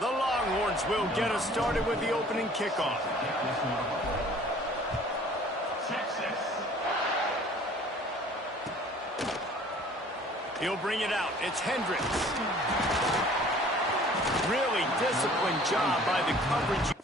The Longhorns will get us started with the opening kickoff. He'll bring it out. It's Hendricks. Really disciplined job by the coverage.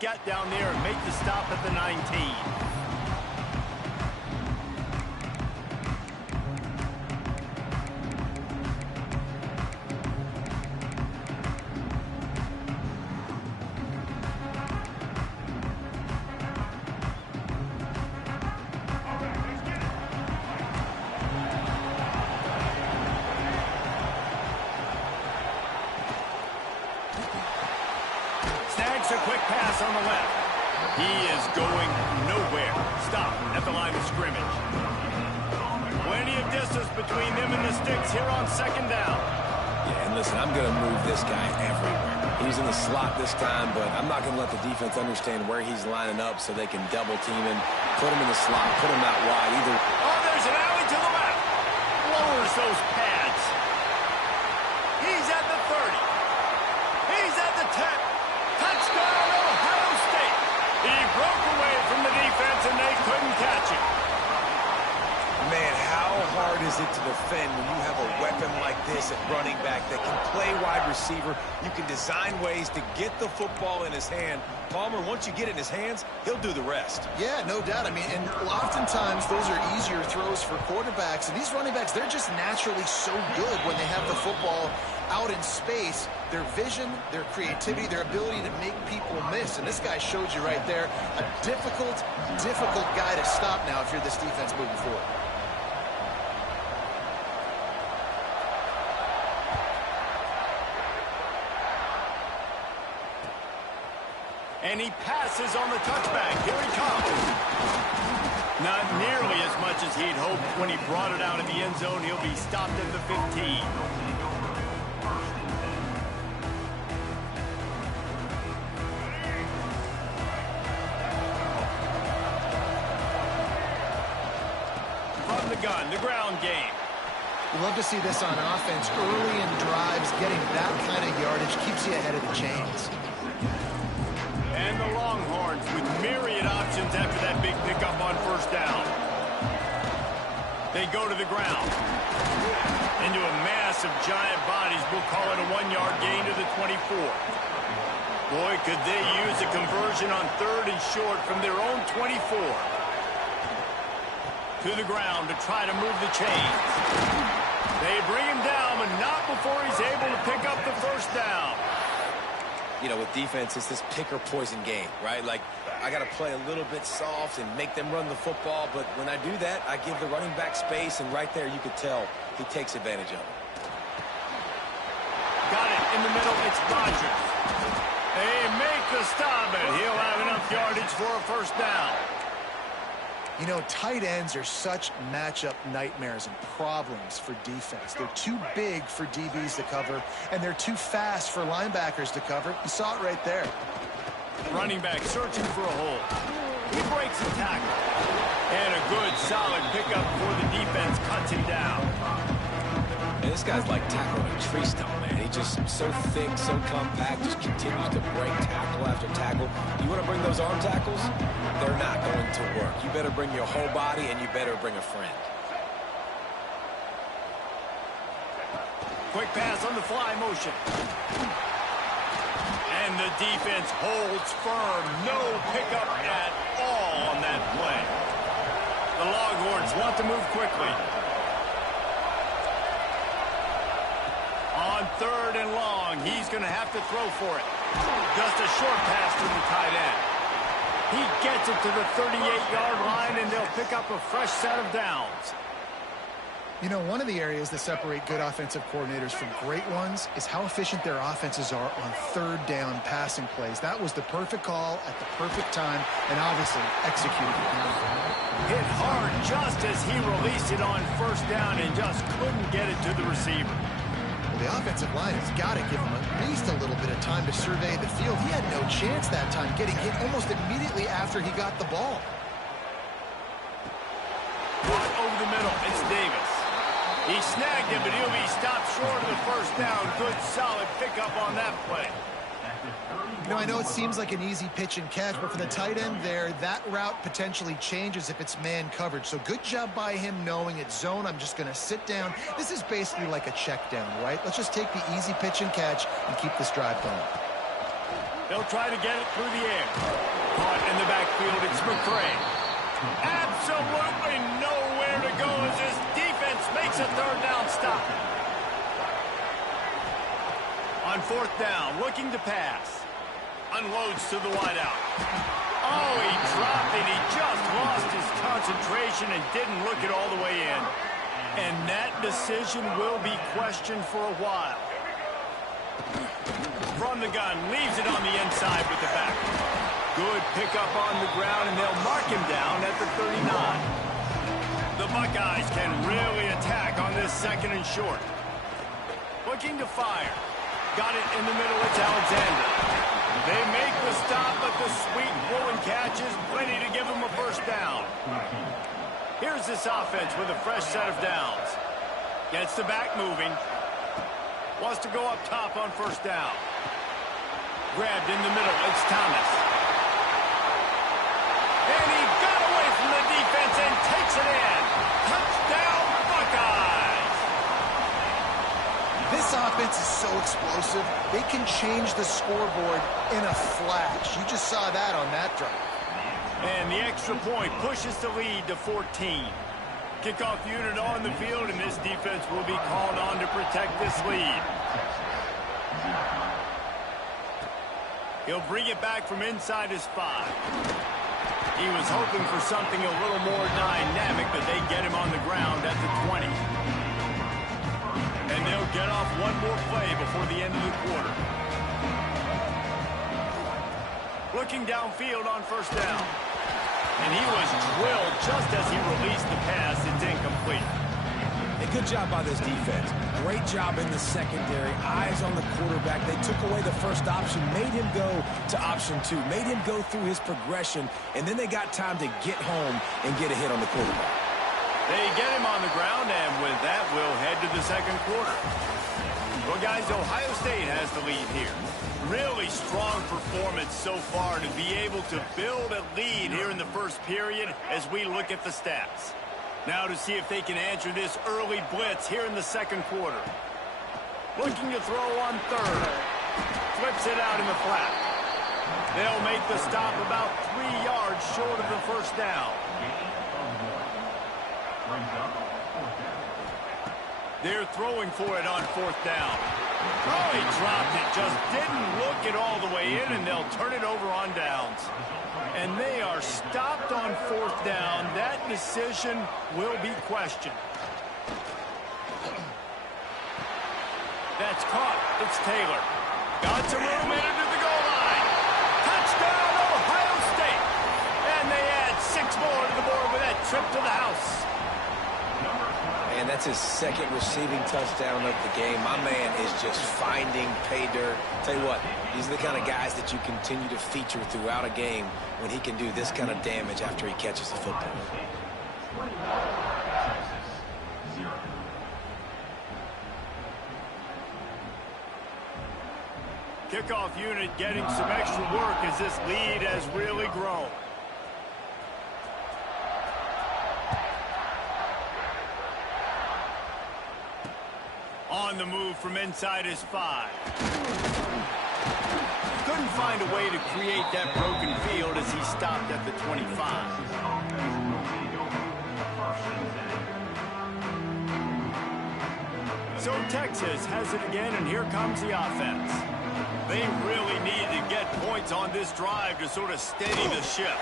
Get down there and make the stop at the 19. A quick pass on the left. He is going nowhere. Stop at the line of scrimmage. Plenty of distance between them and the sticks here on second down. Yeah, and listen, I'm going to move this guy everywhere. He's in the slot this time, but I'm not going to let the defense understand where he's lining up so they can double team him, put him in the slot, put him out wide. Either. Oh, there's an alley to the left. Lowers those pads. He's at the 30. He's at the 10. Touchdown, Ohio State. He broke away from the defense, and they couldn't catch him. Man, how hard is it to defend when you have a weapon like this at running back that can play wide receiver? You can design ways to get the football in his hand. Palmer, once you get it in his hands, he'll do the rest. Yeah, no doubt. I mean, and oftentimes those are easier throws for quarterbacks. And these running backs, they're just naturally so good when they have the football out in space. Their vision, their creativity, their ability to make people miss. And this guy showed you right there, a difficult guy to stop now if you're this defense moving forward. And he passes on the touchback. Here he comes. Not nearly as much as he'd hoped when he brought it out in the end zone. He'll be stopped at the 15. From the gun, the ground game. We love to see this on offense. Early in drives, getting that kind of yardage keeps you ahead of the chains. And the Longhorns with myriad options after that big pickup on first down. They go to the ground. Into a mass of giant bodies. We'll call it a 1-yard gain to the 24. Boy, could they use a conversion on 3rd and short from their own 24. To the ground to try to move the chains. They bring him down, but not before he's able to pick up the first down. You know, with defense, it's this pick-or-poison game, right? Like, I got to play a little bit soft and make them run the football, but when I do that, I give the running back space, and right there you could tell he takes advantage of it. Got it in the middle. It's Rodgers. They make the stop, and he'll have enough yardage for a first down. You know, tight ends are such matchup nightmares and problems for defense. They're too big for DBs to cover, and they're too fast for linebackers to cover. You saw it right there. Running back searching for a hole. He breaks the tackle. And a good, solid pickup before the defense cuts him down. And this guy's like tackling a tree stump, man. He's just so thick, so compact, just continues to break tackle after tackle. You want to bring those arm tackles? They're not going to work. You better bring your whole body, and you better bring a friend. Quick pass on the fly motion. And the defense holds firm. No pickup at all on that play. The Longhorns want to move quickly. On 3rd and long, he's going to have to throw for it. Just a short pass to the tight end. He gets it to the 38-yard line, and they'll pick up a fresh set of downs. You know, one of the areas that separate good offensive coordinators from great ones is how efficient their offenses are on third down passing plays. That was the perfect call at the perfect time and obviously executed. Hit hard just as he released it on first down and just couldn't get it to the receiver. Well, the offensive line has got to give him at least a little bit of time to survey the field. He had no chance that time, getting hit almost immediately after he got the ball. Caught over the middle, it's Davis. He snagged him, but he'll be stopped short of the first down. Good, solid pickup on that play. You know, I know it seems like an easy pitch and catch, but for the tight end there, that route potentially changes if it's man coverage. So good job by him knowing it's zone. I'm just going to sit down. This is basically like a check down, right? Let's just take the easy pitch and catch and keep this drive going. They'll try to get it through the air. Caught in the backfield, it's McCray. Absolutely nowhere to go as his defense makes a third down stop. On fourth down, looking to pass. Unloads to the wideout. Oh, he dropped it. He just lost his concentration and didn't look it all the way in. And that decision will be questioned for a while. From the gun, leaves it on the inside with the back. Good pickup on the ground, and they'll mark him down at the 39. The Buckeyes can really attack on this second and short. Looking to fire. Got it in the middle, it's Alexander. They make the stop, but the sweet rolling catch is plenty to give them a first down. Here's this offense with a fresh set of downs. Gets the back moving. Wants to go up top on first down. Grabbed in the middle, it's Thomas. And he got away from the defense and takes it in. Touchdown, Buckeyes! This offense is so explosive, they can change the scoreboard in a flash. You just saw that on that drive. And the extra point pushes the lead to 14. Kickoff unit on the field, and this defense will be called on to protect this lead. He'll bring it back from inside his 5. He was hoping for something a little more dynamic, but they get him on the ground at the 20. And they'll get off one more play before the end of the quarter. Looking downfield on first down. And he was drilled just as he released the pass. It's incomplete. A good job by this defense. Great job in the secondary. Eyes on the quarterback. They took away the first option, made him go to option 2, made him go through his progression, and then they got time to get home and get a hit on the quarterback. They get him on the ground, and with that, we'll head to the second quarter. Well, guys, Ohio State has the lead here. Really strong performance so far to be able to build a lead here in the first period as we look at the stats. Now to see if they can answer this early blitz here in the second quarter. Looking to throw on third. Flips it out in the flat. They'll make the stop about 3 yards short of the first down. They're throwing for it on fourth down. Oh, he dropped it. Just didn't look it all the way in, and they'll turn it over on downs. And they are stopped on fourth down. That decision will be questioned. That's caught. It's Taylor. Got some room into the goal line. Touchdown, Ohio State. And they add 6 more to the board with that trip to the house. And that's his second receiving touchdown of the game. My man is just finding pay dirt. Tell you what, these are the kind of guys that you continue to feature throughout a game when he can do this kind of damage after he catches the football. Kickoff unit getting some extra work as this lead has really grown. On the move from inside his 5. Couldn't find a way to create that broken field as he stopped at the 25. So Texas has it again, and here comes the offense. They really need to get points on this drive to sort of steady the ship.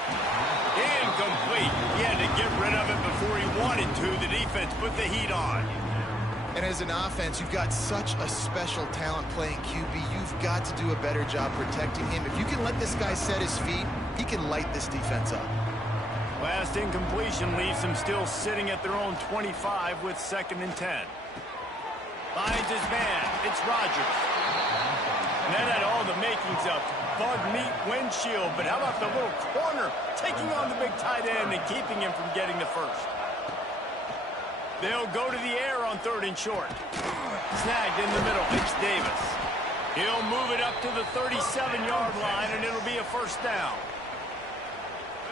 Incomplete. He had to get rid of it before he wanted to. The defense put the heat on. And as an offense, you've got such a special talent playing QB. You've got to do a better job protecting him. If you can let this guy set his feet, he can light this defense up. Last incompletion leaves them still sitting at their own 25 with 2nd and 10. Finds his man. It's Rodgers. And that had all the makings of bug meat windshield. But how about the little corner taking on the big tight end and keeping him from getting the first? They'll go to the air on 3rd and short. Snagged in the middle. It's Davis. He'll move it up to the 37-yard line, and it'll be a 1st down.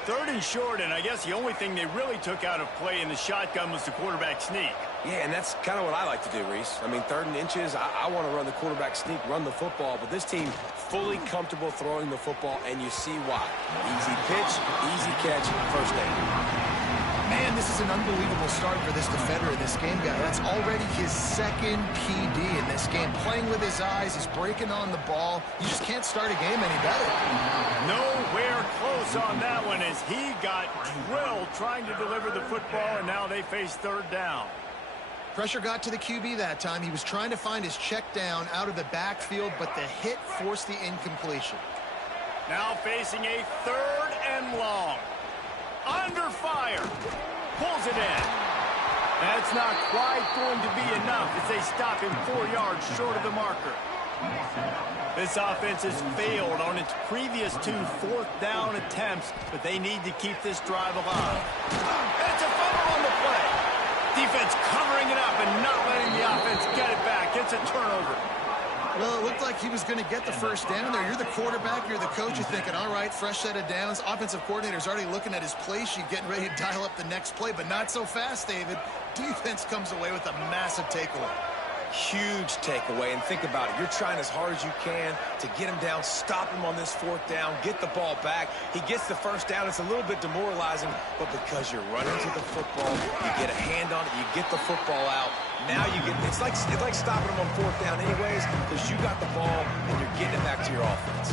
3rd and short, and I guess the only thing they really took out of play in the shotgun was the quarterback sneak. Yeah, and that's kind of what I like to do, Reese. I mean, 3rd and inches, I want to run the quarterback sneak, run the football, but this team fully comfortable throwing the football, and you see why. Easy pitch, easy catch, 1st down. Man, this is an unbelievable start for this defender in this game, guy. That's already his 2nd PD in this game. Playing with his eyes, he's breaking on the ball. You just can't start a game any better. Nowhere close on that one as he got drilled trying to deliver the football, and now they face 3rd down. Pressure got to the QB that time. He was trying to find his check down out of the backfield, but the hit forced the incompletion. Now facing a 3rd and long. Under fire. Pulls it in. That's not quite going to be enough as they stop him 4 yards short of the marker. This offense has failed on its previous 2 4th down attempts, but they need to keep this drive alive. It's a fumble on the play. Defense covering it up and not letting the offense get it back. It's a turnover. Well, it looked like he was going to get the 1st down there. You're the quarterback. You're the coach. You're thinking, all right, fresh set of downs. Offensive coordinator's already looking at his play sheet, getting ready to dial up the next play, but not so fast, David. Defense comes away with a massive takeaway. Huge takeaway, and think about it. You're trying as hard as you can to get him down, stop him on this 4th down, get the ball back. He gets the 1st down. It's a little bit demoralizing, but because you're running to the football, you get a hand on it, you get the football out. Now you get, it's like stopping him on 4th down anyways, because you got the ball and you're getting it back to your offense.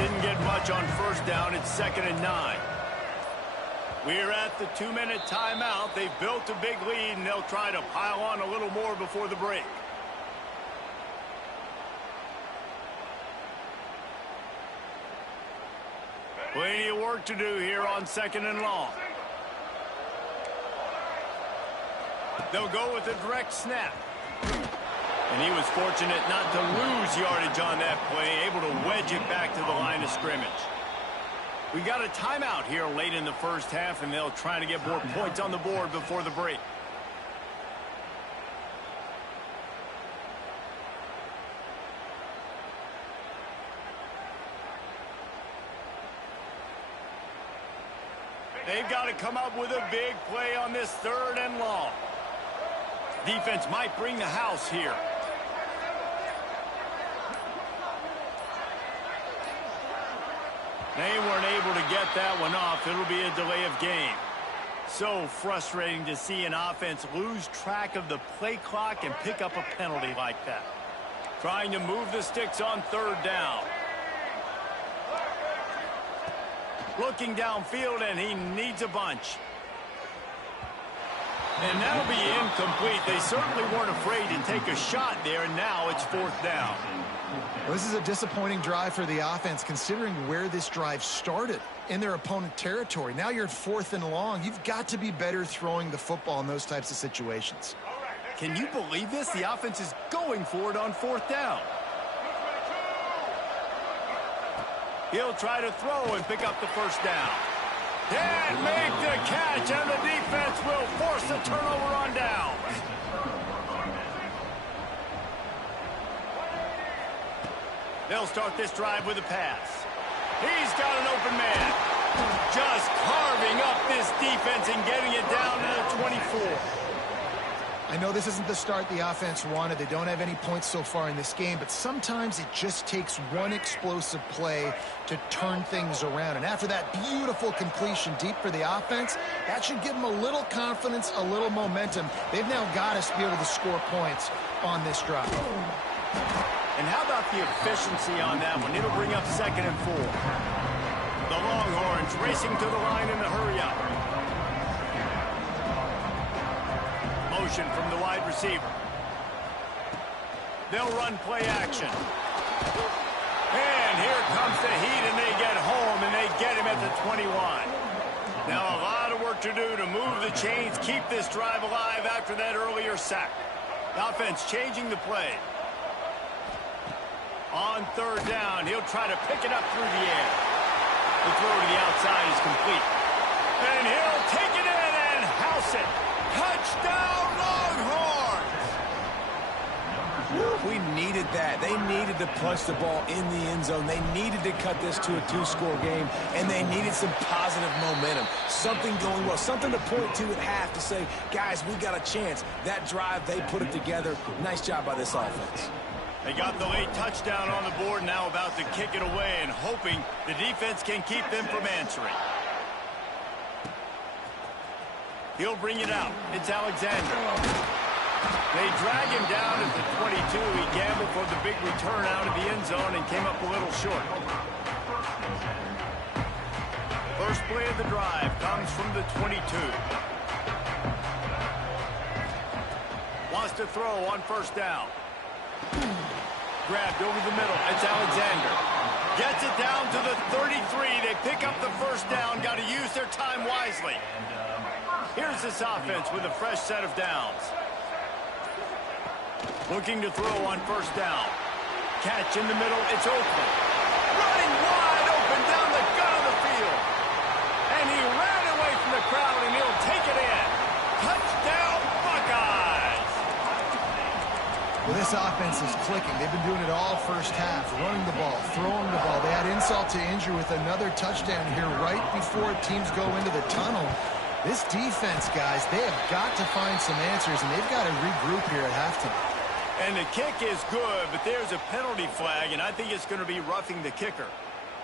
Didn't get much on 1st down. It's 2nd and 9. We're at the 2-minute timeout. They've built a big lead, and they'll try to pile on a little more before the break. Plenty of work to do here on 2nd and long. They'll go with a direct snap. And he was fortunate not to lose yardage on that play, able to wedge it back to the line of scrimmage. We got a timeout here late in the 1st half, and they'll try to get more points on the board before the break. They've got to come up with a big play on this 3rd and long. Defense might bring the house here. They weren't able to get that one off. It'll be a delay of game. So frustrating to see an offense lose track of the play clock and pick up a penalty like that. Trying to move the sticks on 3rd down. Looking downfield, and he needs a bunch. And that'll be incomplete. They certainly weren't afraid to take a shot there, and now it's 4th down. Well, this is a disappointing drive for the offense, considering where this drive started in their opponent territory. Now you're at 4th and long. You've got to be better throwing the football in those types of situations. Can you believe this? The offense is going for it on 4th down. He'll try to throw and pick up the 1st down. And make the catch, and the defense will force the turnover on down. They'll start this drive with a pass. He's got an open man. Just carving up this defense and getting it down to the 24. I know this isn't the start the offense wanted. They don't have any points so far in this game, but sometimes it just takes one explosive play to turn things around. And after that beautiful completion deep for the offense, that should give them a little confidence, a little momentum. They've now got to be able to score points on this drive. And how about the efficiency on that one? It'll bring up 2nd and 4. The Longhorns racing to the line in the hurry-up. Motion from the wide receiver. They'll run play action. And here comes the heat, and they get home, and they get him at the 21. Now a lot of work to do to move the chains, keep this drive alive after that earlier sack. The offense changing the play. On 3rd down, he'll try to pick it up through the air. The throw to the outside is complete. And he'll take it in and house it. Touchdown, Longhorns! We needed that. They needed to punch the ball in the end zone. They needed to cut this to a 2-score game, and they needed some positive momentum. Something going well, something to point to at half to say, guys, we got a chance. That drive, they put it together. Nice job by this offense. They got the late touchdown on the board, now about to kick it away and hoping the defense can keep them from answering. He'll bring it out. It's Alexander. They drag him down at the 22. He gambled for the big return out of the end zone and came up a little short. First play of the drive comes from the 22. Wants to throw on 1st down. Grabbed over the middle. It's Alexander. Gets it down to the 33. They pick up the 1st down. Got to use their time wisely. Here's this offense with a fresh set of downs. Looking to throw on 1st down. Catch in the middle. It's Oakland. Running wide open down the gut of the field. And he ran away from the crowd, and he'll take it in. Touchdown, Buckeyes! Well, this offense is clicking. They've been doing it all first half, running the ball, throwing the ball. They had insult to injury with another touchdown here right before teams go into the tunnel. This defense, guys, they have got to find some answers, and they've got to regroup here at halftime. And the kick is good, but there's a penalty flag, and I think it's going to be roughing the kicker.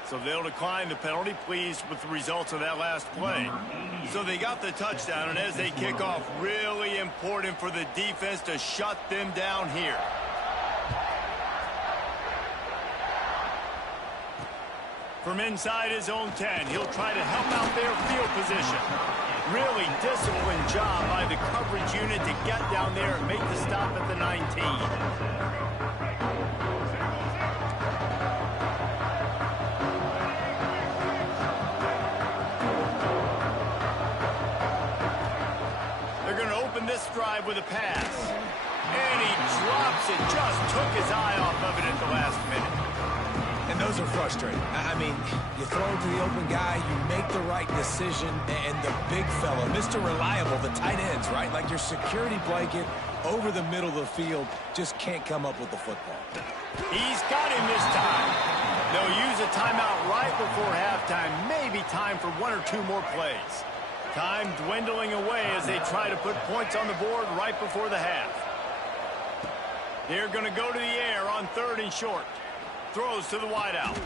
So they'll decline the penalty, pleased with the results of that last play. So they got the touchdown, and as they kick off, really important for the defense to shut them down here. From inside his own 10, he'll try to help out their field position. Really disciplined job by the coverage unit to get down there and make the stop at the 19. They're going to open this drive with a pass. And he drops it. Just took his eye off of it at the last minute. And those are frustrating. I mean, you throw it to the open guy, you make the right decision, and the big fella, Mr. Reliable, the tight ends, right? Like your security blanket over the middle of the field, just can't come up with the football. He's got him this time. They'll use a timeout right before halftime. Maybe time for 1 or 2 more plays. Time dwindling away as they try to put points on the board right before the half. They're going to go to the air on 3rd and short. Throws to the wideout.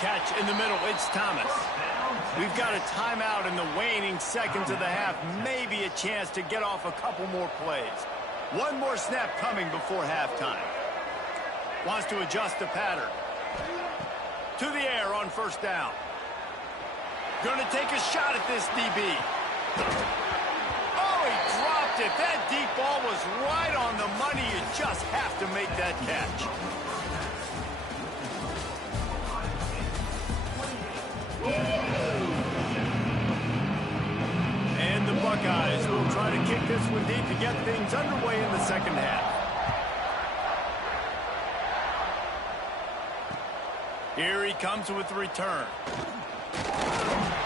Catch in the middle. It's Thomas. We've got a timeout in the waning seconds of the half. Maybe a chance to get off a couple more plays. One more snap coming before halftime. Wants to adjust the pattern. To the air on 1st down. Going to take a shot at this DB. Oh, he dropped it. That deep ball was right on the money. You just have to make that catch. And the Buckeyes will try to kick this one deep to get things underway in the second half. Here he comes with the return.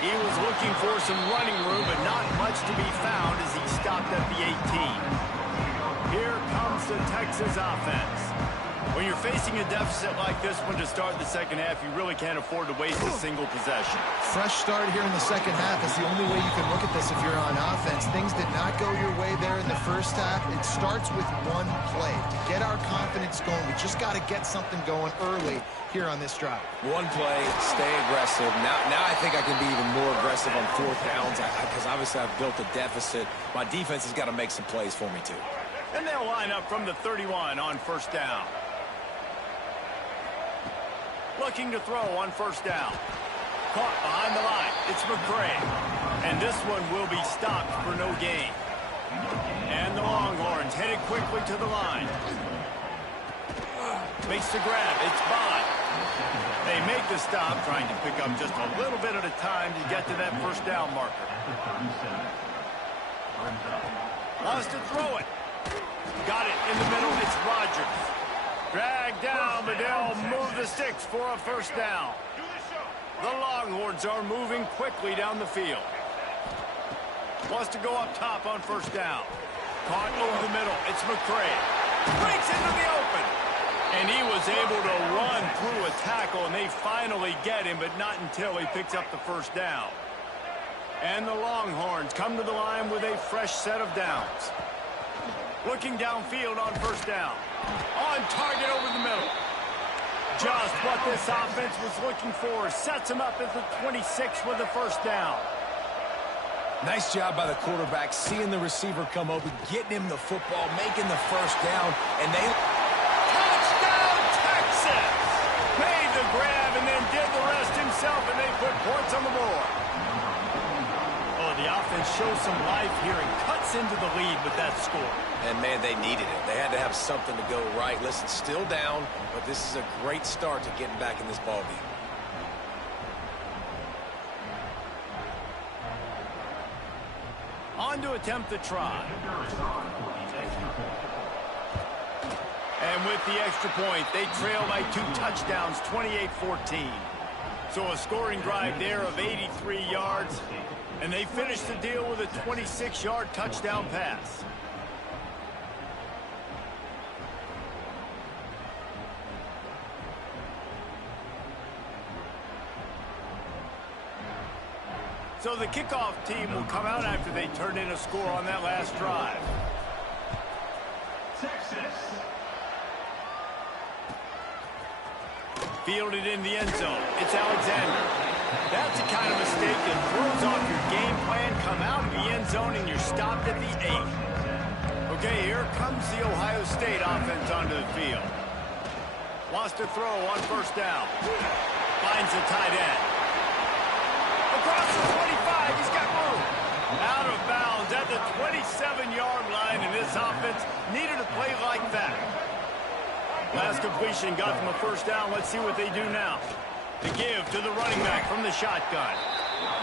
He was looking for some running room, but not much to be found as he stopped at the 18. Here comes the Texas offense. When you're facing a deficit like this one to start the second half, you really can't afford to waste a single possession. Fresh start here in the second half is the only way you can look at this if you're on offense. Things did not go your way there in the first half. It starts with one play. To get our confidence going, we just got to get something going early here on this drive. One play, stay aggressive. Now I think I can be even more aggressive on fourth downs because obviously I've built a deficit. My defense has got to make some plays for me too. And they'll line up from the 31 on first down. Looking to throw on first down. Caught behind the line. It's McCray. And this one will be stopped for no gain. And the Longhorns headed quickly to the line. Makes the grab. It's Bond. They make the stop, trying to pick up just a little bit at a time to get to that first down marker. Wants to throw it. Got it in the middle. It's Rodgers. Dragged down, but they'll move the sticks for a first down. The Longhorns are moving quickly down the field. Wants to go up top on first down. Caught over the middle. It's McCray. Breaks into the open. And he was able to run through a tackle, and they finally get him, but not until he picks up the first down. And the Longhorns come to the line with a fresh set of downs. Looking downfield on first down. On target over the middle. Just what this offense was looking for. Sets him up at the 26 with the first down. Nice job by the quarterback, seeing the receiver come open, getting him the football, making the first down, and they... Touchdown, Texas! Made the grab and then did the rest himself, and they put points on the board. Oh, the offense shows some life here and cuts into the lead with that score. And, man, they needed it. They had to have something to go right. Listen, still down, but this is a great start to getting back in this ballgame. On to attempt the try. And with the extra point, they trail by 2 touchdowns, 28-14. So a scoring drive there of 83 yards. And they finish the deal with a 26-yard touchdown pass. So the kickoff team will come out after they turn in a score on that last drive. Texas. Fielded in the end zone. It's Alexander. That's the kind of mistake that throws off your game plan. Come out of the end zone and you're stopped at the 8. Okay, here comes the Ohio State offense onto the field. Wants to throw on first down. Finds the tight end. Across the 25, he's got room. Out of bounds at the 27-yard line, and this offense needed a play like that. Last completion got them a first down. Let's see what they do now. The give to the running back from the shotgun.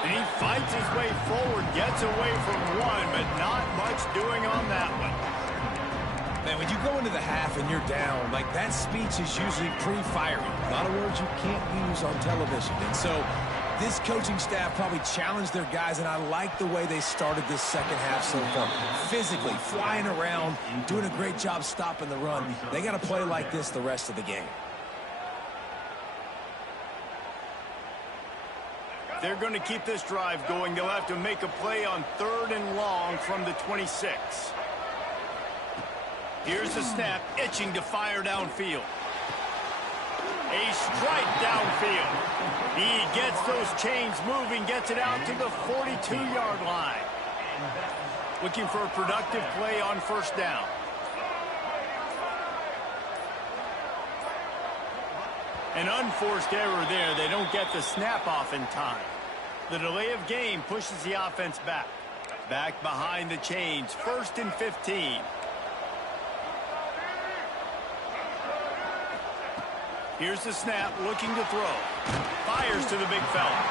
And he fights his way forward, gets away from one, but not much doing on that one. Man, when you go into the half and you're down, like that speech is usually pre-firing. A lot of words you can't use on television. And so this coaching staff probably challenged their guys, and I like the way they started this second half so far. Physically, flying around, doing a great job stopping the run. They got to play like this the rest of the game. They're going to keep this drive going. They'll have to make a play on 3rd and long from the 26. Here's the snap, itching to fire downfield. A strike downfield. He gets those chains moving, gets it out to the 42-yard line. Looking for a productive play on first down. An unforced error there. They don't get the snap off in time. The delay of game pushes the offense back. Back behind the chains. 1st and 15. Here's the snap, looking to throw. Fires to the big fella.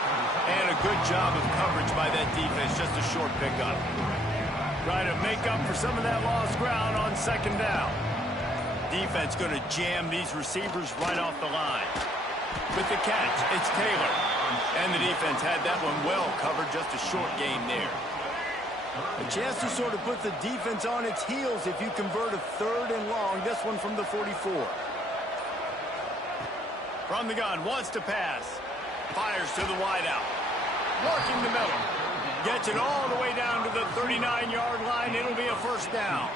And a good job of coverage by that defense. Just a short pickup. Trying to make up for some of that lost ground on 2nd down. Defense going to jam these receivers right off the line. With the catch, it's Taylor. And the defense had that one well covered, just a short gain there. A chance to sort of put the defense on its heels if you convert a 3rd and long, this one from the 44. From the gun, wants to pass. Fires to the wideout. Working the middle. Gets it all the way down to the 39-yard line. It'll be a first down.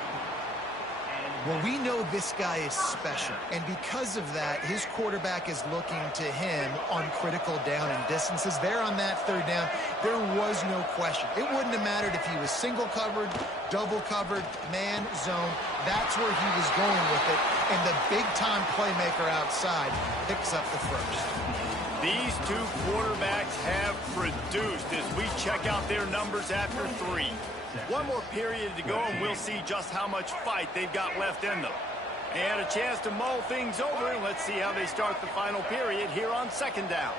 Well, we know this guy is special, and because of that, his quarterback is looking to him on critical down and distances. There on that third down, there was no question. It wouldn't have mattered if he was single covered, double covered, man, zone. That's where he was going with it, and the big-time playmaker outside picks up the first. These two quarterbacks have produced as we check out their numbers after 3. One more period to go, and we'll see just how much fight they've got left in them. And a chance to mull things over, and let's see how they start the final period here on second down.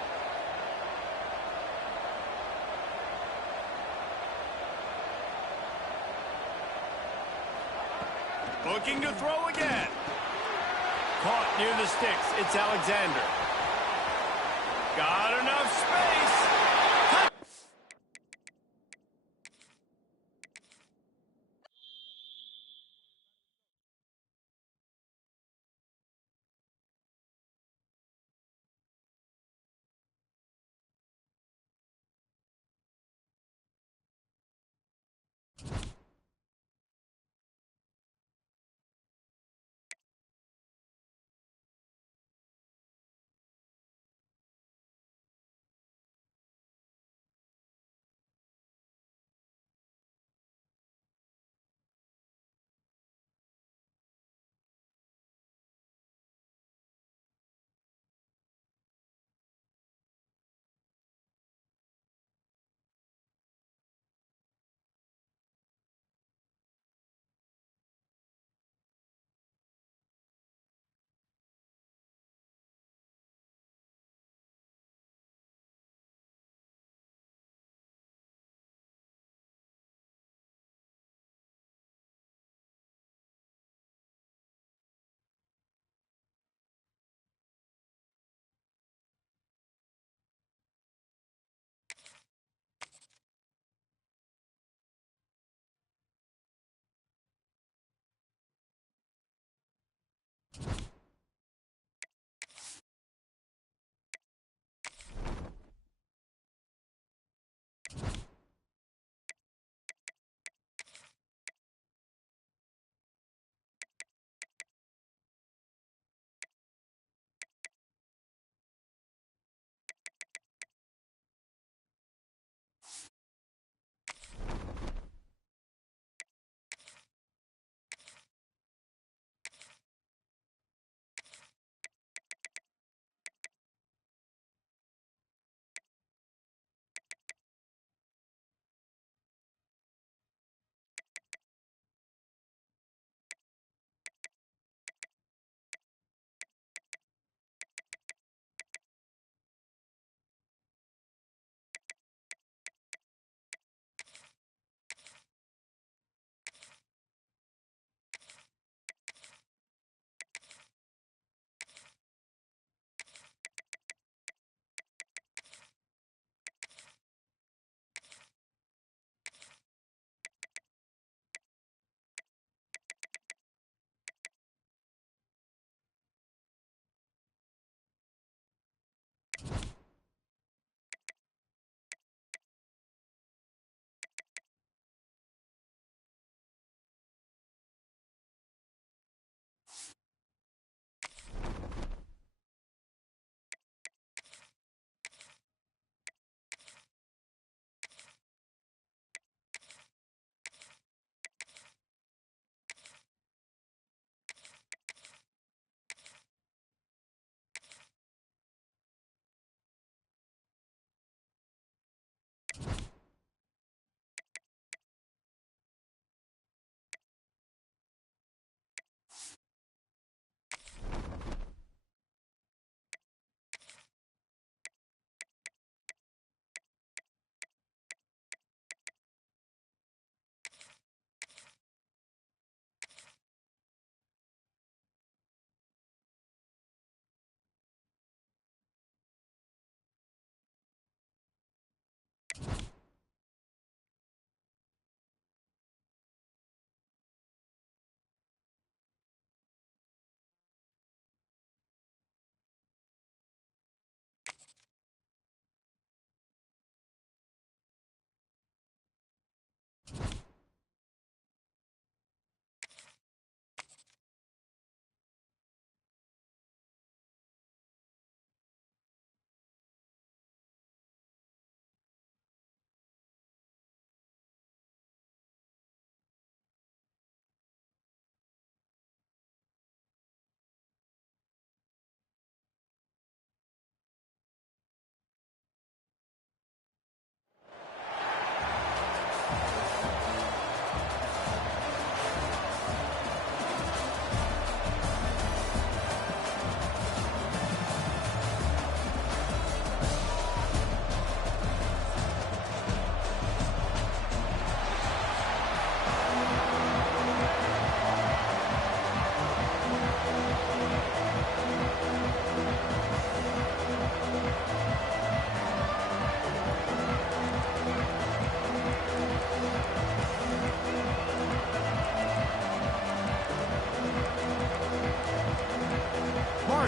Looking to throw again. Caught near the sticks. It's Alexander. Got enough space.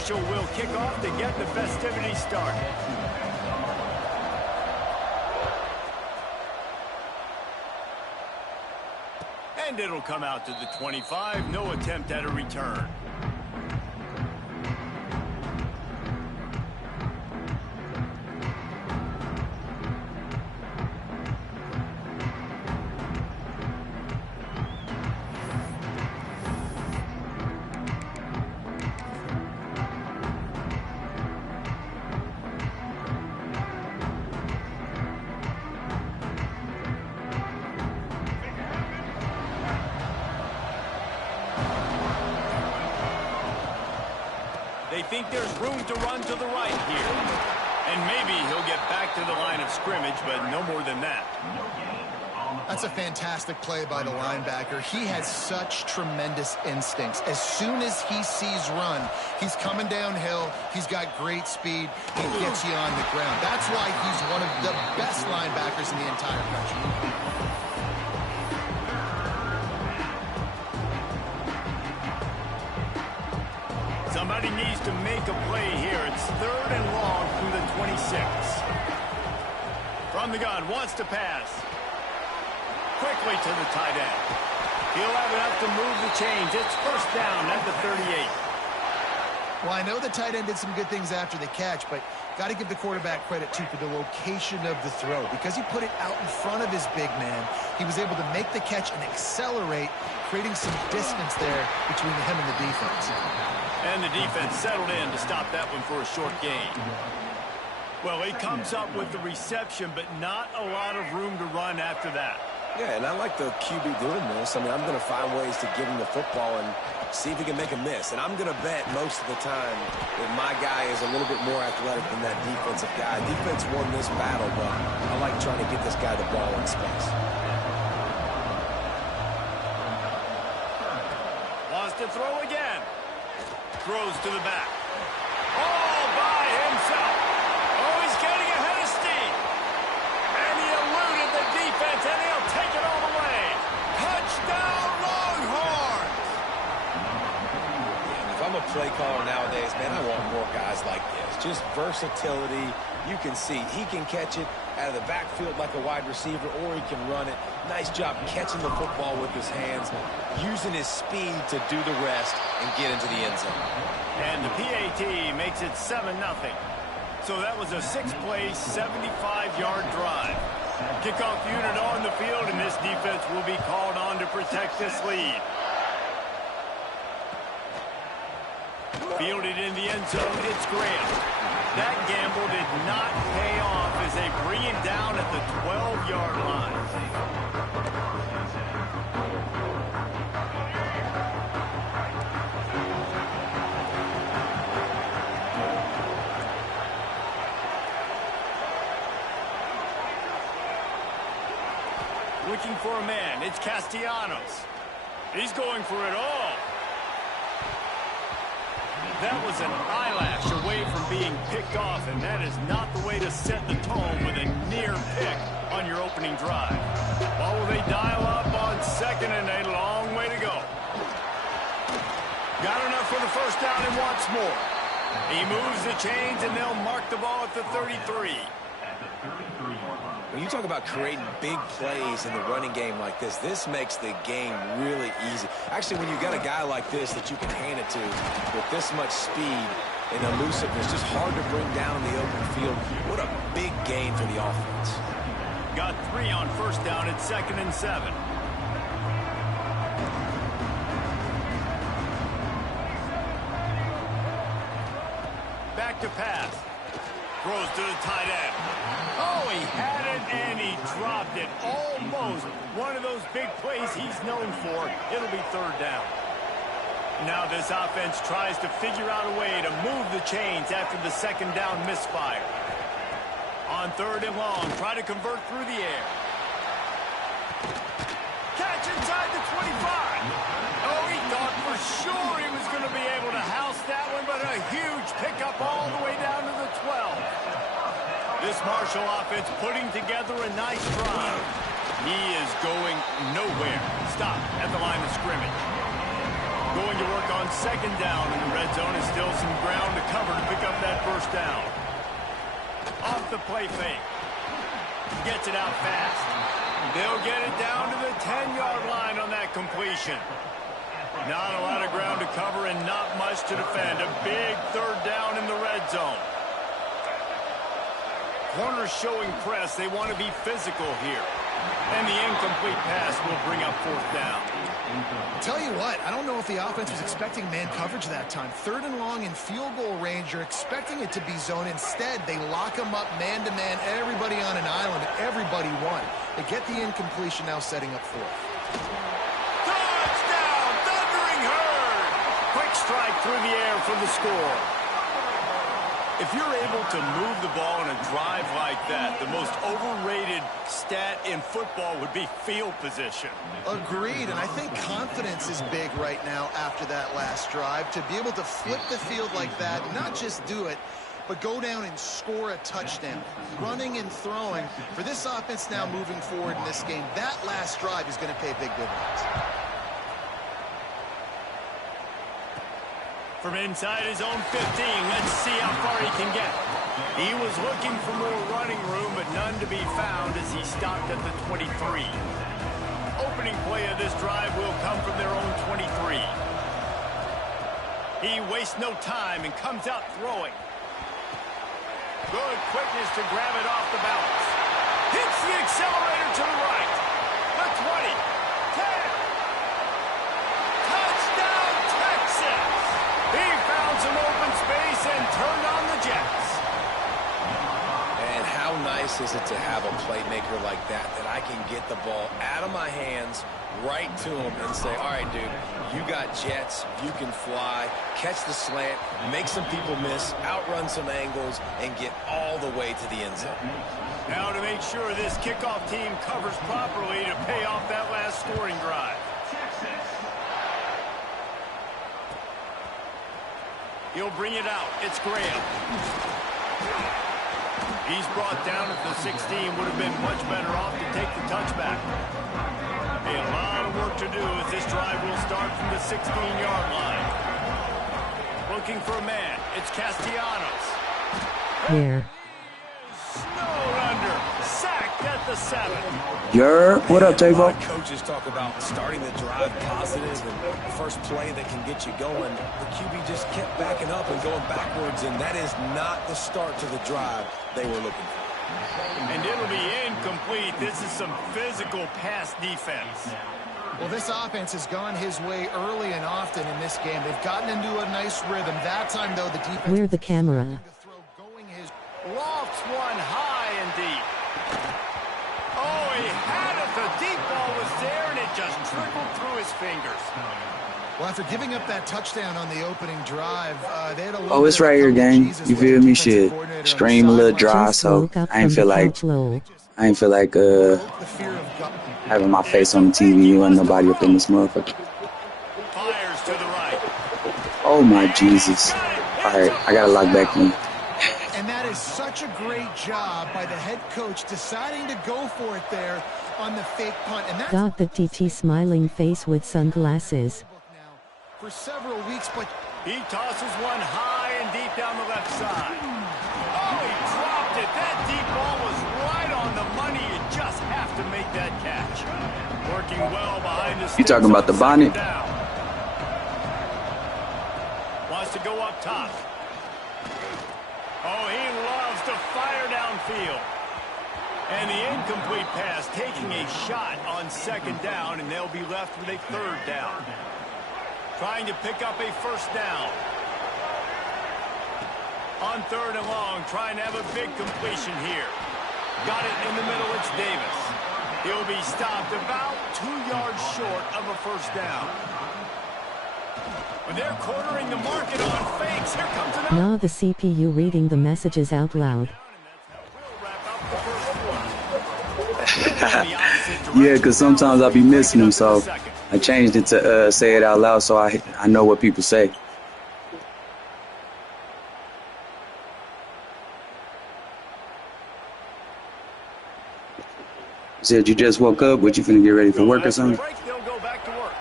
Marshall will kick off to get the festivities started. And it'll come out to the 25. No attempt at a return. They think there's room to run to the right here. And maybe he'll get back to the line of scrimmage, but no more than that. That's a fantastic play by the linebacker. He has such tremendous instincts. As soon as he sees run, he's coming downhill. He's got great speed. He gets you on the ground. That's why he's one of the best linebackers in the entire country. Somebody needs to make a play here. It's 3rd and long from the 26. From the gun, wants to pass. Quickly to the tight end. He'll have enough to move the chains. It's 1st down at the 38. Well, I know the tight end did some good things after the catch, but got to give the quarterback credit, too, for the location of the throw. Because he put it out in front of his big man, he was able to make the catch and accelerate, creating some distance there between him and the defense. And the defense settled in to stop that one for a short gain. Well, he comes up with the reception, but not a lot of room to run after that. Yeah, and I like the QB doing this. I mean, I'm going to find ways to give him the football and see if he can make a miss. And I'm going to bet most of the time that my guy is a little bit more athletic than that defensive guy. Defense won this battle, but I like trying to get this guy the ball in space. Wants to throw again. Throws to the back. All by himself. Oh, he's getting ahead of steam. And he eluded the defense, and he'll take it all the way. Touchdown, Longhorns! If I'm a play caller nowadays, man, I want more guys like this. Just versatility. You can see he can catch it out of the backfield like a wide receiver, or he can run it. Nice job catching the football with his hands, using his speed to do the rest and get into the end zone. And the PAT makes it 7-0. So that was a 6-play, 75-yard drive. Kickoff unit on the field, and this defense will be called on to protect this lead. Fielded in the end zone, it's Graham. That gamble did not pay off as they bring him down at the 12-yard line. Looking for a man, it's Castellanos. He's going for it all. That was an eyelash away from being picked off, and that is not the way to set the tone with a near pick on your opening drive. Well, will they dial up on 2nd and a long way to go? Got enough for the 1st down and wants more. He moves the chains, and they'll mark the ball at the 33. When you talk about creating big plays in the running game like this makes the game really easy. Actually, when you got a guy like this that you can hand it to with this much speed and elusiveness, just hard to bring down in the open field. What a big gain for the offense. Got 3 on 1st down at 2nd and 7. Back to pass. Throws to the tight end. Oh, he had it, and he dropped it. Almost one of those big plays he's known for. It'll be 3rd down. Now this offense tries to figure out a way to move the chains after the 2nd down misfire. On 3rd and long, try to convert through the air. Catch inside the 25. Oh, he thought for sure he was going to be able to house that one, but a huge pickup all the way down to the 12. This Marshall offense putting together a nice drive. He is going nowhere. Stop at the line of scrimmage. Going to work on second down in the red zone, and still some ground to cover to pick up that first down. Off the play fake. Gets it out fast. They'll get it down to the 10-yard line on that completion. Not a lot of ground to cover and not much to defend. A big third down in the red zone. Corners showing press. They want to be physical here. And the incomplete pass will bring up fourth down. Tell you what, I don't know if the offense was expecting man coverage that time. Third and long in field goal range, you're expecting it to be zone. Instead, they lock them up man-to-man, everybody on an island, everybody won. They get the incompletion, now setting up fourth. Touchdown, Thundering Herd! Quick strike through the air for the score. If you're able to move the ball in a drive like that, the most overrated stat in football would be field position. Agreed, and I think confidence is big right now after that last drive. To be able to flip the field like that, not just do it, but go down and score a touchdown. Running and throwing. For this offense now moving forward in this game, that last drive is going to pay big dividends. From inside his own 15, let's see how far he can get. He was looking for more running room, but none to be found as he stopped at the 23. Opening play of this drive will come from their own 23. He wastes no time and comes out throwing. Good quickness to grab it off the balance. Hits the accelerator to the right. The 20, 10. Touchdown, Texas! He found some open space and turned on the Jets. And how nice is it to have a playmaker like that I can get the ball out of my hands right to him and say, all right, dude, you got jets, you can fly, catch the slant, make some people miss, outrun some angles, and get all the way to the end zone. Now to make sure this kickoff team covers properly to pay off that last scoring drive. He'll bring it out. It's Graham. He's brought down at the 16. Would have been much better off to take the touchback. A lot of work to do as this drive will start from the 16-yard line. Looking for a man. It's Castellanos. Here. Snowed under. Sacked at the 7. What up, Tavo? Coaches talk about starting the drive positive and the first play that can get you going. The QB just kept backing up and going backwards, and that is not the start to the drive they were looking for. And it'll be incomplete. This is some physical pass defense. Well, this offense has gone his way early and often in this game. They've gotten into a nice rhythm. That time, though, the defense... Where's the camera? Lofts one high and deep. Oh, he had it. The deep ball was there, and it just trickled through his fingers. Well, after giving up that touchdown on the opening drive, they had a Oh, it's right here, gang. You feel me? Shit. Stream a little dry, so I ain't feel like having my face on the TV. Wasn't nobody up in this motherfucker. Fires to the right. Oh my Jesus. Alright, I gotta log back in. And that is such a great job by the head coach deciding to go for it there on the fake punt. And that's Got the TT smiling face with sunglasses. for several weeks, but He tosses one high and deep down the left side. Oh, he dropped it. That deep ball was right on the money. You just have to make that catch. Working well behind the sticks. You talking about the bonnet? Wants to go up top. Oh, he loves to fire downfield. And the incomplete pass taking a shot on second down, and they'll be left with a third down. Trying to pick up a first down. On third and long, trying to have a big completion here. Got it in the middle, it's Davis. He'll be stopped about 2 yards short of a first down. When they're cornering the market on fakes, here comes another. Now the CPU reading the messages out loud. Yeah, because sometimes I'll be missing them, so I changed it to say it out loud so I know what people say. You said you just woke up, but you finna get ready for work or something? They'll go back to work.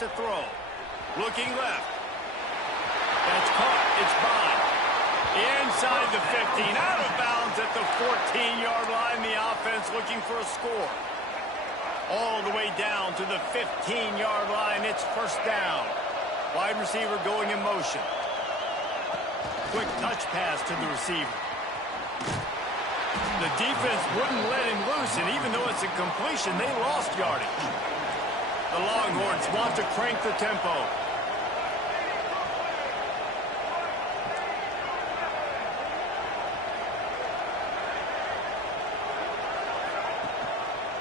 to throw. Looking left. That's caught. It's Bond. Inside the 15. Out of bounds at the 14-yard line. The offense looking for a score. All the way down to the 15-yard line. It's first down. Wide receiver going in motion. Quick touch pass to the receiver. The defense wouldn't let him loose, and even though it's a completion, they lost yardage. The Longhorns want to crank the tempo.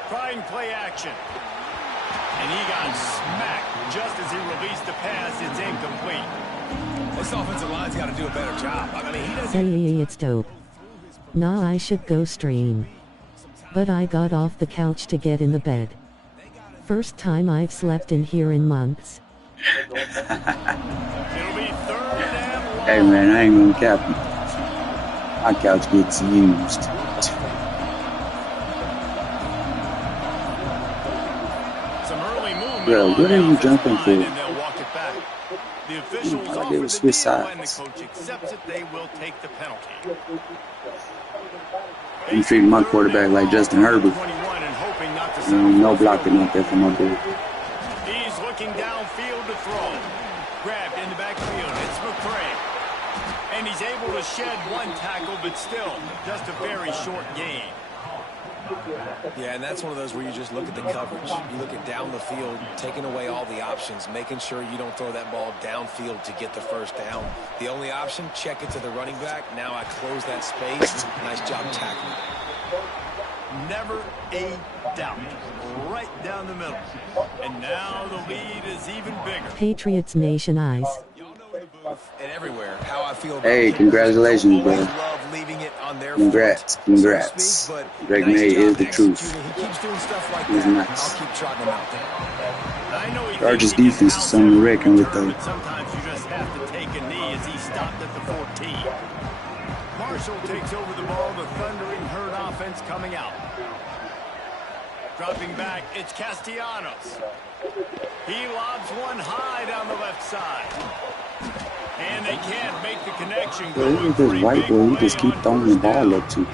Trying play action. And he got smacked just as he released the pass. It's incomplete. This offensive line's got to do a better job. I mean, he doesn't... Hey, it's dope. Nah, I should go stream. But I got off the couch to get in the bed. First time I've slept in here in months. It'll be third and long. Hey man, I ain't gonna cap you. My couch gets used. Some early movement. Bro, what are you jumping for? And they'll walk it back. The officials Like offer they the would switch deal, and the sides. coach accepts it. They will take the penalty. You treat my quarterback like Justin Herbert. 21 and hoping not to settle No for a blocking field out there for my boy. He's looking downfield to throw. Grabbed in the backfield. It's McCray. And he's able to shed one tackle, but still just a very short gain. Yeah, and that's one of those where you just look at the coverage. You look at down the field, taking away all the options, making sure you don't throw that ball downfield to get the first down. The only option, check it to the running back. Now I close that space. Nice job tackling. Never a doubt. Right down the middle. And now the lead is even bigger. Patriots Nation eyes. Y'all know in the booth and everywhere how I feel about Hey, kickers. congratulations, Don't bro. always love leaving it on their Congrats, foot, congrats. so to speak, but Greg nice May job is the truth. executing. He keeps doing stuff like He's that. nice. I'll keep trotting him out there. I know he Chargers thinks he can defense is house something to every reckon with, return, though. but sometimes you just have to take a knee as he stopped at the 14. Marshall takes over the ball. The thundering herd offense coming out. Dropping back, it's Castellanos. He lobs one high down the left side. And they can't make the connection. Bro, look at this white boy. He just keep throwing the ball up to.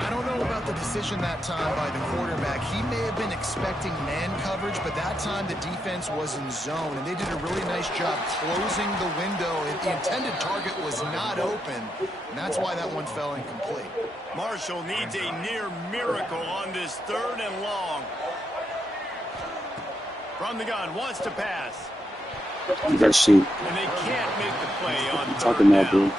I don't know about the decision that time by the quarterback. He may have been expecting man coverage, but that time the defense was in zone, and they did a really nice job closing the window. The intended target was not open, and that's why that one fell incomplete. Marshall needs a near miracle on this third and long. From the gun, wants to pass. That shit. And they can't make the play on third Talking about, down. bro.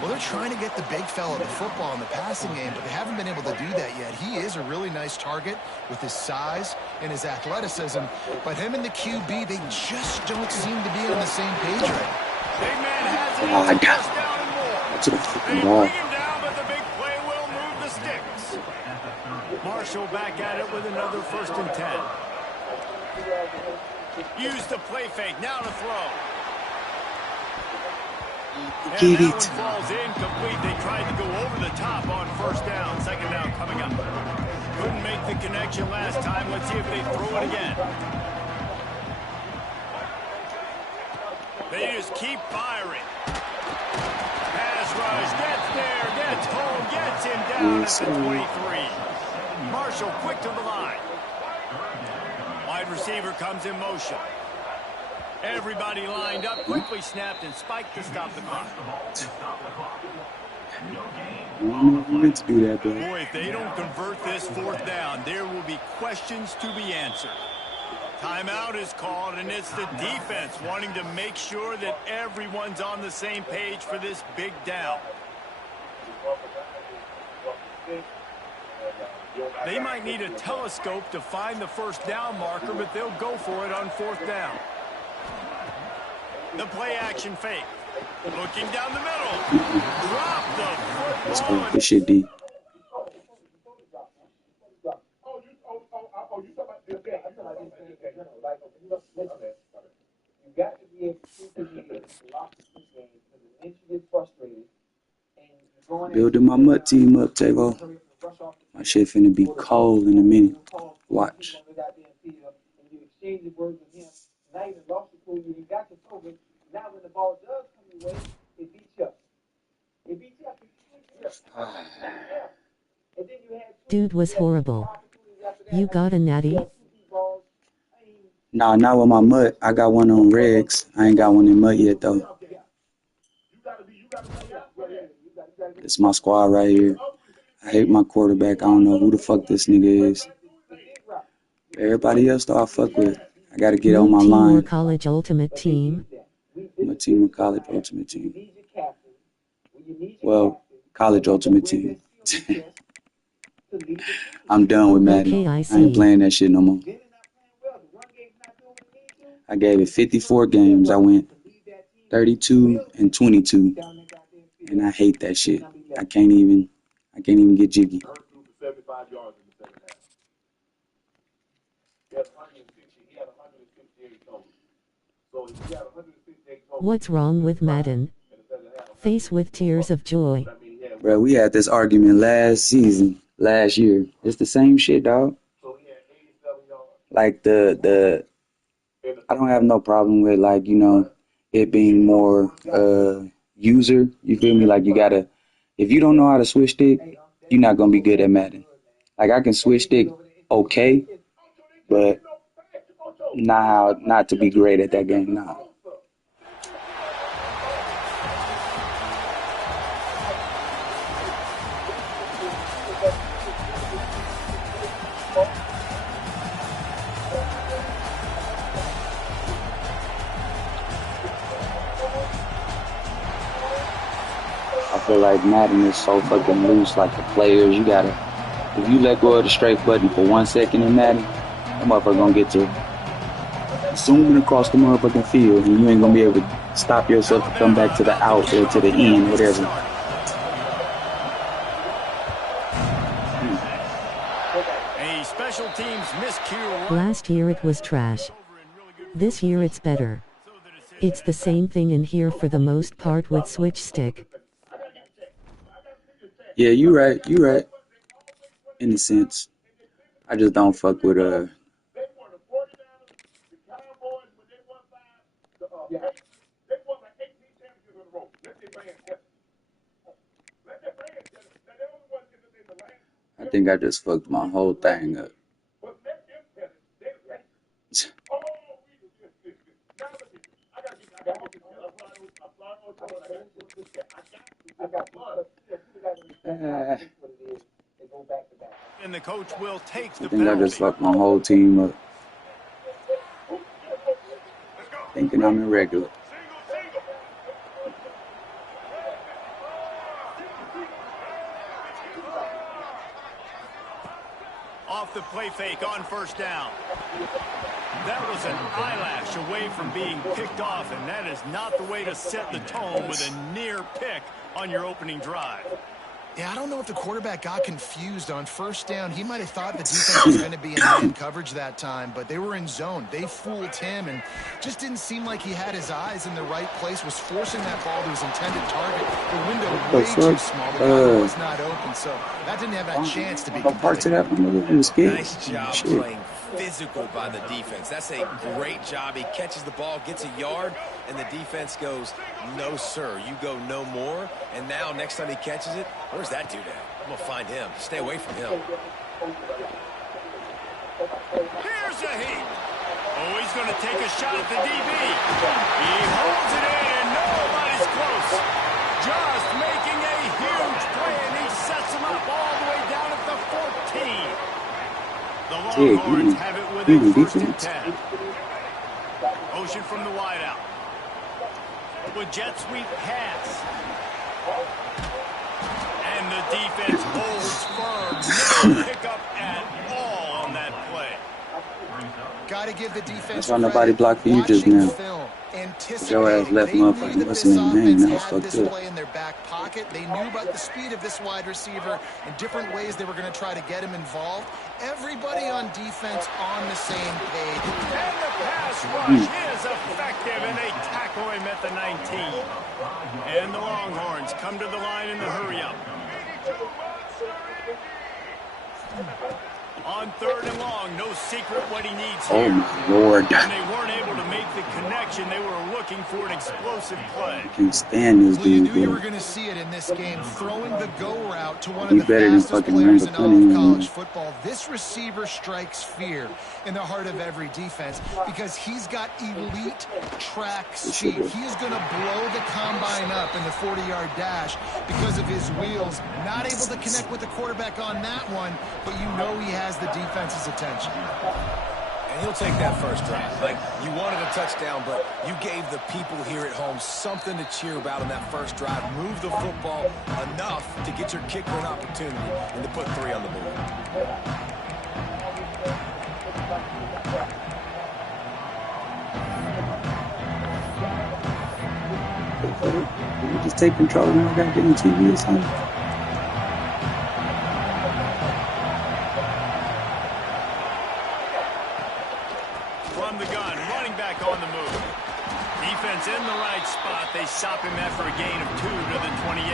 Well, they're trying to get the big fella the football in the passing game, but they haven't been able to do that yet. He is a really nice target with his size and his athleticism, but him and the QB, they just don't seem to be on the same page right now. Big man has it. Oh, I got First down and more. to the They fucking bring ball. him down, but the big play will move the sticks. Marshall back at it with another 1st and 10. Use the play fake. Now to throw. And Get that it. one falls incomplete. They tried to go over the top on 1st down. 2nd down coming up. Couldn't make the connection last time. Let's see if they throw it again. They just keep firing. Pass rush. Gets there. Gets home. Gets him down at the 23. Marshall quick to the line. Wide receiver comes in motion. Everybody lined up, quickly snapped and spiked to stop the clock. I don't know if you meant to do that, bro. Boy, if they don't convert this 4th down, there will be questions to be answered. Timeout is called, and it's the defense wanting to make sure that everyone's on the same page for this big down. They might need a telescope to find the 1st down marker, but they'll go for it on 4th down. The play action fake. Looking down the middle. Drop the Let's football. go. This shit deep. Building my MUT team up, Tavo. My shit finna be cold in a minute. Watch. You exchange words with him. dude was horrible. You got a natty? Nah, not with my mud. I got one on Regs. I ain't got one in mud yet, though. It's my squad right here. I hate my quarterback. I don't know who the fuck this nigga is. Everybody else, though, I fuck with. I got to get on my team line. Or college ultimate team? My team or college ultimate team. Well, college ultimate team. I'm done with Madden. Okay, I I see. ain't playing that shit no more. I gave it 54 games. I went 32-22, and I hate that shit. I can't even get jiggy. What's wrong with Madden? Face with tears of joy. Bro, we had this argument last year. It's the same shit, dog. Like the I don't have no problem with, like, you know, it being more user. You feel me? Like, you gotta, if you don't know how to switch stick, you're not gonna be good at Madden. Like, I can switch stick okay, but not to be great at that game. Nah. I feel like Madden is so fucking loose. Like, the players, you gotta, if you let go of the straight button for 1 second in Madden, that motherfucker gonna get to zooming across the motherfucking field, and you ain't gonna be able to stop yourself to come back to the out or to the end, whatever. A special teams miscue. Last year it was trash. This year it's better. It's the same thing in here for the most part with switch stick. Yeah, you right. In a sense. I just don't fuck with I think I just fucked my whole thing up. And the coach will take the I think I penalty. just fucked my whole team up. Thinking I'm irregular. Off the play fake on first down. That was an eyelash away from being picked off, and that is not the way to set the tone with a near pick on your opening drive. Yeah, I don't know if the quarterback got confused on first down. He might have thought the defense was going to be in man coverage that time, but they were in zone. They fooled him and just didn't seem like he had his eyes in the right place, was forcing that ball to his intended target. The window way too small. The guy was not open, so that didn't have that chance to be Parts of completed. that from the skate. Nice job Shit. playing physical by the defense. That's a great job. He catches the ball, gets a yard, and the defense goes, no, sir, you go no more. And now next time he catches it, where's that dude at? I'm going to find him. Stay away from him. Here's a heat. Oh, he's going to take a shot at the DB. He holds it in, and nobody's close. Just making a huge play, and he sets him up all the way down at the 14. The Longhorns have it within first and 10. Ocean from the wideout. With jet sweep pass. And the defense holds firm. No pickup at all on that play. Got to give the defense. That's why nobody blocked for you just now. Your ass left motherfucking what's in their name. That was fucked up. In their back pocket. They knew about the speed of this wide receiver and different ways they were going to try to get him involved. Everybody on defense on the same page. And the pass rush is effective, and they tackle him at the 19. And the Longhorns come to the line in the hurry-up. On 3rd and long, no secret what he needs Oh here. my Lord. And they weren't able to make the connection. They were looking for an explosive play. I can't stand this Well, you dude, knew you were bro. going to see it in this game, throwing the go route to one He of the better than fastest fucking players Randall in all Cunningham, of college man. football. This receiver strikes fear in the heart of every defense because he's got elite track speed. He is going to blow the combine up in the 40-yard dash because of his wheels. Not able to connect with the quarterback on that one, but you know he has the defense's attention. And he'll take that first drive. Like, you wanted a touchdown, but you gave the people here at home something to cheer about in that first drive. Move the football enough to get your kicker an opportunity and to put 3 on the board. You just take control of my goddamn TV or something. From the gun, running back on the move. Defense in the right spot. They stop him after a gain of 2 to the 28.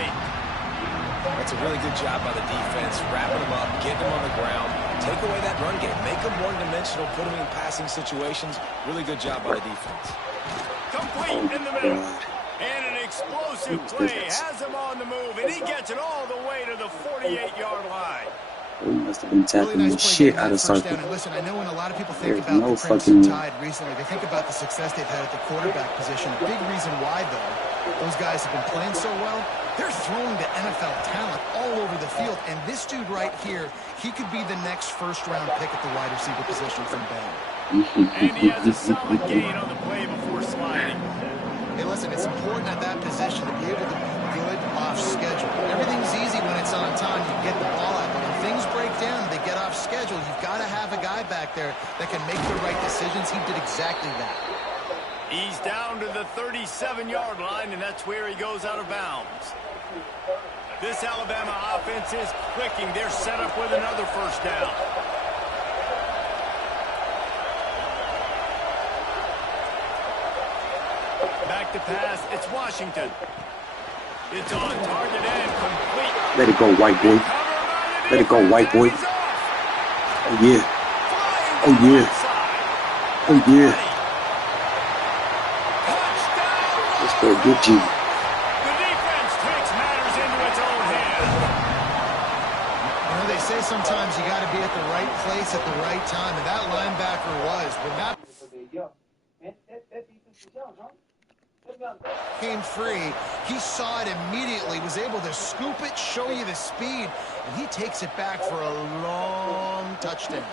That's a really good job by the defense, wrapping him up, getting him on the ground. Take away that run game. Make him one-dimensional, put him in passing situations. Really good job by the defense. Complete in the middle. And an explosive play has him on the move, and he gets it all the way to the 48-yard line. We must have been Really tackling the nice play shit getting out that of first Circle. down. And listen, I know when a lot of people think There's about no the Crimson fucking- Tide recently, they think about the success they've had at the quarterback position. A big reason why, though, those guys have been playing so well, they're throwing to NFL talent all over the field. And this dude right here, he could be the next first-round pick at the wide receiver position from Bama. And he has a solid gain on the play before sliding. Hey, listen, it's important at that position to be able to be good off schedule. Everything's easy when it's on time. You get the ball out. But when things break down, they get off schedule. You've got to have a guy back there that can make the right decisions. He did exactly that. He's down to the 37-yard line, and that's where he goes out of bounds. This Alabama offense is clicking. They're set up with another first down. Back to pass. It's Washington. It's on target and complete. Let it go, white boy. Let it go, white boy. Oh, yeah. Oh, yeah. Oh, yeah. Let's go, good G. The defense takes matters into its own hands. You know, they say sometimes you got to be at the right place at the right time, and that linebacker was. When that came free, he saw it immediately, was able to scoop it, show you the speed, and he takes it back for a long touchdown.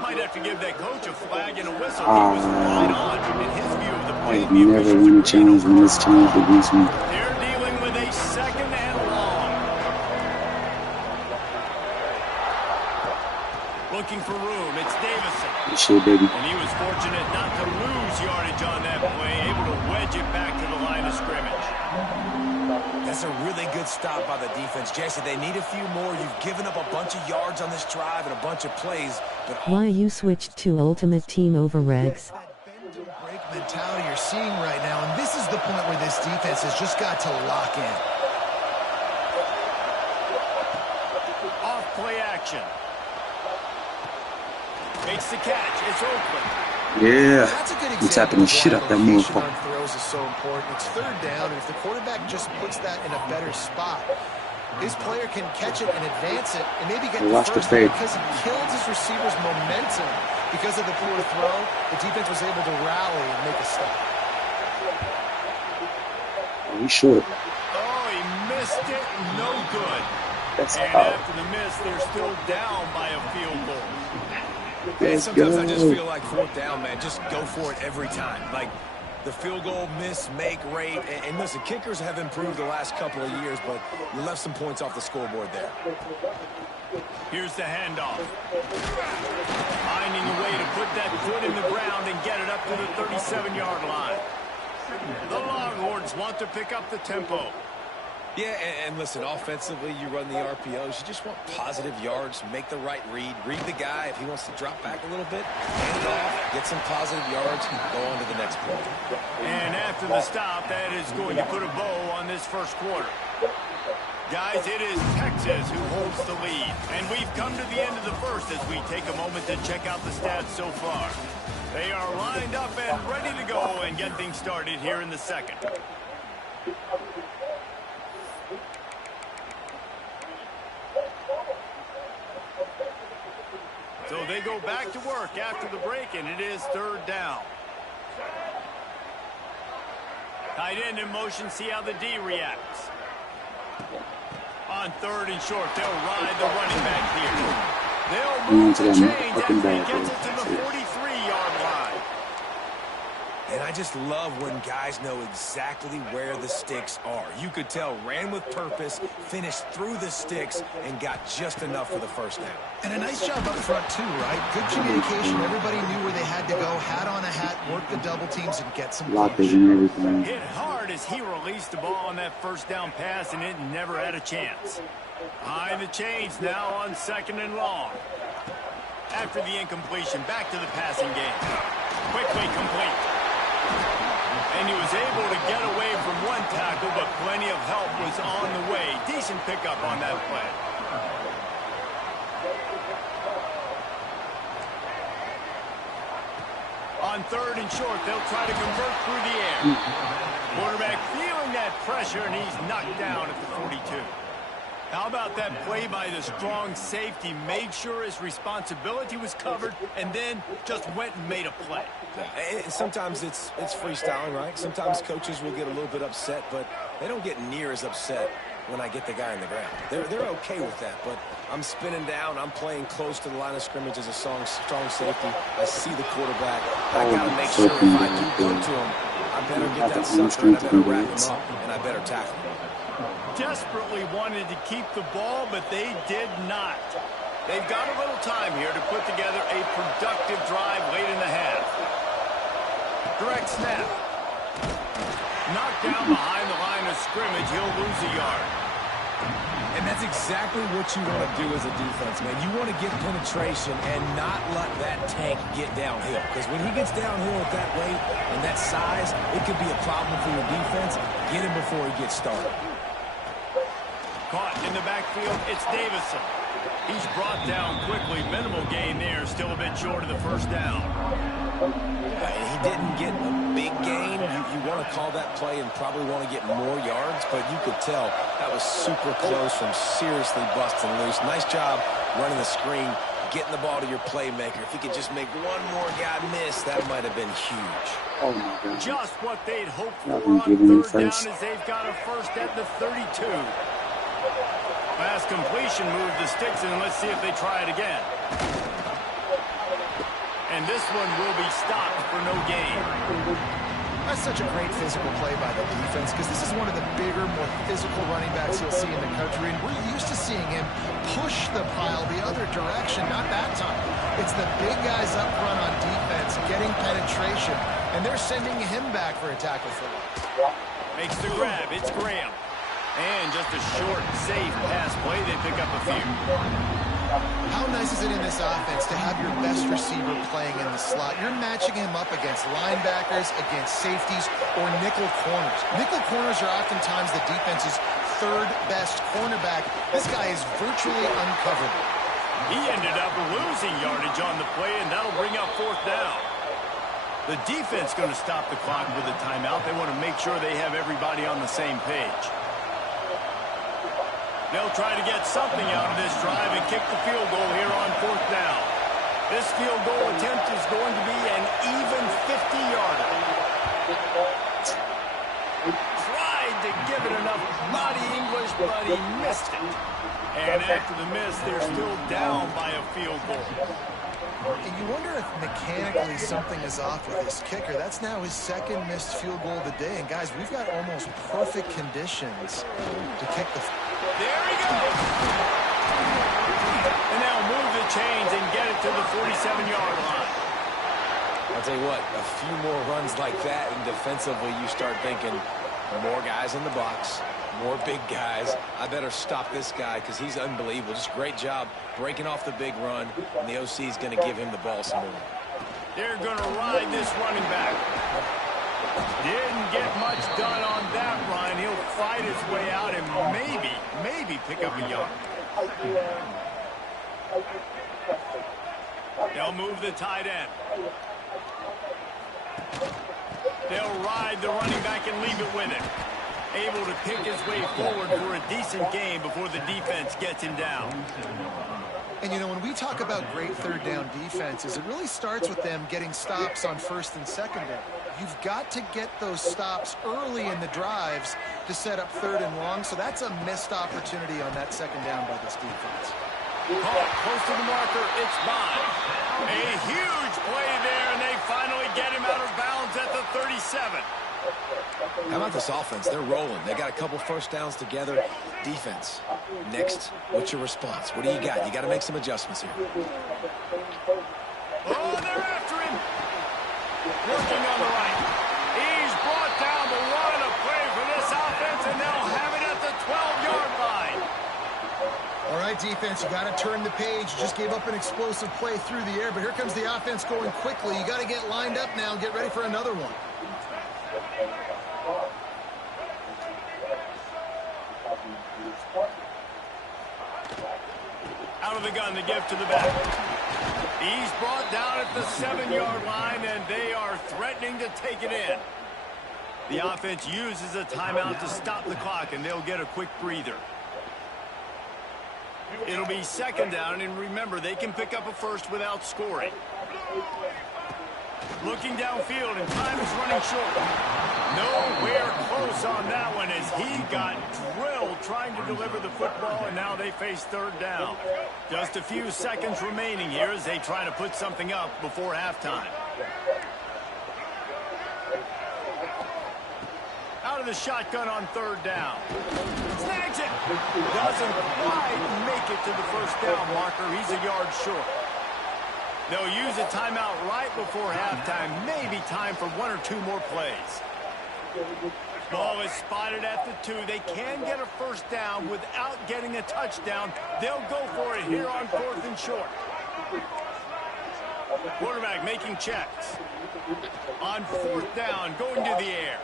Might have to give that coach a flag and a whistle. He was right on in his view of the play. I've never won a challenge when this challenge against me. They're dealing with a 2nd and long. Looking for room. It's Davison. Good shit, baby. And he was fortunate not to lose yardage on that play, able to wedge it back to the line of scrimmage. That's a really good stop by the defense. Jesse, they need a few more. You've given up a bunch of yards on this drive and a bunch of plays. But Why you switched to Ultimate Team over Regs? That bend to break mentality you're seeing right now, and this is the point where this defense has just got to lock in. Off play action. Makes the catch. It's Oakland. Yeah. That's a good I'm example tapping the of shit why out that location motherfucker. on throws is so important. It's 3rd down, and if the quarterback just puts that in a better spot, his player can catch it and advance it and maybe get the Watch the first fade. because he killed his receiver's momentum. Because of the poor throw, the defense was able to rally and make a stop. Oh, he's short. Oh, he missed it. No good. That's And out. after the miss, they're still down by a field goal. And Let's sometimes I just go. feel like 4th down, man. Just go for it every time. Like, the field goal miss, make rate. And listen, kickers have improved the last couple of years, but you left some points off the scoreboard there. Here's the handoff. Finding a way to put that foot in the ground and get it up to the 37-yard line. The Longhorns want to pick up the tempo. Yeah, and listen, offensively, you run the RPOs. You just want positive yards, make the right read the guy. If he wants to drop back a little bit, hand it off, get some positive yards, go on to the next play. And after the stop, that is going to put a bow on this first quarter. Guys, it is Texas who holds the lead. And we've come to the end of the first as we take a moment to check out the stats so far. They are lined up and ready to go and get things started here in the second. So they go back to work after the break, and it is third down. Tight end in motion, see how the D reacts. On third and short, they'll ride the running back here. They'll move the chains after he gets it to the 43-yard line. And I just love when guys know exactly where the sticks are. You could tell ran with purpose, finished through the sticks, and got just enough for the first down. And a nice job up front, too, right? Good communication. Everybody knew where they had to go, hat on a hat, work the double teams, and get some push. Hit hard as he released the ball on that first down pass, and it never had a chance. Behind the chains now on second and long. After the incompletion, back to the passing game. Quickly complete. And he was able to get away from one tackle, but plenty of help was on the way. Decent pickup on that play. On third and short, they'll try to convert through the air. Quarterback feeling that pressure, and he's knocked down at the 42. How about that play by the strong safety? Made sure his responsibility was covered and then just went and made a play. And sometimes it's freestyling, right? Sometimes coaches will get a little bit upset, but they don't get near as upset when I get the guy on the ground. They're okay with that, but I'm spinning down. I'm playing close to the line of scrimmage as a strong safety. I see the quarterback. I got to make sure if I do go to him, I better get that sucker, and I better wrap him up, and I better tackle him. Desperately wanted to keep the ball, but they did not. They've got a little time here to put together a productive drive late in the half. Direct snap. Knocked down behind the line of scrimmage. He'll lose a yard. And that's exactly what you want to do as a defense, man. You want to get penetration and not let that tank get downhill. Because when he gets downhill at that weight and that size, it could be a problem for your defense. Get him before he gets started. Caught in the backfield, it's Davison. He's brought down quickly. Minimal gain there, still a bit short of the first down. He didn't get a big gain. You want to call that play and probably want to get more yards, but you could tell that was super close from seriously busting loose. Nice job running the screen, getting the ball to your playmaker. If he could just make one more guy miss, that might have been huge. Oh my God. Just what they'd hoped for on third down as they've got a first at the 32. Pass completion, move the sticks, and let's see if they try it again. And this one will be stopped for no gain. That's such a great physical play by the defense because this is one of the bigger, more physical running backs you'll see in the country, and we're used to seeing him push the pile the other direction. Not that time. It's the big guys up front on defense getting penetration, and they're sending him back for a tackle for loss. Makes the grab. It's Graham. And just a short, safe pass play. They pick up a few. How nice is it in this offense to have your best receiver playing in the slot? You're matching him up against linebackers, against safeties, or nickel corners. Nickel corners are oftentimes the defense's third best cornerback. This guy is virtually uncoverable. He ended up losing yardage on the play, and that'll bring up fourth down. The defense going to stop the clock with a timeout. They want to make sure they have everybody on the same page. They'll try to get something out of this drive and kick the field goal here on fourth down. This field goal attempt is going to be an even 50-yarder. Tried to give it enough body English, but he missed it. And after the miss, they're still down by a field goal. And you wonder if mechanically something is off with this kicker. That's now his second missed field goal of the day. And, guys, we've got almost perfect conditions to kick the... There he goes! And now move the chains and get it to the 47-yard line. I'll tell you what, a few more runs like that, and defensively you start thinking more guys in the box, more big guys. I better stop this guy because he's unbelievable. Just great job breaking off the big run, and the OC is going to give him the ball some more. They're going to ride this running back. Didn't get much done on that run. He'll fight his way out and maybe pick up a yard. They'll move the tight end. They'll ride the running back and leave it with him. Able to pick his way forward for a decent game before the defense gets him down. And, you know, when we talk about great third down defenses, it really starts with them getting stops on first and second down. You've got to get those stops early in the drives to set up third and long, so that's a missed opportunity on that second down by this defense. Caught close to the marker, it's Bond. A huge play there, and they finally get him out of bounds at the 37. How about this offense? They're rolling. They got a couple first downs together. Defense. Next, what's your response? What do you got? You got to make some adjustments here. Oh, they're after him. Working on the right. He's brought down, but what a play for this offense, and they'll have it at the 12-yard line. All right, defense, you got to turn the page. You just gave up an explosive play through the air, but here comes the offense going quickly. You got to get lined up now and get ready for another one. Out of the gun, the give to the back. He's brought down at the 7-yard line, and they are threatening to take it in. The offense uses a timeout to stop the clock, and they'll get a quick breather. It'll be second down, and remember, they can pick up a first without scoring. Looking downfield, and time is running short. Nowhere close on that one as he got drilled trying to deliver the football, and now they face third down. Just a few seconds remaining here as they try to put something up before halftime. Out of the shotgun on third down. Snags it. Doesn't quite make it to the first down marker. He's a yard short. They'll use a timeout right before halftime. Maybe time for one or two more plays. Ball is spotted at the 2. They can get a first down without getting a touchdown. They'll go for it here on 4th and short. Quarterback making checks. On 4th down, going to the air.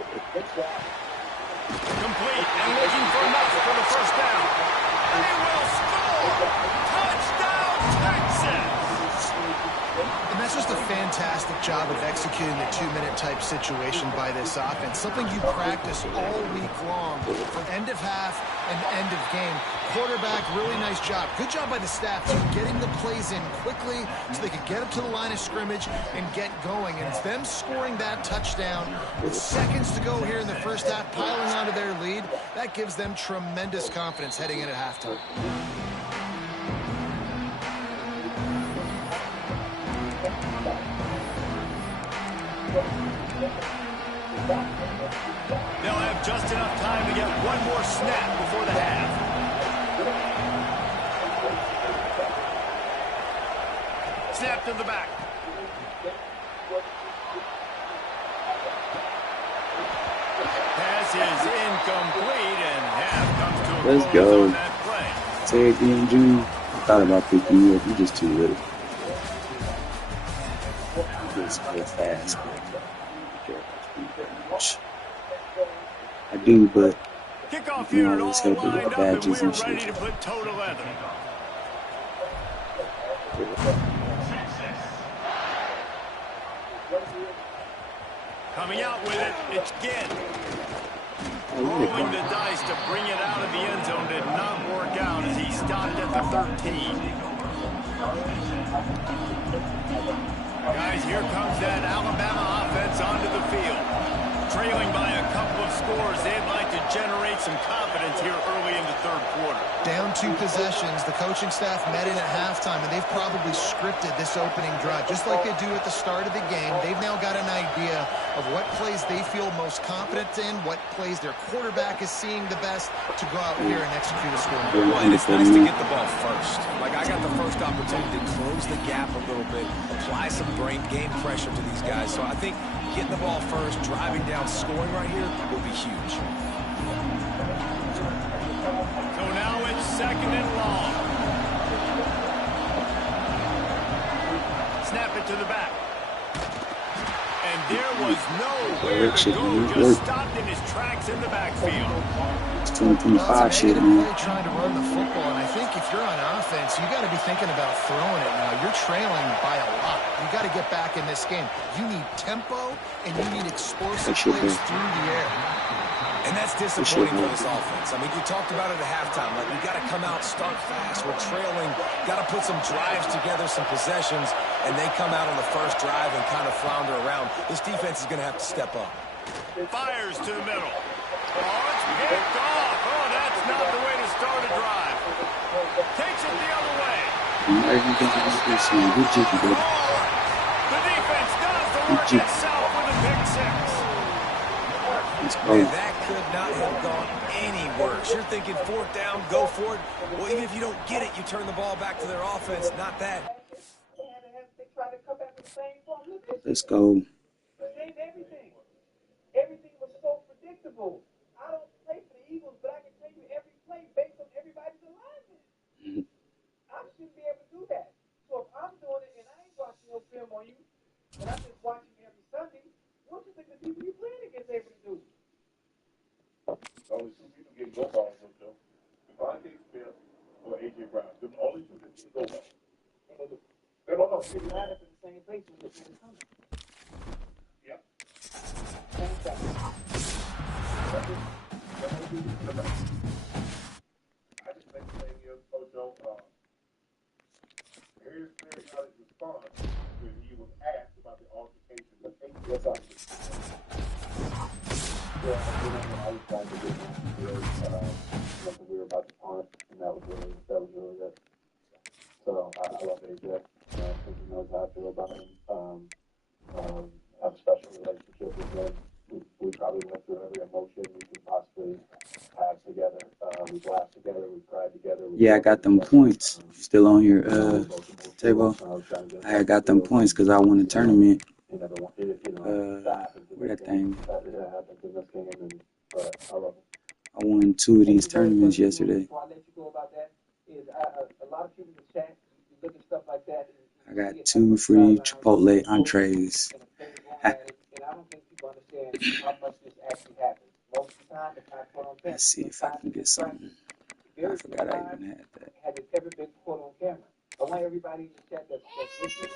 Complete and looking for enough for the first down. They will score! Touchdown, Texas! And that's just a fantastic job of executing a 2-minute type situation by this offense. Something you practice all week long from end of half and end of game. Quarterback, really nice job. Good job by the staff, too, getting the plays in quickly so they could get up to the line of scrimmage and get going. And it's them scoring that touchdown with seconds to go here in the first half, piling onto their lead. That gives them tremendous confidence heading in at halftime. They'll have just enough time to get one more snap before the half. Snap to the back. Pass is incomplete, and half comes to a Let's close go. on that play. Terry Green Jr. I thought about picking you up. You're just too little. You just play fast, but I don't care about speed very much. I do, but Kickoff you unit always all help with lined up, and badges we're and ready shit. to put toe to leather. Coming out with it, it's Ginn. Rolling the dice to bring it out of the end zone did not work out as he stopped at the 13. Guys, here comes that Alabama offense onto the field. Trailing by a couple of scores, they'd like to generate some confidence here early in the third quarter. Down 2 possessions, the coaching staff met in at halftime, and they've probably scripted this opening drive. Just like they do at the start of the game, they've now got an idea of what plays they feel most confident in, what plays their quarterback is seeing the best to go out here and execute a score. Well, and it's nice to get the ball first. Like, I got the first opportunity to close the gap a little bit, apply some game pressure to these guys. So I think getting the ball first, driving down, scoring right here will be huge. So now it's second and long. Snap it to the back. And there was nowhere That to shit go, did not just work. stopped in his tracks in the backfield. It's Well, it's 2025 a shit, negative man. play trying to run the football, and I think if you're on offense, you got to be thinking about throwing it now. You're trailing by a lot. You got to get back in this game. You need tempo, and you need explosive plays through the air. And that's disappointing for this offense. I mean, you talked about it at halftime. Like, we got to come out, start fast. We're trailing. Got to put some drives together, some possessions, and they come out on the first drive and kind of flounder around. This defense is going to have to step up. Fires to the middle. Oh, it's picked off. Oh, that's not the way to start a drive. Takes it the other way. Good jiggy, baby. The defense does the work itself with a pick six. Man, that could not have gone any worse. You're thinking fourth down, go for it. Well, even if you don't get it, you turn the ball back to their offense. Not that. Let's go. Everything was so predictable. I don't play for the Eagles, but I can tell you every play based on everybody's alignment. I shouldn't be able to do that. So if I'm doing it and I ain't watching no film on you, and I'm just watching you every Sunday, what do you think the people you playing against able to do? Only two people get go balls up though. Devontae Smith or AJ Brown. The only two that get go balls. They're all going to line up in the same place when they're coming. Yeah. Same time. I just think the thing is, Coach O, here's Sirianni's response when he was asked about the altercation with AJ Brown. Yeah, I was trying to get my something we were about to punt, and that was really it. So I love AJ. I think he knows how I feel about him. Have a special relationship with him. We probably went through every emotion we could possibly have together. We've laughed together, we've cried together. Yeah, I got them points still on your table. I got them points because I won a tournament. Where that thing? I won 2 of these tournaments yesterday. I got 2 free Chipotle entrees. Let's see if I can get something. I forgot I even had that. Has it ever been caught on camera? I want everybody in the chat that's listening.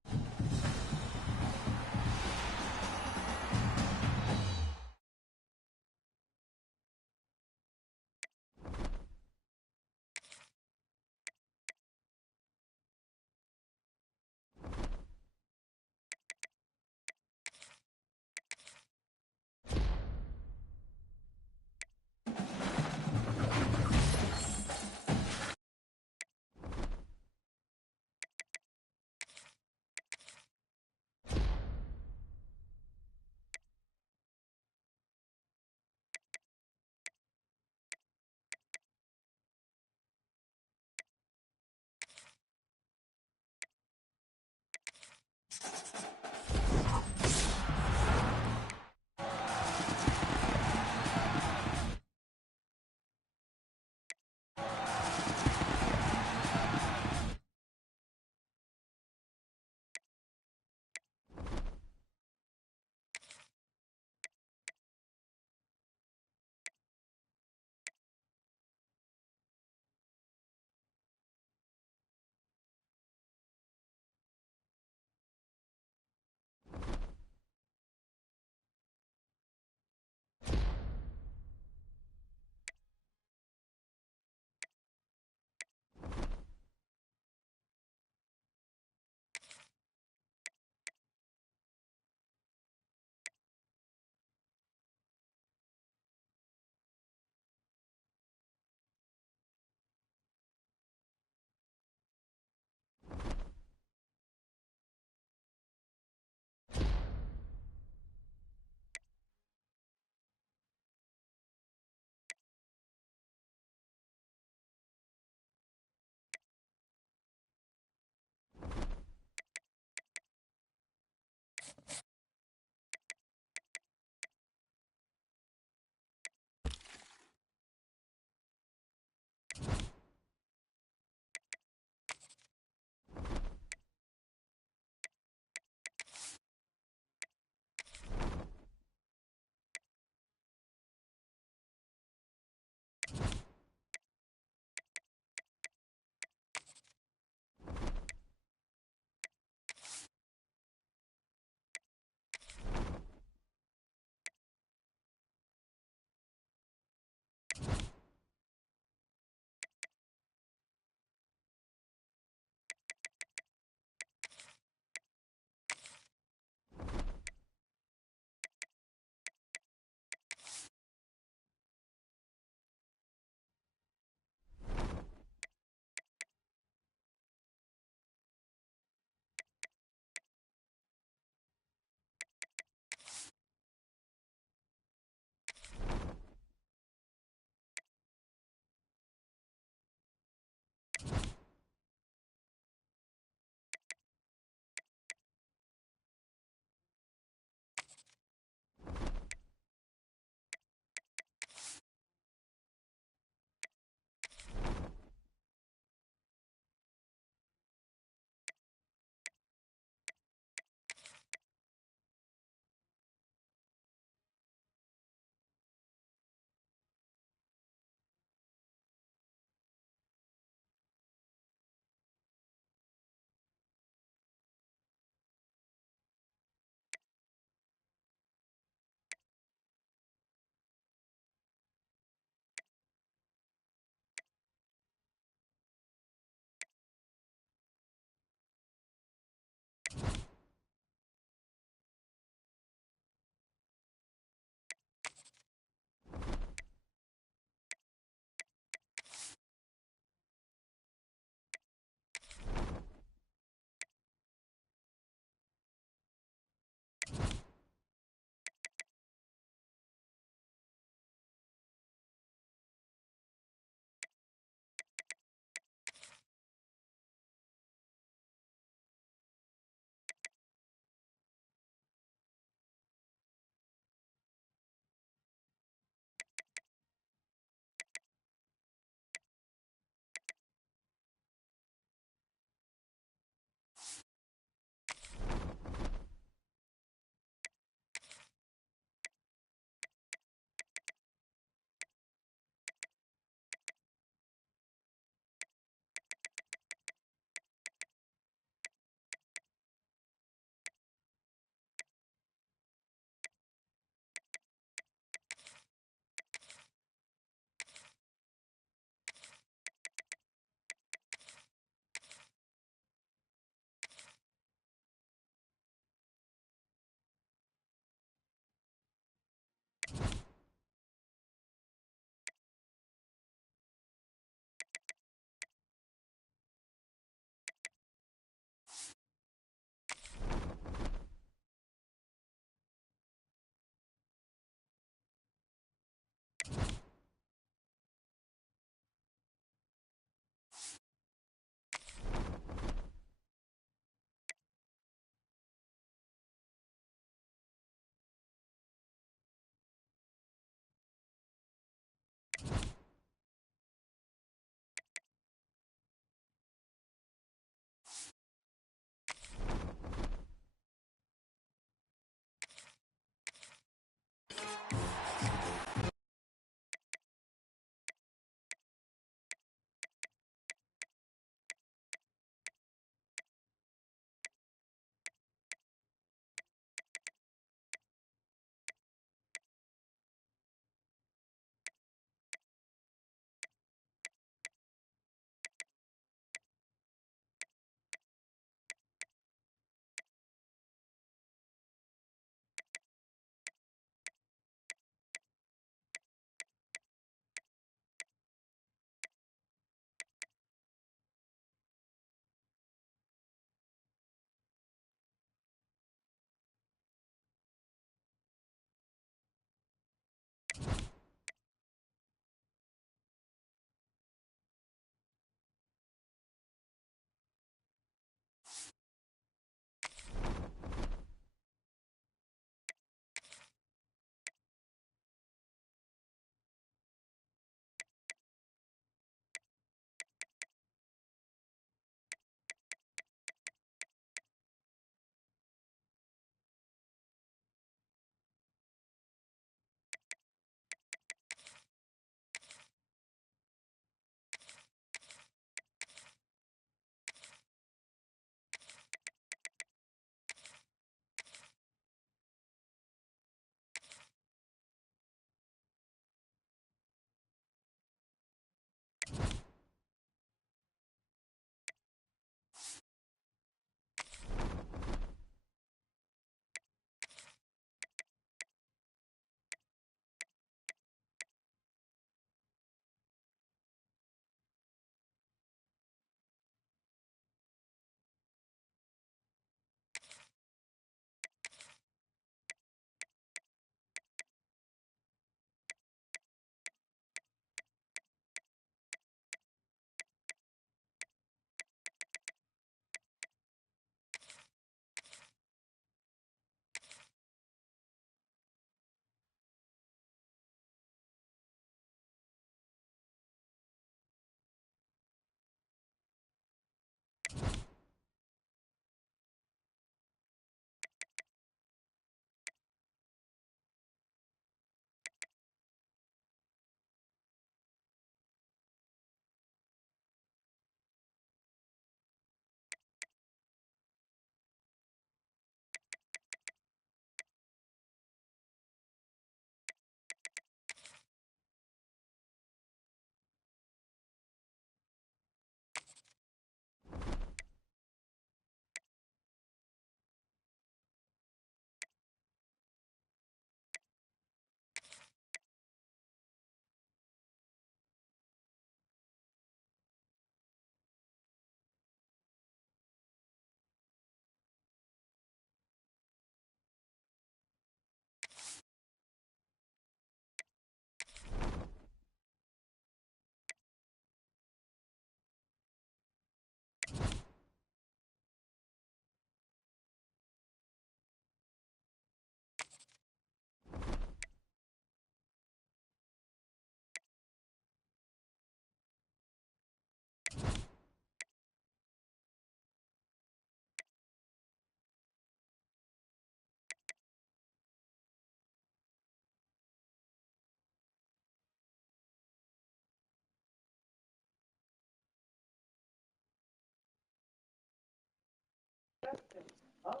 everything. Huh?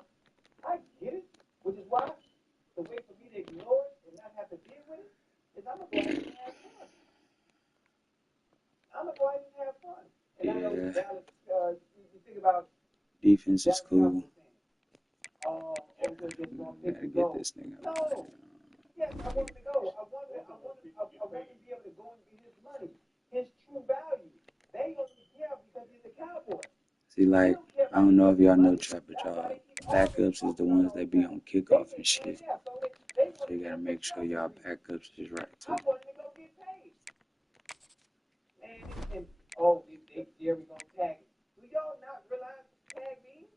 I get it. Which is why the way for me to ignore it and not have to deal with it is I'm going to go ahead and have fun. I'm going to go ahead and have fun. And I know Yeah. Dallas, you think about Defense is Dallas cool. Cowboys fans. Oakland just going to Gotta pick get go. this nigga. No. Yes, I want him to go. I want him to be able to go and get his money, his true value. They only care because he's a Cowboy. See, like, I don't know if y'all know Trapper Jaw. Backups is the ones that be on kickoff and shit. So you gotta make sure y'all backups is right too. I want him to go get paid. And Jerry gonna tag him. Do y'all not realize what tag means?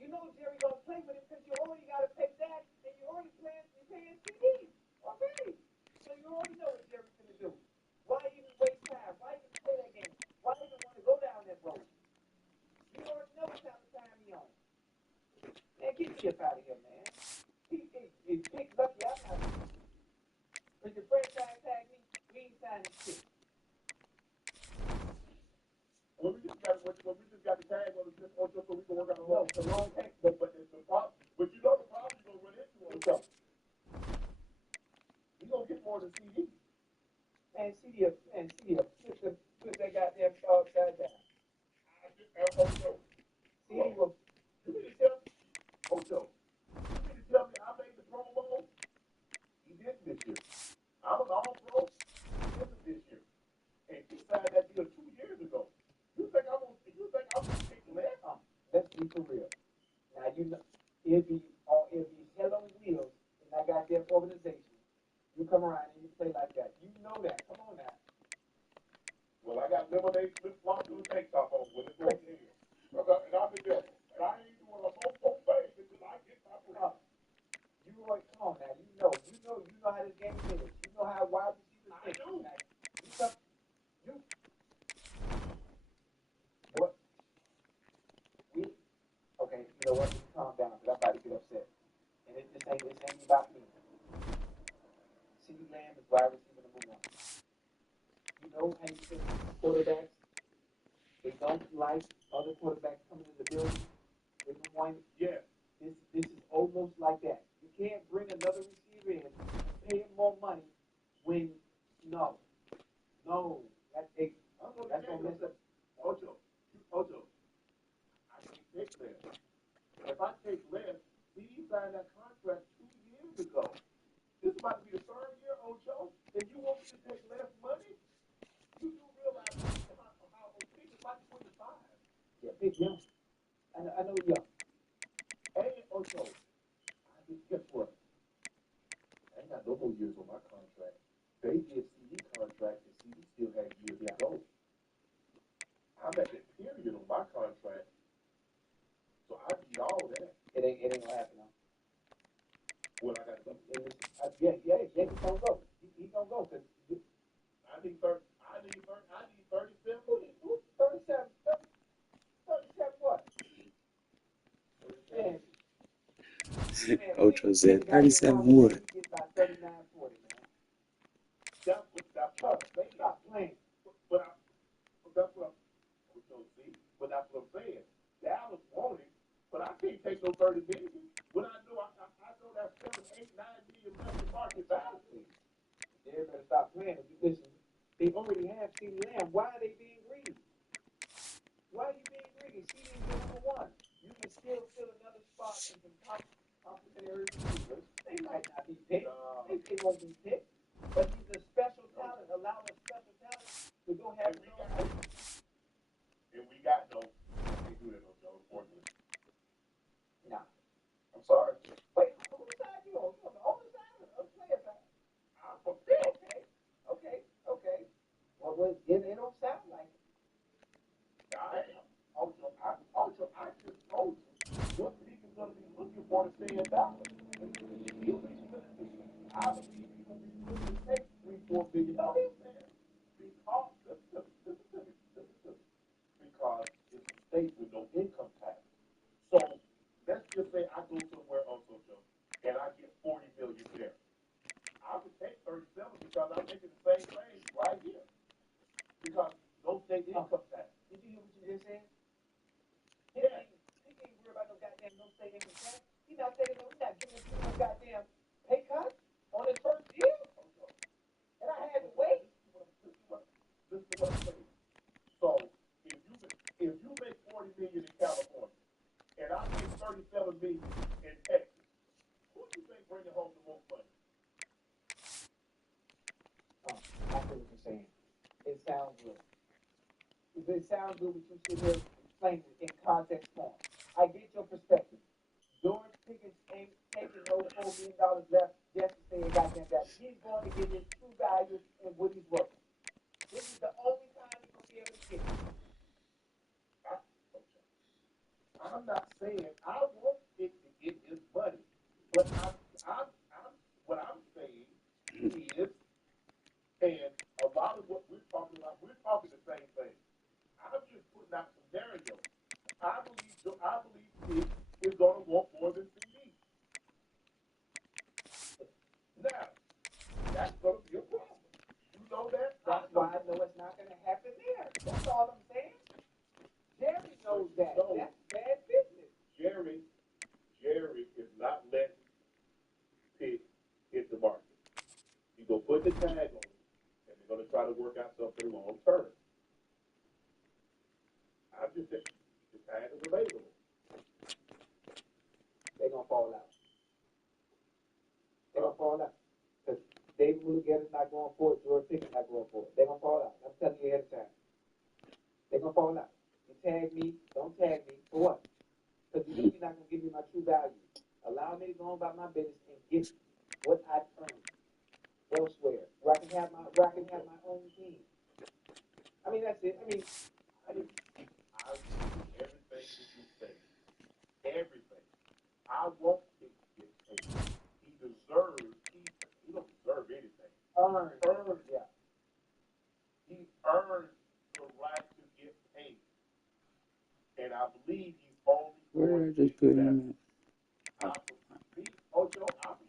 You know Jerry gonna play with him because you already gotta pay that and you already paying CD already. So you already know what Jerry's gonna do. Why even waste time? Why even play that game? Why even want to go down that road? You already know what type of time he on. Man, get Chip out of here, man. He's big lucky I'm not. When your franchise tag me, we ain't signing shit. Well, we just got the tag on the just so we can work out a No, long it's a long tag. but it's the problem. But you know the problem you're gonna run into on top. You gonna get more than CD. Man, CD up, flip that goddamn upside down. CD will. You mean to tell me? Ocho, you mean to tell me I made the Pro Bowl? He didn't this year. I'm an All-Pro. He didn't this year. And he signed that deal 2 years ago. You think I'm gonna take less? Let's be for real. Now you know it'll be hell on wheels in that goddamn organization. You come around and you play like that. You know that. Come on now. Well, I got lemonade flip-flops and a tank top on when it's right here. And I'm the devil. And I ain't doing a whole thing until I get my foot. You already come on now. You know how this game is. You know how wide receivers think. Now, what? Okay, you know what? Just calm down because I'm about to get upset. And this ain't about me. CeeDee Lamb is wide receiver number 1. You know how you think quarterbacks, they don't like other quarterbacks coming in the building. They don't want Yeah. This is almost like that. You can't bring another receiver in and pay him more money when no. That's gonna mess up. Ocho, I can't take less. If I take less, CD signed that contract 2 years ago. This is about to be the 3rd year, Ocho, and you want me to take less money? You do realize how big is like 25? Yeah, big young. I know young. Hey, Ocho, guess what? I ain't got no more years on my contract. They did CD contract, and CD still had years to go. I'm at that period on my contract, so I need all that. It ain't gonna happen. What I got to do? Yeah, he's gonna go. He's gonna go because I need 37. 37 what? Man, Ocho said 37 wood. He gets about 39, 40, man. That's tough. They Stop playing. But that's what I'm saying. Dallas wanted it, but I can't take no 30 million. When I know that's 7, 8, 9 million left in market value. They better stop playing. Listen, they already have CeeDee Lamb. Why are they being greedy? Why are you being greedy? CeeDee is number 1. You can still fill another spot in some complementary receivers. They might not be picked. They won't be picked. But he's a special talent. Allow a special talent to go have his own life. And we got no. I can't do that, no, unfortunately. Nah. I'm sorry. Wait, whose side you on? You on the owner side or the player side? I'm a bitch. Okay. Well, it don't sound like it. I am. Also, I just told you what people going to be looking for to stay in Dallas. He'll be willing to. I believe he's going to be willing to take $3-4 billion there because it's a state with no income tax. So let's just say I go somewhere else, and I get 40 million there. I would take 37 because I'm making the same thing right here because no state income tax. Did you hear what you just said? Yeah. $37 million in Texas. Who do you think bringing home the most money? I see what you're saying. It sounds good. It sounds good when you sit here explaining it in context form. I get your perspective. George Pickens ain't taking no $4 million left just to say goddamn that. He's going to get his true value in what he's worth. This is the only time he's going to be able to get it. I'm not saying I want it to get his money, but what I'm saying is, and a lot of what we're talking about, we're talking the same thing. I'm just putting out scenarios. I believe Pitt is going to want more than CD. Now, that's going to be a problem. You know that? That's why I know it's not going to happen there. That's all I'm saying. Jerry knows that. No. That's bad business. Jerry is not letting Pitt hit the market. He's going to put the tag on it, and they're going to try to work out something long term. I'm just saying, the tag is available. They're going to fall out. They're going to fall out. Because David Mulugeta's not going for it. George Pickens not going for it. They're going to fall out. I'm telling you ahead of time. They're going to fall out. You tag me, don't tag me. For what? Because you know you're not going to give me my true value. Allow me to go on about my business and get what I've earned elsewhere, where I can have my own team. I mean, that's it. I mean, I agree with everything that you say. Everything. I want him to get paid. He don't deserve anything. earned, yeah. He earned the right to get paid. And I believe he's only Where did I just put him I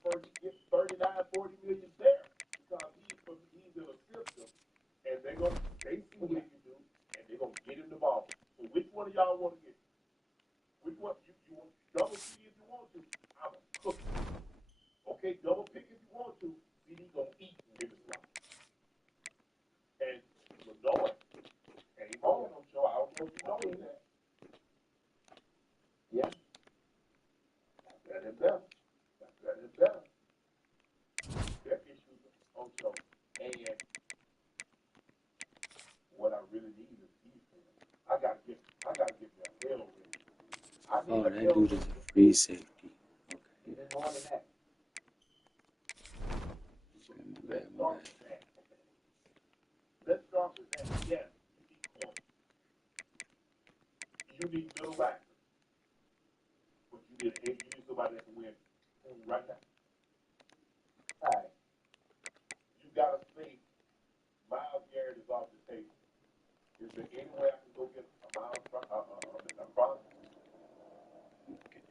prefer to get 39, 40 million there because he's in a system and they see what he can do and they're gonna get him the ball. So which one of y'all want to get? Which one you want double C if you want to? I'm a cook. Okay, double pick if you want to. CD gonna eat in the slot. And Lenoir came on them, so I don't know if you know that. Yeah. That is better. Their issues on show. And what I really need is defense. I gotta get that hell ready. Oh, that dude is a free safety. Okay. Even more than that. Okay, my bad. Let's start with that. Yes, you need corners. You need middle backers. But you need somebody that can win right now. All right. You gotta think Myles Garrett is off the table. Is there any way I can go get a Myles Crosby? Okay.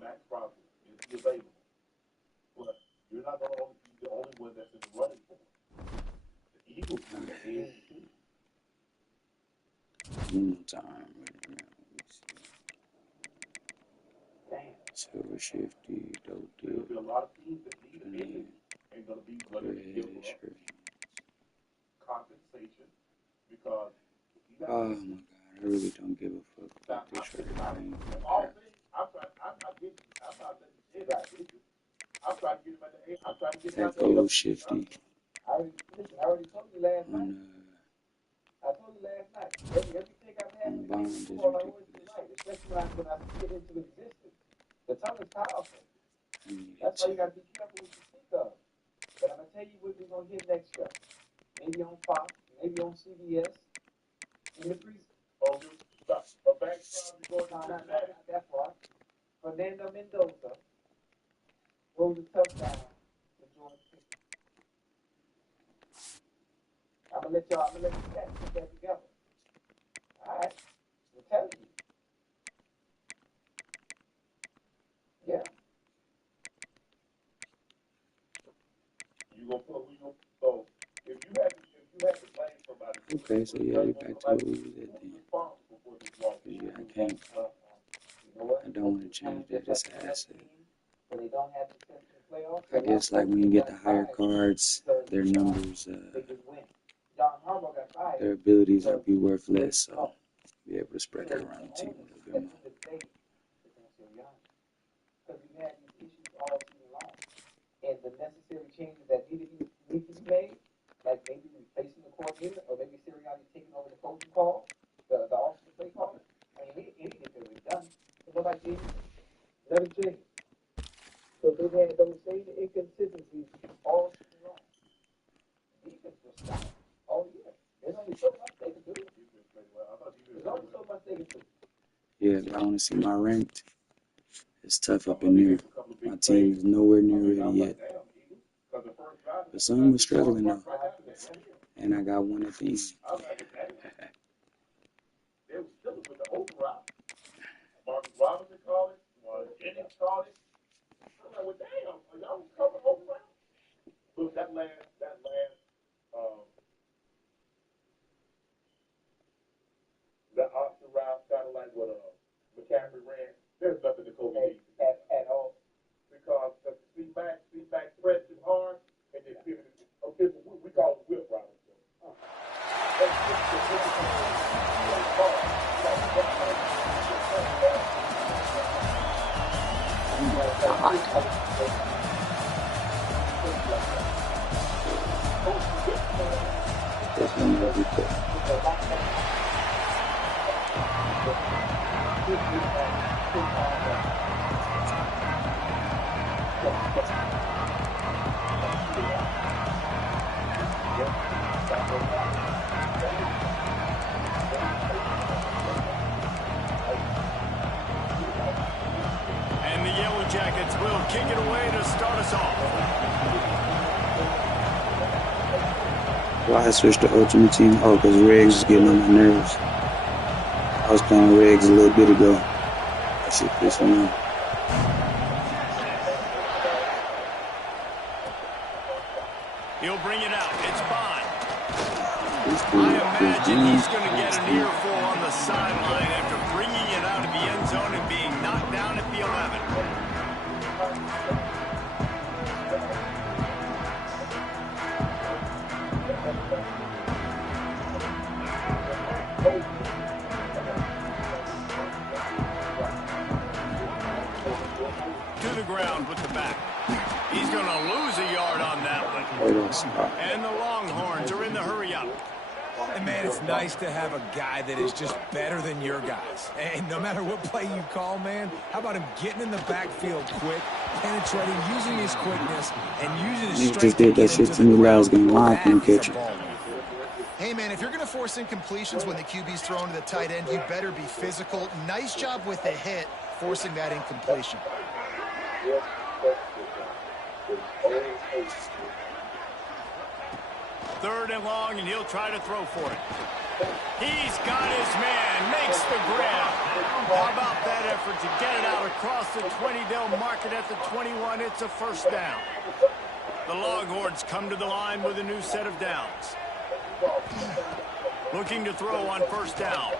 Max Crosby is he available? But you're not gonna be the only one that's in the running for it. The Eagles do that. One more time. Let me see. Damn. Silver Shifty, Dope There'll be a Deal. lot of teams that need an ending. Ain't gonna be willing to give up compensation because you got Oh my god, I really don't give a fuck about this right now. I'm not letting you say that. I'm trying to get him at the I'm trying to get him That at the gold Shifty I already told you last night. on I told you last night. Everything I've had on with Bond me is before, I always ridiculous. be right, especially when I get into existence. The tongue is powerful. I need That's it. why you got to be careful what you speak of. But I'm going to tell you what we're going to hit next show. Maybe on Fox, maybe on CBS. In the preseason. Oh, a back you going No, to not Cincinnati? that far. Fernando Mendoza throws a touchdown to George Pickens. I'm going to let you chat put that together. All right? I'm telling you. Yeah. You gonna put who you so if you had to blame somebody. Okay, so yeah, we back to what we was at then. Responsible for this loss. Cause yeah, I can't. You know what? I don't want to change that. That's an asset. But they don't have the sense in the playoffs. I guess like when you get the higher cards, their numbers, They just win. John Harbaugh got fired. their abilities will be worth less. So be able to spread that around the team a little bit more. about the Eagles? Never changed. So they've had those same inconsistencies all season long. Defense was solid all year. There's only so much they can do. There's only so much they can do. Yeah, if I want to see my ranked, it's tough up in there. My team is nowhere near ready yet. But some was struggling though. And I got one at the end. They were still with the overall. Marcus Robinson called it. Jennings called it. I'm like, well, damn, are y'all coming overall? Look, that last, that option route sounded like what McCaffrey ran. There's nothing to Kobe needs at all. Because the C-Mac pressed him hard, and then pivoted. Okay, we call it whip route. This one will be quick. And the Yellow Jackets will kick it away to start us off. Why I switched to Ultimate Team? Oh, because Riggs is getting on my nerves. I was playing Riggs a little bit ago. That shit pissed me off. He'll bring it out. It's Bond. This I dude, imagine he's going to get an earful on the sideline after bringing it out of the end zone and being knocked down at the 11. To the ground with the back. He's going to lose a yard on that one. And the Longhorns are in the hurry up. And, man, it's nice to have a guy that is just better than your guys. And no matter what play you call, man, how about him getting in the backfield quick, penetrating, using his quickness, and using his strength. Just did that shit to me last game. Why I couldn't catch it? Hey, man, if you're going to force incompletions when the QB's thrown to the tight end, you better be physical. Nice job with the hit, forcing that incompletion. Third and long, and he'll try to throw for it. He's got his man, makes the grab. How about that effort to get it out across the 20? They'll mark it at the 21. It's a first down. The Longhorns come to the line with a new set of downs. Looking to throw on first down.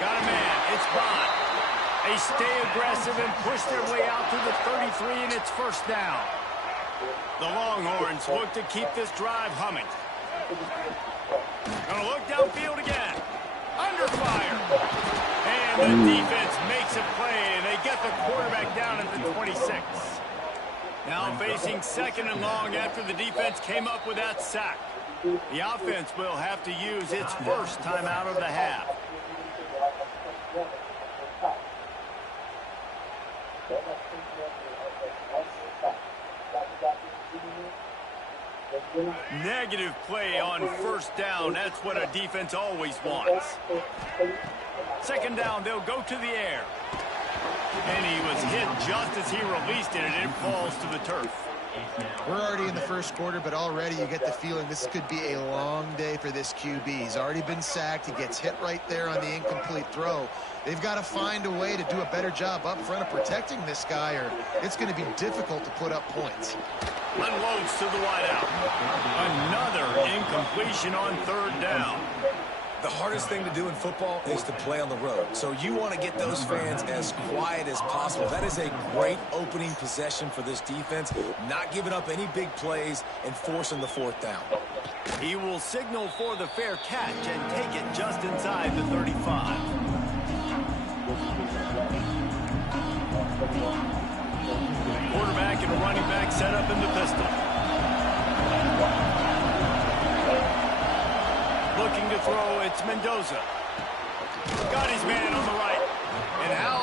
Got a man. It's Bond. They stay aggressive and push their way out to the 33, and it's first down. The Longhorns look to keep this drive humming. Gonna look downfield again. Under fire. And the defense makes a play, and they get the quarterback down at the 26. Now facing second and long after the defense came up with that sack. The offense will have to use its first timeout of the half. Negative play on first down. That's what a defense always wants. Second down, they'll go to the air. And he was hit just as he released it, and it falls to the turf. We're already in the first quarter, but already you get the feeling this could be a long day for this QB. He's already been sacked. He gets hit right there on the incomplete throw. They've got to find a way to do a better job up front of protecting this guy, or it's going to be difficult to put up points. Unloads to the wideout. Another incompletion on third down. The hardest thing to do in football is to play on the road. So you want to get those fans as quiet as possible. That is a great opening possession for this defense. Not giving up any big plays and forcing the fourth down. He will signal for the fair catch and take it just inside the 35. Quarterback and running back set up in the pistol. Looking to throw, it's Mendoza. Got his man on the right. And how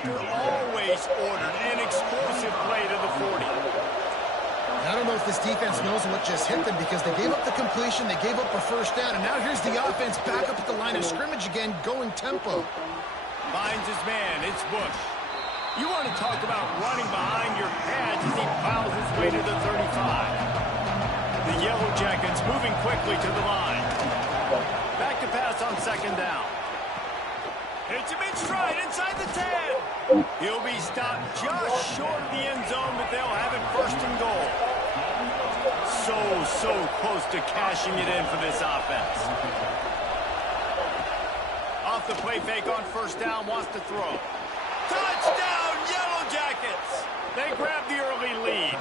Baker always ordered an explosive play to the 40. I don't know if this defense knows what just hit them because they gave up the completion, they gave up a first down, and now here's the offense back up at the line of scrimmage again, going tempo. Finds his man, it's Bush. You want to talk about running behind your pads as he plows his way to the 35. The Yellow Jackets moving quickly to the line. Back to pass on second down. Hits him in stride inside the 10. He'll be stopped just short of the end zone, but they'll have it first and goal. So close to cashing it in for this offense. Off the play fake on first down, wants to throw. Touchdown, Yellow Jackets! They grab the early lead.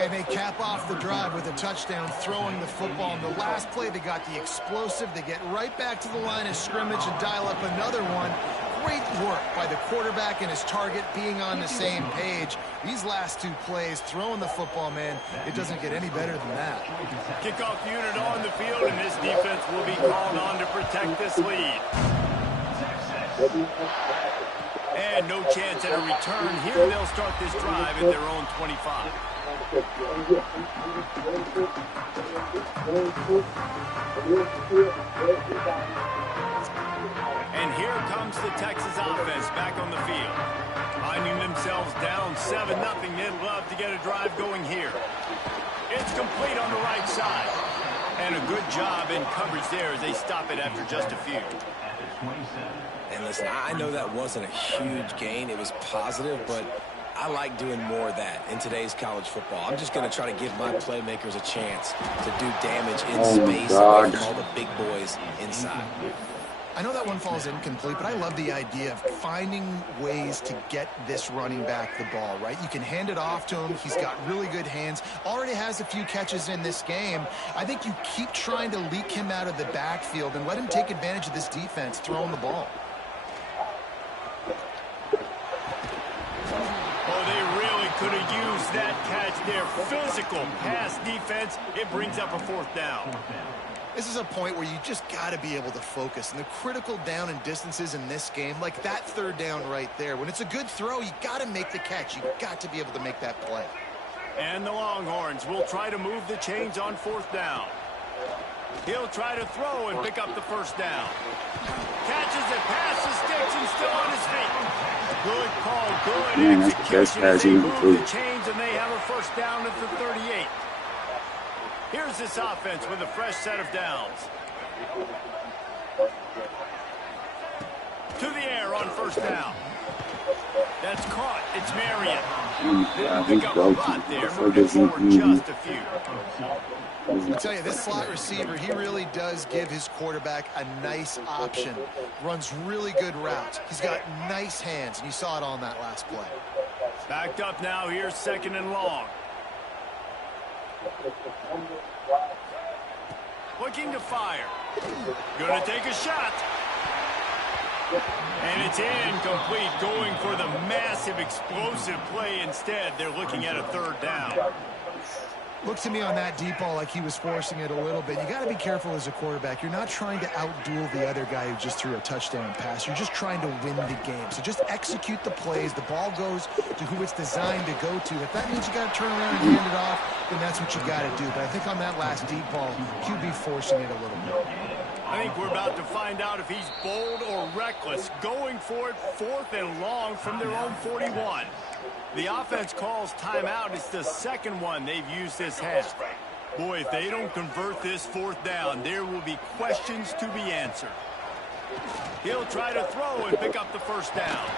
And they cap off the drive with a touchdown, throwing the football. In the last play, they got the explosive. They get right back to the line of scrimmage and dial up another one. Great work by the quarterback and his target being on the same page. These last two plays, throwing the football, man, it doesn't get any better than that. Kickoff unit on the field, and this defense will be called on to protect this lead. And no chance at a return. Here they'll start this drive at their own 25. And here comes the Texas offense back on the field. Finding themselves down 7-0, they'd love to get a drive going here. It's complete on the right side. And a good job in coverage there as they stop it after just a few. And listen, I know that wasn't a huge gain. It was positive, but I like doing more of that in today's college football. I'm just going to try to give my playmakers a chance to do damage in space away from all the big boys inside. I know that one falls incomplete, but I love the idea of finding ways to get this running back the ball, right? You can hand it off to him. He's got really good hands. Already has a few catches in this game. I think you keep trying to leak him out of the backfield and let him take advantage of this defense throwing the ball. Oh, they really could have used that catch there. Physical pass defense. It brings up a fourth down. This is a point where you just got to be able to focus. And the critical down and distances in this game, like that third down right there, when it's a good throw, you got to make the catch. You got to be able to make that play. And the Longhorns will try to move the chains on fourth down. He'll try to throw and pick up the first down. Catches it, passes, sticks, and still on his feet. Good call, good execution. They move the chains, and they have a first down at the 38. Here's this offense with a fresh set of downs. To the air on first down. That's caught. It's Marion. Didn't pick up a lot there. Moving forward just a few. I tell you, this slot receiver, he really does give his quarterback a nice option. Runs really good routes. He's got nice hands, and you saw it on that last play. Backed up now. Here's second and long. Looking to fire. Gonna take a shot. And it's incomplete. Going for the massive explosive play instead. They're looking at a third down. Looked to me on that deep ball like he was forcing it a little bit. You got to be careful as a quarterback. You're not trying to outduel the other guy who just threw a touchdown pass. You're just trying to win the game. So just execute the plays. The ball goes to who it's designed to go to. If that means you got to turn around and hand it off, then that's what you got to do. But I think on that last deep ball, QB forcing it a little bit. I think we're about to find out if he's bold or reckless. Going for it, fourth and long from their own 41. The offense calls timeout. It's the second one they've used this half. Boy, if they don't convert this fourth down, there will be questions to be answered. He'll try to throw and pick up the first down.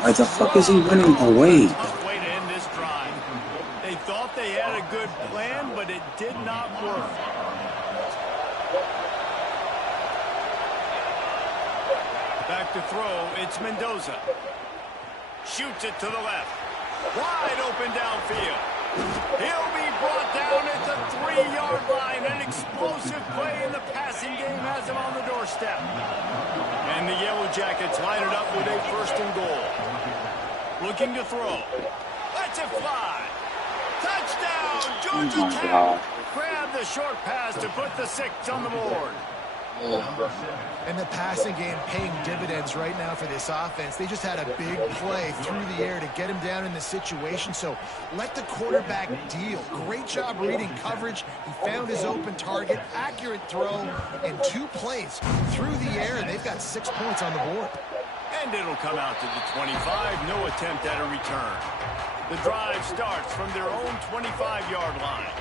Why the fuck is he running away? Tough way to end this drive. They thought they had a good plan, but it did not work. Back to throw, it's Mendoza. Shoots it to the left. Wide open downfield. He'll be brought down at the 3-yard line. An explosive play in the passing game has him on the doorstep. And the Yellow Jackets line it up with a first and goal. Looking to throw. Lets it fly. Touchdown, Georgia Tech. Grab the short pass to put the 6 on the board. And the passing game paying dividends right now for this offense. They just had a big play through the air to get him down in the situation. So let the quarterback deal. Great job reading coverage. He found his open target, accurate throw, and 2 plays through the air, and they've got 6 points on the board. And it'll come out to the 25. No attempt at a return. The drive starts from their own 25-yard line.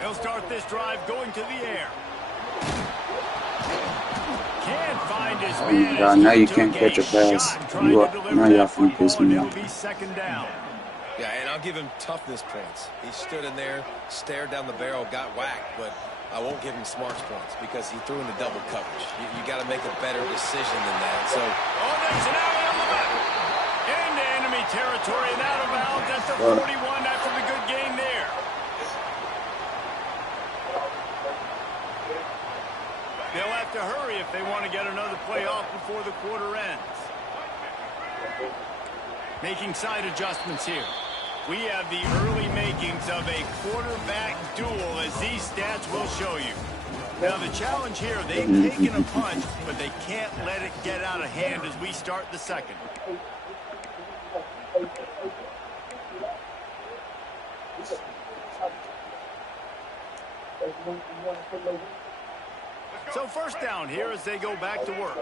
They'll start this drive going to the air. Can't find his man. God, now you can't catch a pass. Now y'all finna piss me off. It'll be second down. Yeah, and I'll give him toughness points. He stood in there, stared down the barrel, got whacked, but I won't give him smarts points because he threw into double coverage. You got to make a better decision than that. So, there's an alley on the left. Into enemy territory and out of bounds at the 41 after the good game there. They'll have to hurry if they want to get another play off before the quarter ends. Making side adjustments here. We have the early makings of a quarterback duel, as these stats will show you. Now, the challenge here, they've taken a punch, but they can't let it get out of hand as we start the second. So first down here as they go back to work.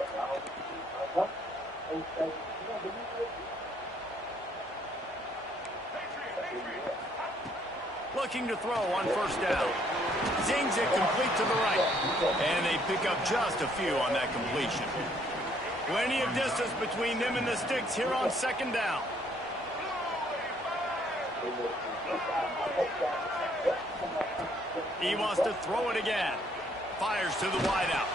Looking to throw on first down. Zings it complete to the right. And they pick up just a few on that completion. Plenty of distance between them and the sticks here on second down. He wants to throw it again. Fires to the wideout.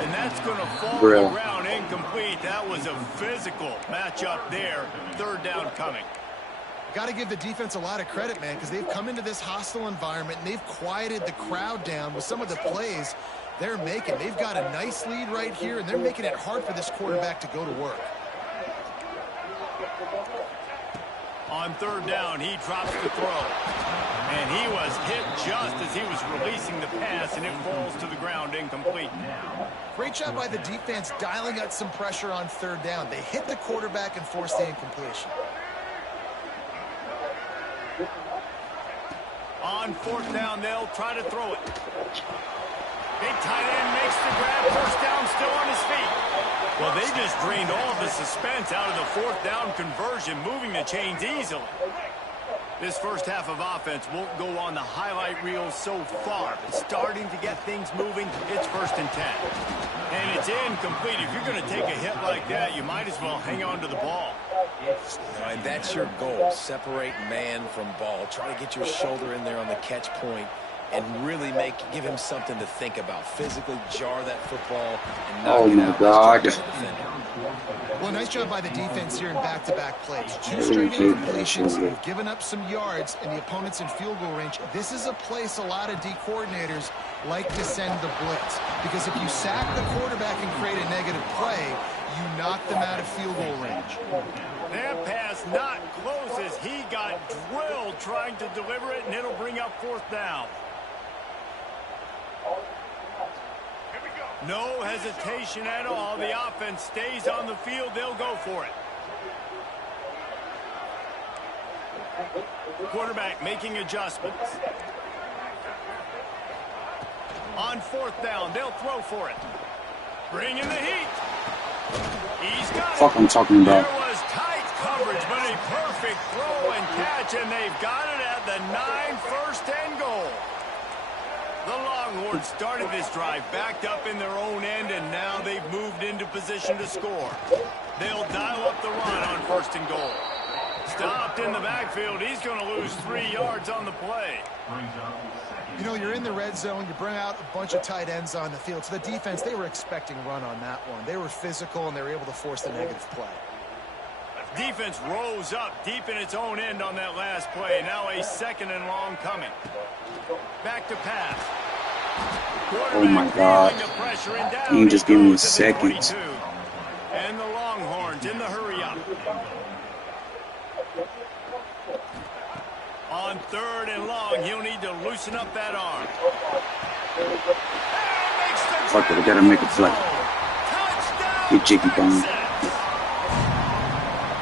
And that's going to fall to the ground incomplete. That was a physical matchup there. Third down coming. Got to give the defense a lot of credit, man, because they've come into this hostile environment and they've quieted the crowd down with some of the plays they're making. They've got a nice lead right here, and they're making it hard for this quarterback to go to work. On third down, he drops the throw. And he was hit just as he was releasing the pass, and it falls to the ground incomplete. Great job by the defense dialing out some pressure on third down. They hit the quarterback and forced the incompletion. On fourth down, they'll try to throw it. Big tight end makes the grab. First down, still on his feet. Well, they just drained all the suspense out of the fourth down conversion, moving the chains easily. This first half of offense won't go on the highlight reel so far, but starting to get things moving. It's 1st and 10. And it's incomplete. If you're going to take a hit like that, you might as well hang on to the ball. And that's your goal. Separate man from ball. Try to get your shoulder in there on the catch point and really give him something to think about. Physically jar that football and knock it out. God. Well, nice job by the defense here in back-to-back plays. 2 straight incompletions. They've given up some yards, and the opponent's in field goal range. This is a place a lot of D coordinators like to send the blitz, because if you sack the quarterback and create a negative play, you knock them out of field goal range. That pass not close as he got drilled trying to deliver it, and it'll bring up 4th down. No hesitation at all. The offense stays on the field. They'll go for it. Quarterback making adjustments. On 4th down, they'll throw for it. Bringing the heat. He's got Fuck, I'm talking about. There was tight coverage, but a perfect throw and catch, and they've got it at the 9, 1st and goal. The Longhorns started this drive backed up in their own end, and now they've moved into position to score. They'll dial up the run on 1st and goal. Stopped in the backfield. He's going to lose 3 yards on the play. You know, you're in the red zone. You bring out a bunch of tight ends on the field. So the defense, they were expecting run on that one. They were physical, and they were able to force the negative play. Defense rose up deep in its own end on that last play. Now a 2nd and long coming. Back to pass. Oh my God. Can you just give me seconds? And the Longhorns in the hurry up. On 3rd and long, he'll need to loosen up that arm. Fuck it, I gotta make a play. Get jiggy bone.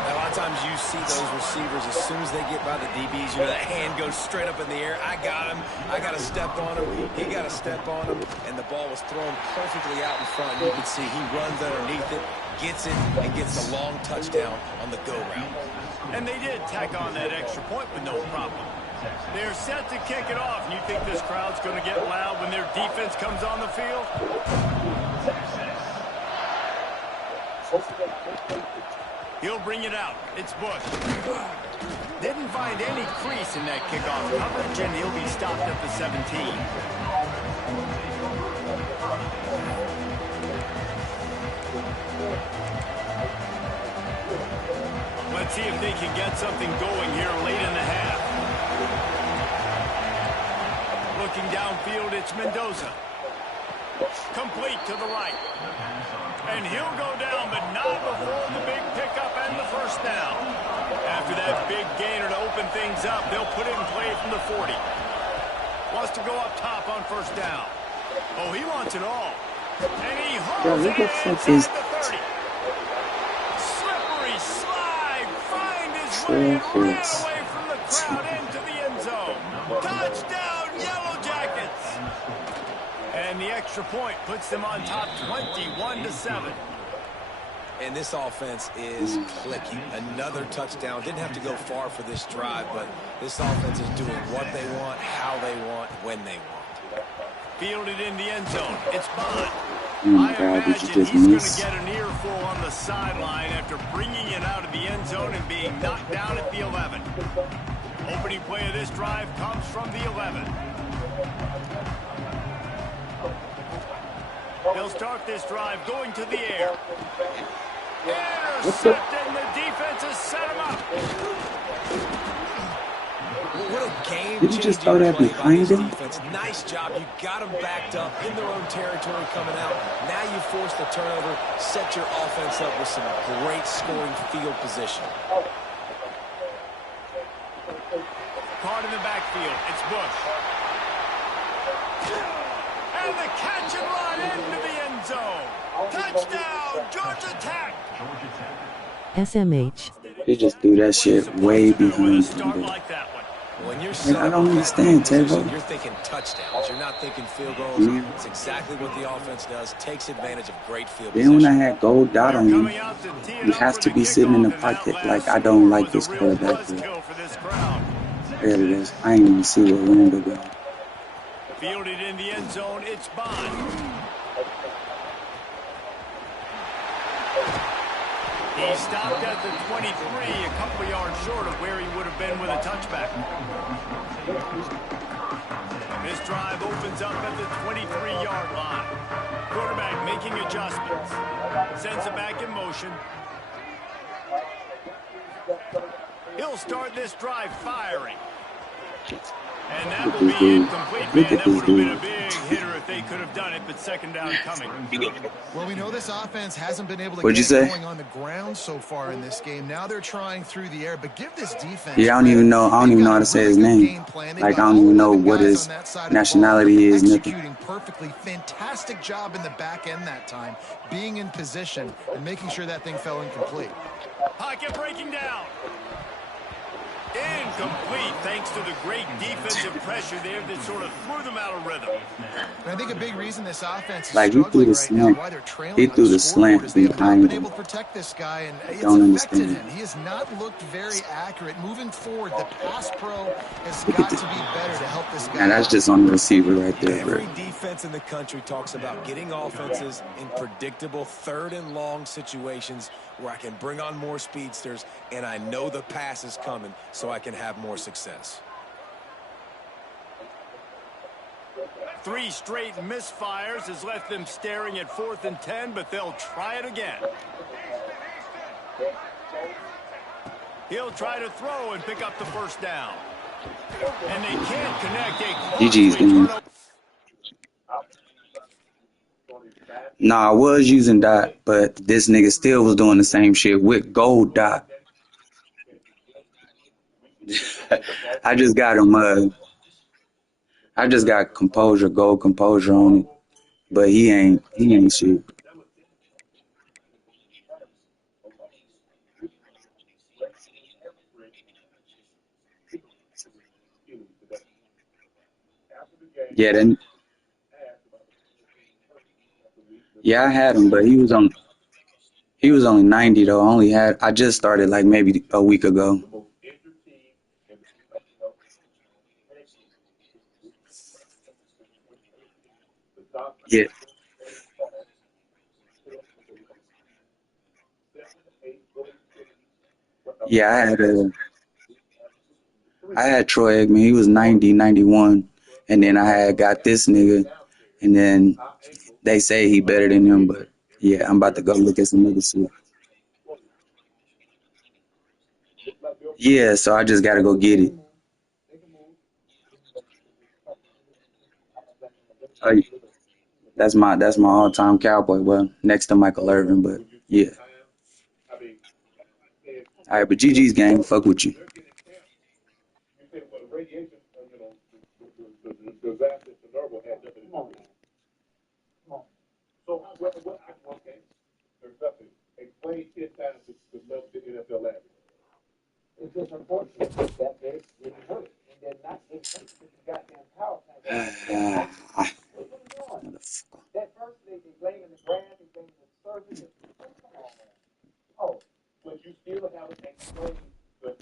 A lot of times you see those receivers, as soon as they get by the DBs, you know, that hand goes straight up in the air. I got him. I got to step on him. He got to step on him. And the ball was thrown perfectly out in front. You can see he runs underneath it, gets it, and gets a long touchdown on the go route. And they did tack on that extra point with no problem. They're set to kick it off. And you think this crowd's going to get loud when their defense comes on the field? He'll bring it out. It's Bush. Didn't find any crease in that kickoff coverage, and he'll be stopped at the 17. Let's see if they can get something going here late in the half. Looking downfield, it's Mendoza. Complete to the right. And he'll go down, but not before the big pickup and the first down. After that big gainer to open things up, they'll put it in play from the 40. Wants to go up top on first down. Oh, he wants it all. And he holds it inside the 30. Slippery slide. Find his way and ran away from the crowd into the end zone. Touchdown, Yellow Jackets. And the extra point puts them on top 21-7. And this offense is clicking. Another touchdown. Didn't have to go far for this drive, but this offense is doing what they want, how they want, when they want. Fielded in the end zone. It's Bond. Oh my I God, did you imagine just he's going miss? to get an earful on the sideline after bringing it out of the end zone and being knocked down at the 11. Opening play of this drive comes from the 11. They'll start this drive going to the air. Intercepted, and the defense has set him up. What a game. Did you just throw that behind him? Nice job. You got them backed up in their own territory coming out. Now you force the turnover, set your offense up with some great scoring field position. Caught in the backfield. It's Bush. And the catch and run into the end zone. Touchdown, Georgia Tech. SMH. They just threw that shit way behind Start him. like that one. When you're Man, I don't understand, Tevo. you're thinking touchdowns. You're not thinking field goals. It's exactly what the offense does. Takes advantage of great field Then when I position. had gold dot on him, Coming out to tee it he up has for to the be sitting in the kickoff, and pocket. that Like, last I don't like score this was a real quarterback here. buzzkill for this crowd. There it is. I ain't even see where Randall go. Fielded in the end zone, it's Bond. He stopped at the 23, a couple yards short of where he would have been with a touchback. This drive opens up at the 23-yard line. Quarterback making adjustments. Sends it back in motion. He'll start this drive firing. And that will be incomplete, man. That would have been a big hitter if they could have done it, but second down coming. Well, we know this offense hasn't been able to What'd you get say? going on the ground so far in this game. Now they're trying through the air, but give this defense. Yeah, I don't even know how to say his name. Like, I don't even know what his nationality is, nothing. Executing perfectly. Fantastic job in the back end that time, being in position and making sure that thing fell incomplete. Pocket breaking down. Incomplete, thanks to the great defensive pressure there that sort of threw them out of rhythm. And I think a big reason this offense is Like, he threw struggling the right now, slant. why they're trailing He on threw the scoreboard slant is they have not behind been him. able to protect this guy, and it's Don't affected understand. him. He has not looked very accurate. Moving forward, the pass pro has Look got at to be better to help this guy. Now, that's out. just on the receiver right there, bro. Every defense in the country talks about getting offenses in predictable third and long situations where I can bring on more speedsters and I know the pass is coming so I can have more success. 3 straight misfires has left them staring at 4th and 10, but they'll try it again. He'll try to throw and pick up the first down. And they can't connect a GG's costly game. turnover. Nah, I was using dot, but this nigga still was doing the same shit with gold dot. I just got him I just got composure, gold composure on it, but he ain't shit. Yeah, then yeah, I had him, but he was only 90 though. I just started like maybe a week ago. Yeah, yeah, I had Troy Aikman. He was 90, 91, and then I had got this nigga, and then they say he better than him, but yeah, I'm about to go look at some other shit. Yeah, so I just gotta go get it. Oh, that's my all-time Cowboy. Well, next to Michael Irvin, but yeah. All right, but GG's gang, fuck with you. You say, well, the radiation, the disaster in Chernobyl had nothing to do with it. So, okay, there's nothing. Explain 10 times the level the NFL average. It's just unfortunate that they didn't hurt it. And they're not getting the goddamn power plant. What are you doing? That first they blaming the grass, they blaming the surface. Come on, man. Oh, But you still haven't explained the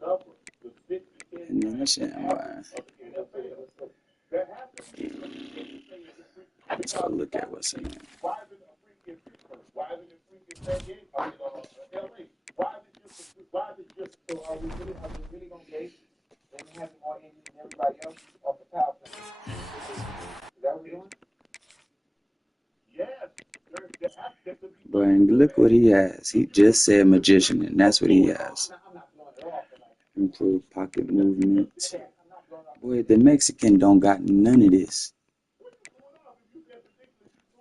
number, the 6 to 10 And then that shit, average of the NFL. That happens. let's go look at what's in there. Why isn't a freak in Pittsburgh? Why isn't it a freak in San Diego? LA? Why is it just so are we really gonna base them having more injuries than everybody else off the power plant? Is that what we're doing? yes? But look what he has. He just said magician, and that's what he has. Improved pocket movement. Boy, the Mexican don't got none of this.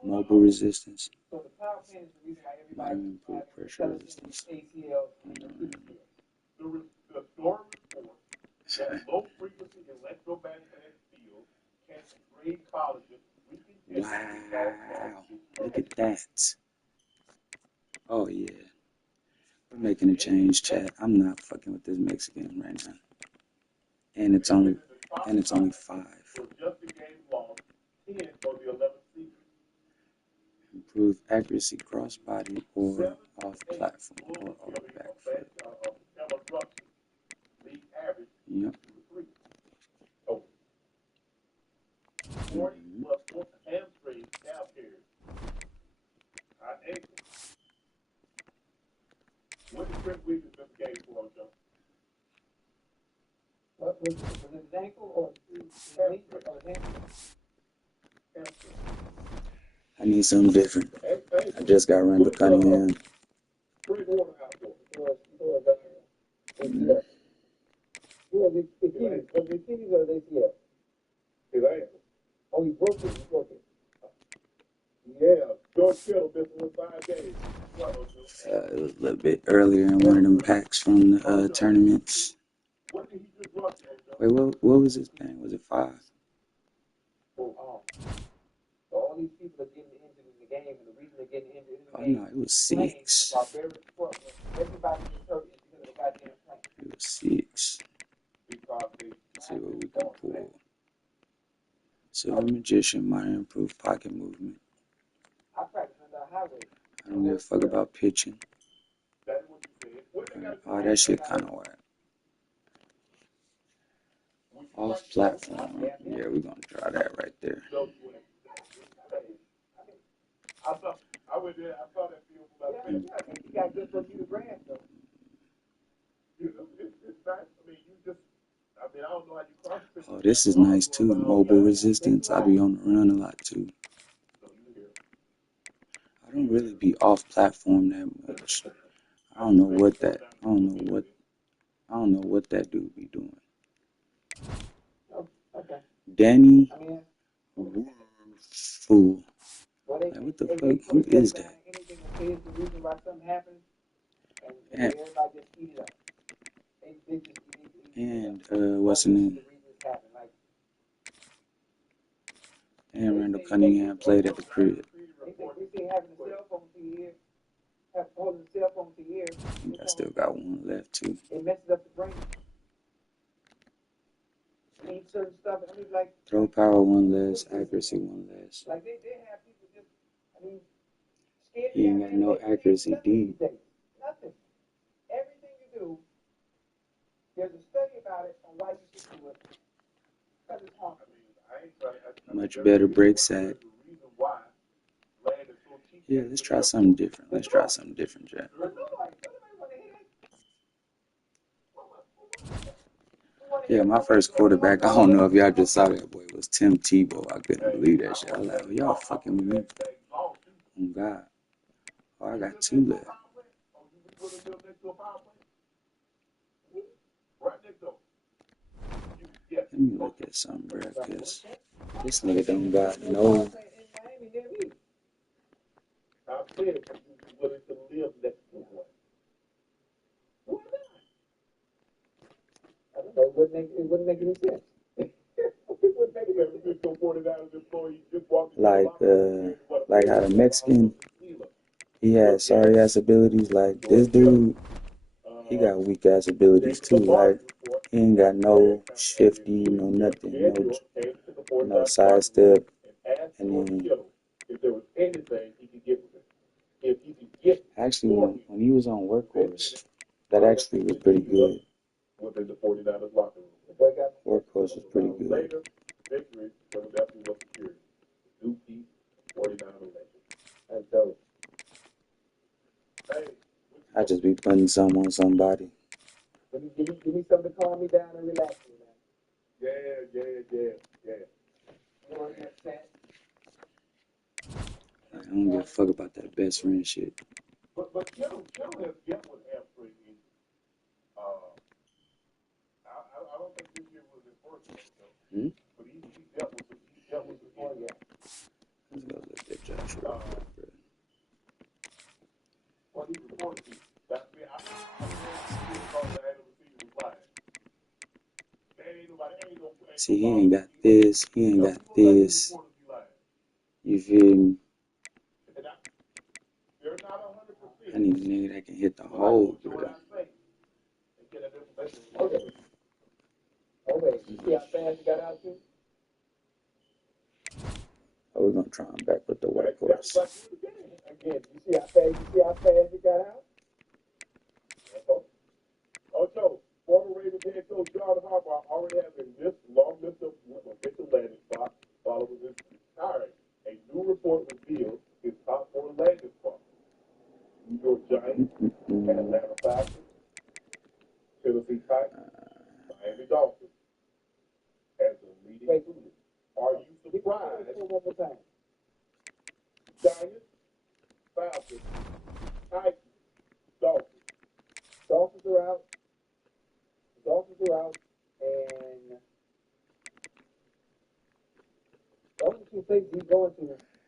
Mobile resistance. So the power plant is the reason why Might everybody improve pressure resistance. ACL and The story reports that low frequency electromagnetic fields can degrade collagen. Wow. Look at that. Oh yeah. We're making a change, chat. I'm not fucking with this Mexican right now. And it's only 5. So just the game lost 10 for the 11th season. Improve accuracy crossbody or off platform or off back foot. Yep. 40 plus hamstring calf tears. Ankle. What is Chris Williams in the game for, Joe? was it his ankle or his knee or his hamstring? I need something different. I just got Randall Cunningham. The Achilles or the ACL? His ankle. Oh, he broke it. Yeah, George Kittle missed 5 days. It was a little bit earlier in one of them packs from the tournaments. What did he just rush? Wait, what was his thing? Was it 5? Oh. So all these people are getting injured in the game, and the reason they're getting injured in the Oh game no, it was 6. everybody gets hurt is because of the goddamn plane. It was 6. Let's see what we can pull. Silver Magician might improve pocket movement. I practice on the highway. I don't give a fuck about pitching. Oh, that shit kind of whack. Off platform. Yeah, we're gonna try that right there. I went there. I saw that field for about 10 minutes. You got to get from you to grass, though. It's nice. I mean, I don't know how you cross it. Oh, this is nice too. Mobile resistance. I be on the run a lot too. I don't really be off platform that much. I don't know what that dude be doing. Okay. Danny I mean, Fool. Like, what the fuck? Who is that? anything that is the reason why something happens, and Yeah. everybody just eat it up. They just eat it And what's the name? the reasons happen. Like, And Randall Cunningham played at the crib. We see having a cell phone for years, holding a cell phone for years. I think I still got one left too. It messes up the brain. Eat certain stuff. I mean, like Throw power one less, accuracy one less. like they have people just. I mean, scared. He ain't got no accuracy D. Nothing. Everything you do, there's a study about it on why you should do it. Because it's hard. Much better break sack. Yeah, let's try something different. Let's try something different, Jack. Yeah, my first quarterback, I don't know if y'all just saw that boy, it was Tim Tebow. I couldn't believe that shit. I was like, oh, y'all fucking with me. Oh, God. Oh, I got two left. Let me look at something, bro, because this nigga don't got no... I said you willing to live next to one. I don't know. It wouldn't make any sense. Like how the Mexican, he had sorry ass abilities. Like this dude, he got weak ass abilities too. Like he ain't got no shifty, no nothing, no sidestep, and then actually when he was on Workhorse, that actually was pretty good. Within the 49ers locker room. Workhorse was pretty good. Later, victory for the Philadelphia was secured. Dookie, 49ers legend. That's dope. Hey, I just be putting some on somebody. Give me something to calm me down and relax me, man. Yeah. You want to understand? I don't give a fuck about that best friend shit. But Kittle has dealt with hamstring injury. I don't think this year was his first one, but he dealt with it before, yeah. Let's go look at Joshua real quick, bro. Well, he reported to you. That's me. I thought the head of the season was lying. See, he ain't got this. He ain't got this. You feel me? I need a nigga that can hit the hole, bro. Okay, you see how fast he got out to? Oh, we're gonna try him back with the Workhorse. Again, you see how fast he got out? Also, former Ravens head coach John Harbaugh already has a long list of official landing spots following his hiring. A new report reveals his top 4 landing spots: New York Giants, Atlanta Falcons, Tennessee Titans, Miami Dolphins. As a leading student, are you surprised? One more time. Giants, Falcons, Titans, Dolphins. Dolphins are out, and the only two places he's going to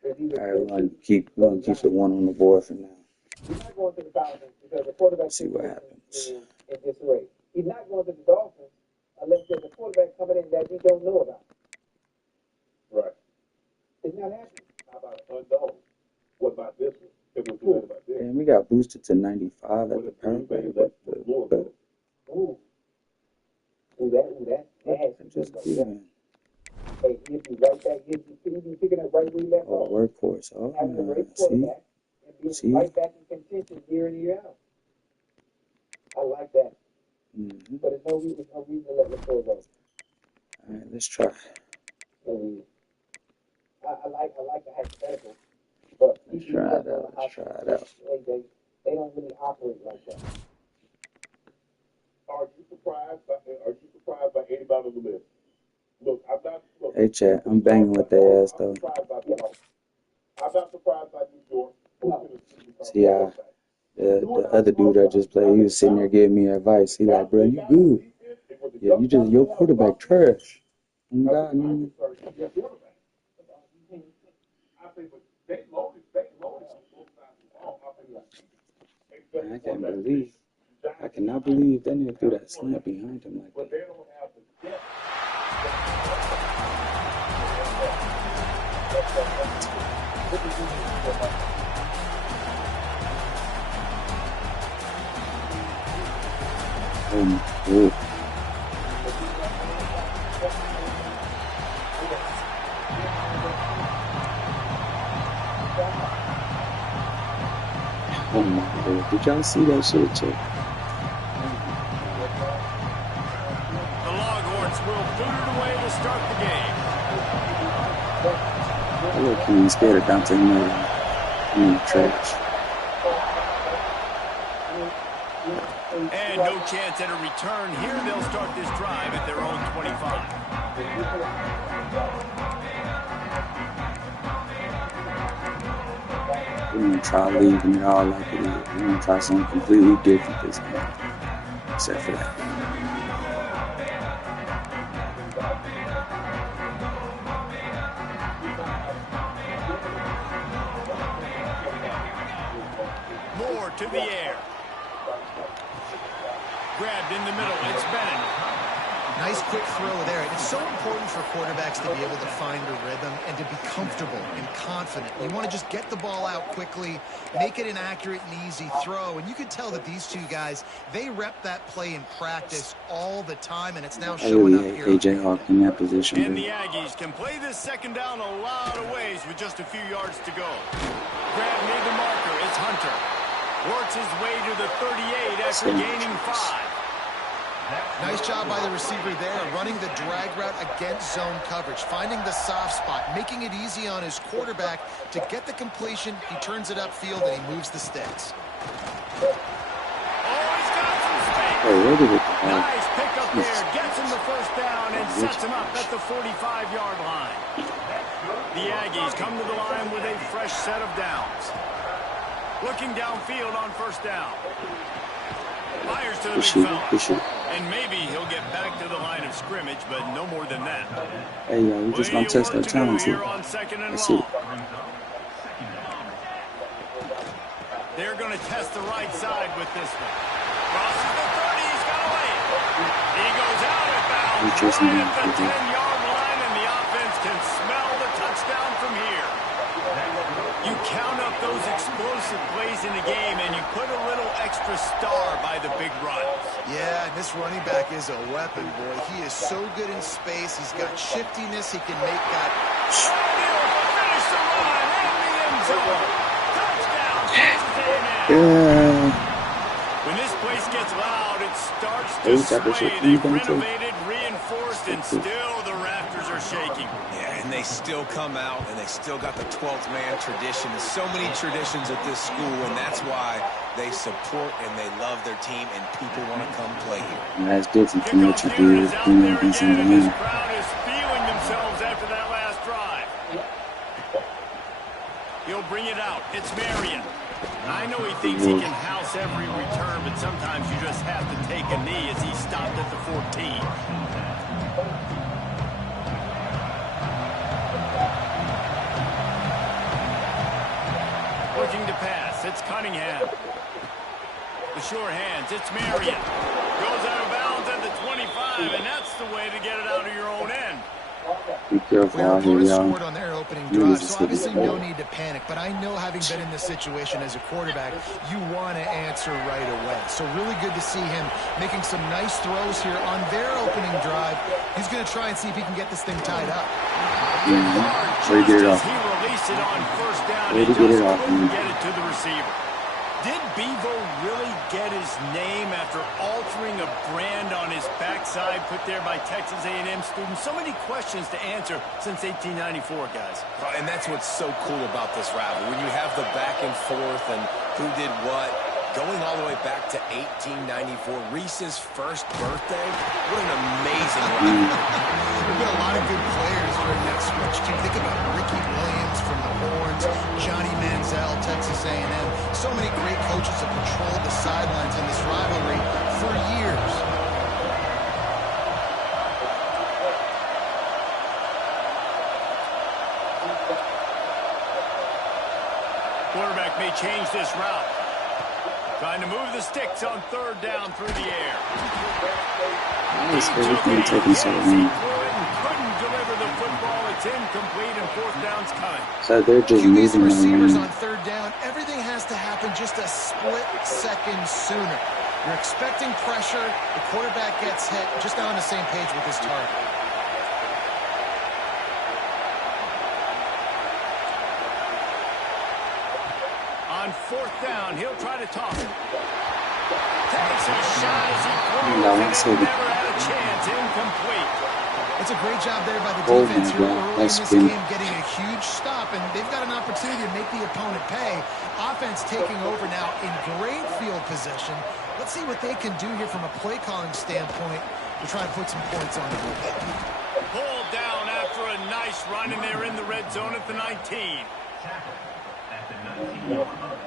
is either. All right, we're gonna keep the one on the board for now. He's not going to the Falcons because the quarterback See what happens. in disarray. He's not going to the Dolphins unless there's a quarterback coming in that we don't know about. Right. It's not happening. How about unknown? What about this one? It was good about this. And we got boosted to 95 at the Paraguay, but Ooh, that has just good. Hey, he'll be right back. He'll be picking up right where he left off. Workhorse. Oh, Having a great see? quarterback and being right back in contention year in, year out. I like that. Mm-hmm. But there's no reason to let LaFleur go. All right, let's try. I like the hypothetical, but Let's try it out. They don't really operate like that. Are you surprised by anybody on the list? Look, Hey, chat, I'm banging with their ass, though. I'm not surprised by New York. See, the other dude I just played, he was sitting there giving me advice. He like, bro, you good. Yeah, your quarterback trash. Oh, God, man. I cannot believe that nigga threw that slant behind him like that. Oh. Oh my Lord, did y'all see that shit, Chuck? The Longhorns will boot it away to start the game. I look kind of scared of Dante Murray. Trash. And no chance at a return here. They'll start this drive at their own 25. We're going to try leaving it all like it is. We're going to try something completely different this game. Except for that. Moore to the air. Grabbed in the middle. It's Bennett. Nice quick throw there. It's so important for quarterbacks to be able to find a rhythm and to be comfortable and confident. You want to just get the ball out quickly, make it an accurate and easy throw. And you can tell that these two guys, they rep that play in practice all the time, and it's now showing up here. AJ Hawk in that position. And the Aggies can play this second down a lot of ways with just a few yards to go. Grab near the marker. It's Hunter. Works his way to the 38 after gaining 5. Nice job by the receiver there, running the drag route against zone coverage, finding the soft spot, making it easy on his quarterback to get the completion. He turns it upfield and he moves the sticks. Oh, he's got some space. Oh, where did it go? Nice pick up there. Gets him the first down and sets him up at the 45-yard line. The Aggies come to the line with a fresh set of downs. Looking downfield on first down. Fires to the big fella. And maybe he'll get back to the line of scrimmage, but no more than that. Hey, yo, we just gonna test our talents here. That's it. They're going to test the right side with this one. Crosses the 30. He's got away. He goes out of bounds right at the 10-yard line, and the offense can smell the touchdown from here. You count up those explosive plays in the game, and you put a little extra star by the big runs. Yeah, this running back is a weapon, boy. He is so good in space. He's got shiftiness. He can make that. Finish the run in the end zone. Touchdown, Texas A&M. Yeah. When this place gets loud, it starts to sway. They've renovated, reinforced, and still the rafters are shaking. Yeah, and they still come out, and they still got the 12th man tradition. There's so many traditions at this school, and that's why they support and they love their team, and people want to come play here. And that's different from what you did against Indiana. This crowd is feeling themselves after that last drive. He'll bring it out. It's Marion. I know he thinks he can house every return, but sometimes you just have to take a knee as he stopped at the 14. Looking to pass. It's Cunningham. The sure hands. It's Marion. Goes out of bounds at the 25, and that's the way to get it out of your own end. Be careful out here, y'all. Scored on their opening drive, so obviously no need to panic. But I know, having been in this situation as a quarterback, you want to answer right away. So really good to see him making some nice throws here on their opening drive. He's going to try and see if he can get this thing tied up. Way to get it off. He released it on first down. Way to get it off. Get it to the receiver. Did Bevo really get his name after altering a brand on his backside put there by Texas A&M students? So many questions to answer since 1894, guys. And that's what's so cool about this rivalry. When you have the back and forth and who did what, going all the way back to 1894, Reese's first birthday. What an amazing rivalry. There've been a lot of good players during that stretch, too. Think about Ricky Williams from the Horns, Johnny Manziel, Texas A&M. So many great coaches have controlled the sidelines in this rivalry for years. Quarterback may change this route. Trying to move the sticks on third down through the air. Why is everything taking so long? Couldn't deliver the football. It's incomplete and fourth down's coming. So they're just QBs and moving receivers around. on third down, everything has to happen just a split second sooner. You're expecting pressure, the quarterback gets hit, just not on the same page with his target. On fourth down, he'll try to toss it. Takes a shot as he No, throws, I'm and it never had a chance. Incomplete. It's a great job there by the Oh defense my here God, early in that's this been- game, getting a huge stop, and they've got an opportunity to make the opponent pay. Offense taking over now in great field position. Let's see what they can do here from a play calling standpoint to try and put some points on the board. Pulled down after a nice run, and they're in the red zone at the 19.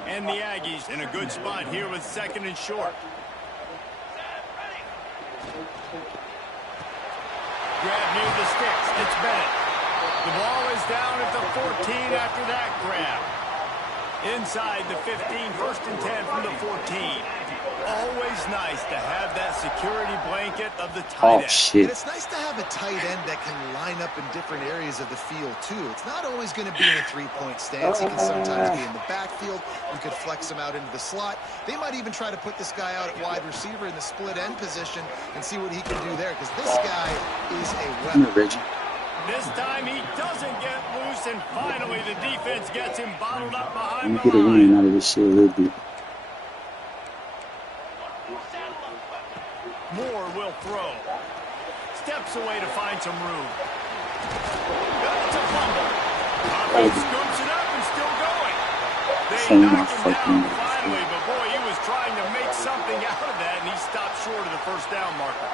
And the Aggies in a good spot here with second and short. Grab near the sticks. It's Bennett. The ball is down at the 14 after that grab. Inside the 15, first and 10 from the 14. Always nice to have that security blanket of the tight Oh end. And shit. it's nice to have a tight end that can line up in different areas of the field, too. It's not always going to be in a three-point stance. He can sometimes be in the backfield. You could flex him out into the slot. They might even try to put this guy out at wide receiver in the split end position and see what he can do there, because this guy is a Come here, weapon. Reggie. This time he doesn't get loose, and finally the defense gets him bottled up Let behind me the get a line. win out of this shit a little bit. Moore will throw. Steps away to find some room. It's a fumble. Offense scoops it up and still going. They Same knock him fucking down finally, but boy, he was trying to make something out of that, and he stopped short of the first down marker.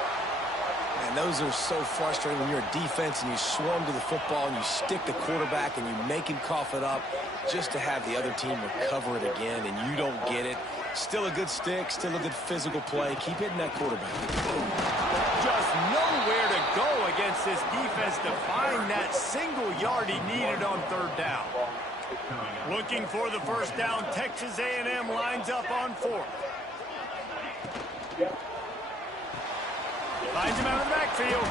And those are so frustrating when you're a defense and you swarm to the football and you stick the quarterback and you make him cough it up just to have the other team recover it again and you don't get it. Still a good stick, still a good physical play. Keep hitting that quarterback. Just nowhere to go against this defense to find that single yard he needed on third down. Looking for the first down, Texas A&M lines up on fourth. Finds him out of the backfield.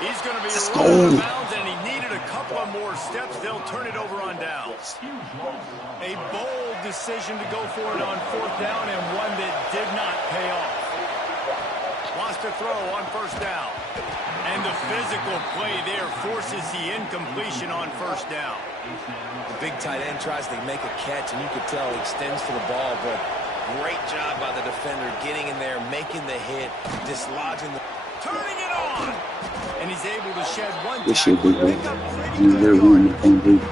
He's going to be run out of bounds, and he needed a couple of more steps. They'll turn it over on downs. A bold decision to go for it on fourth down, and one that did not pay off. Wants to throw on first down. And the physical play there forces the incompletion on first down. The big tight end tries to make a catch, and you could tell he extends for the ball, but great job by the defender getting in there, making the hit, dislodging the... Turning it on! And he's able to shed one This shit tackle. big, Pick up pretty bro. good They're yardage. winning. Can't believe it.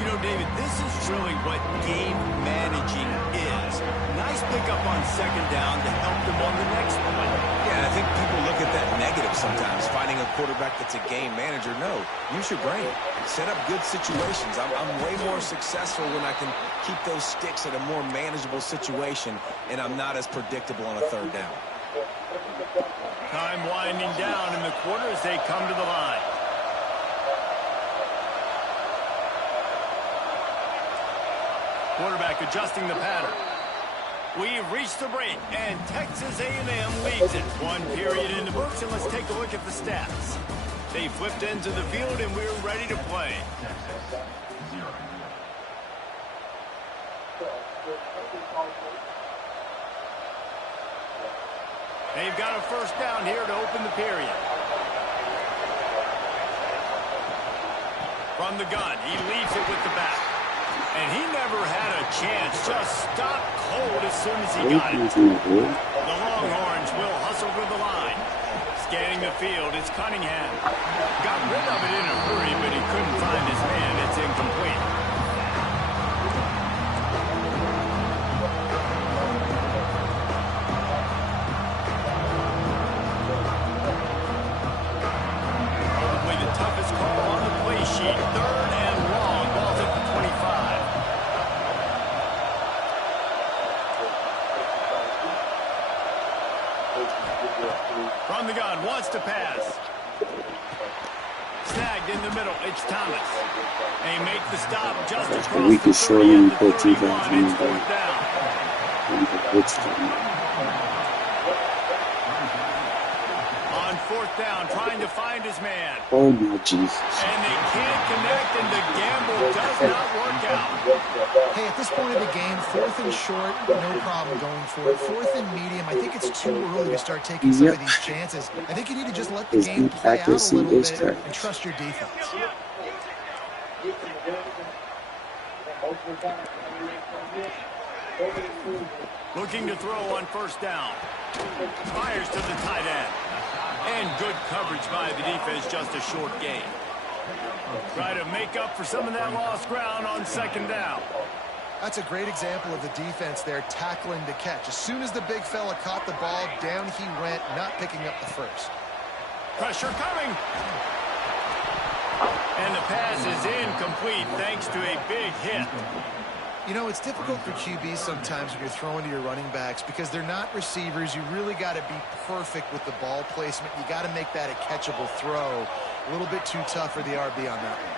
You know, David, this is really what game managing is. Nice pickup on second down to help them on the next one. Yeah, I think people look at that negative sometimes, finding a quarterback that's a game manager. No, use your brain. Set up good situations. I'm way more successful when I can keep those sticks at a more manageable situation, and I'm not as predictable on a third down. Time winding down in the quarter as they come to the line. Quarterback adjusting the pattern. We've reached the break, and Texas A&M leads it. One period in the books, and let's take a look at the stats. They flipped into the field, and we're ready to play. They've got a first down here to open the period. From the gun, he leaves it with the back. And he never had a chance. Just stopped cold as soon as he got it. The Longhorns will hustle to the line. Scanning the field, it's Cunningham. Got rid of it in a hurry, but he couldn't find his man. It's incomplete. Probably the toughest call on the play sheet. Third and long. Ball's at the 25. From the gun, wants to pass. Snagged in the middle, it's Thomas. They make the stop just across week the is short 30 and at the 14 31. guys. It's fourth down. On fourth down, trying to find his man. Oh my Jesus. And they can't connect, and the gamble does not work out. Hey, at this point of the game, 4th and short, no problem going for it. 4th and medium, I think it's too early to start taking some of these chances. I think you need to just let the His game play out a accuracy little is bit trash. and trust your defense. Looking to throw on first down. Fires to the tight end. And good coverage by the defense, just a short gain. Try to make up for some of that lost ground on second down. That's a great example of the defense there tackling to catch. As soon as the big fella caught the ball, down he went, not picking up the first. Pressure coming. And the pass is incomplete thanks to a big hit. You know, it's difficult for QBs sometimes when you're throwing to your running backs because they're not receivers. You really got to be perfect with the ball placement. You got to make that a catchable throw. A little bit too tough for the RB on that one.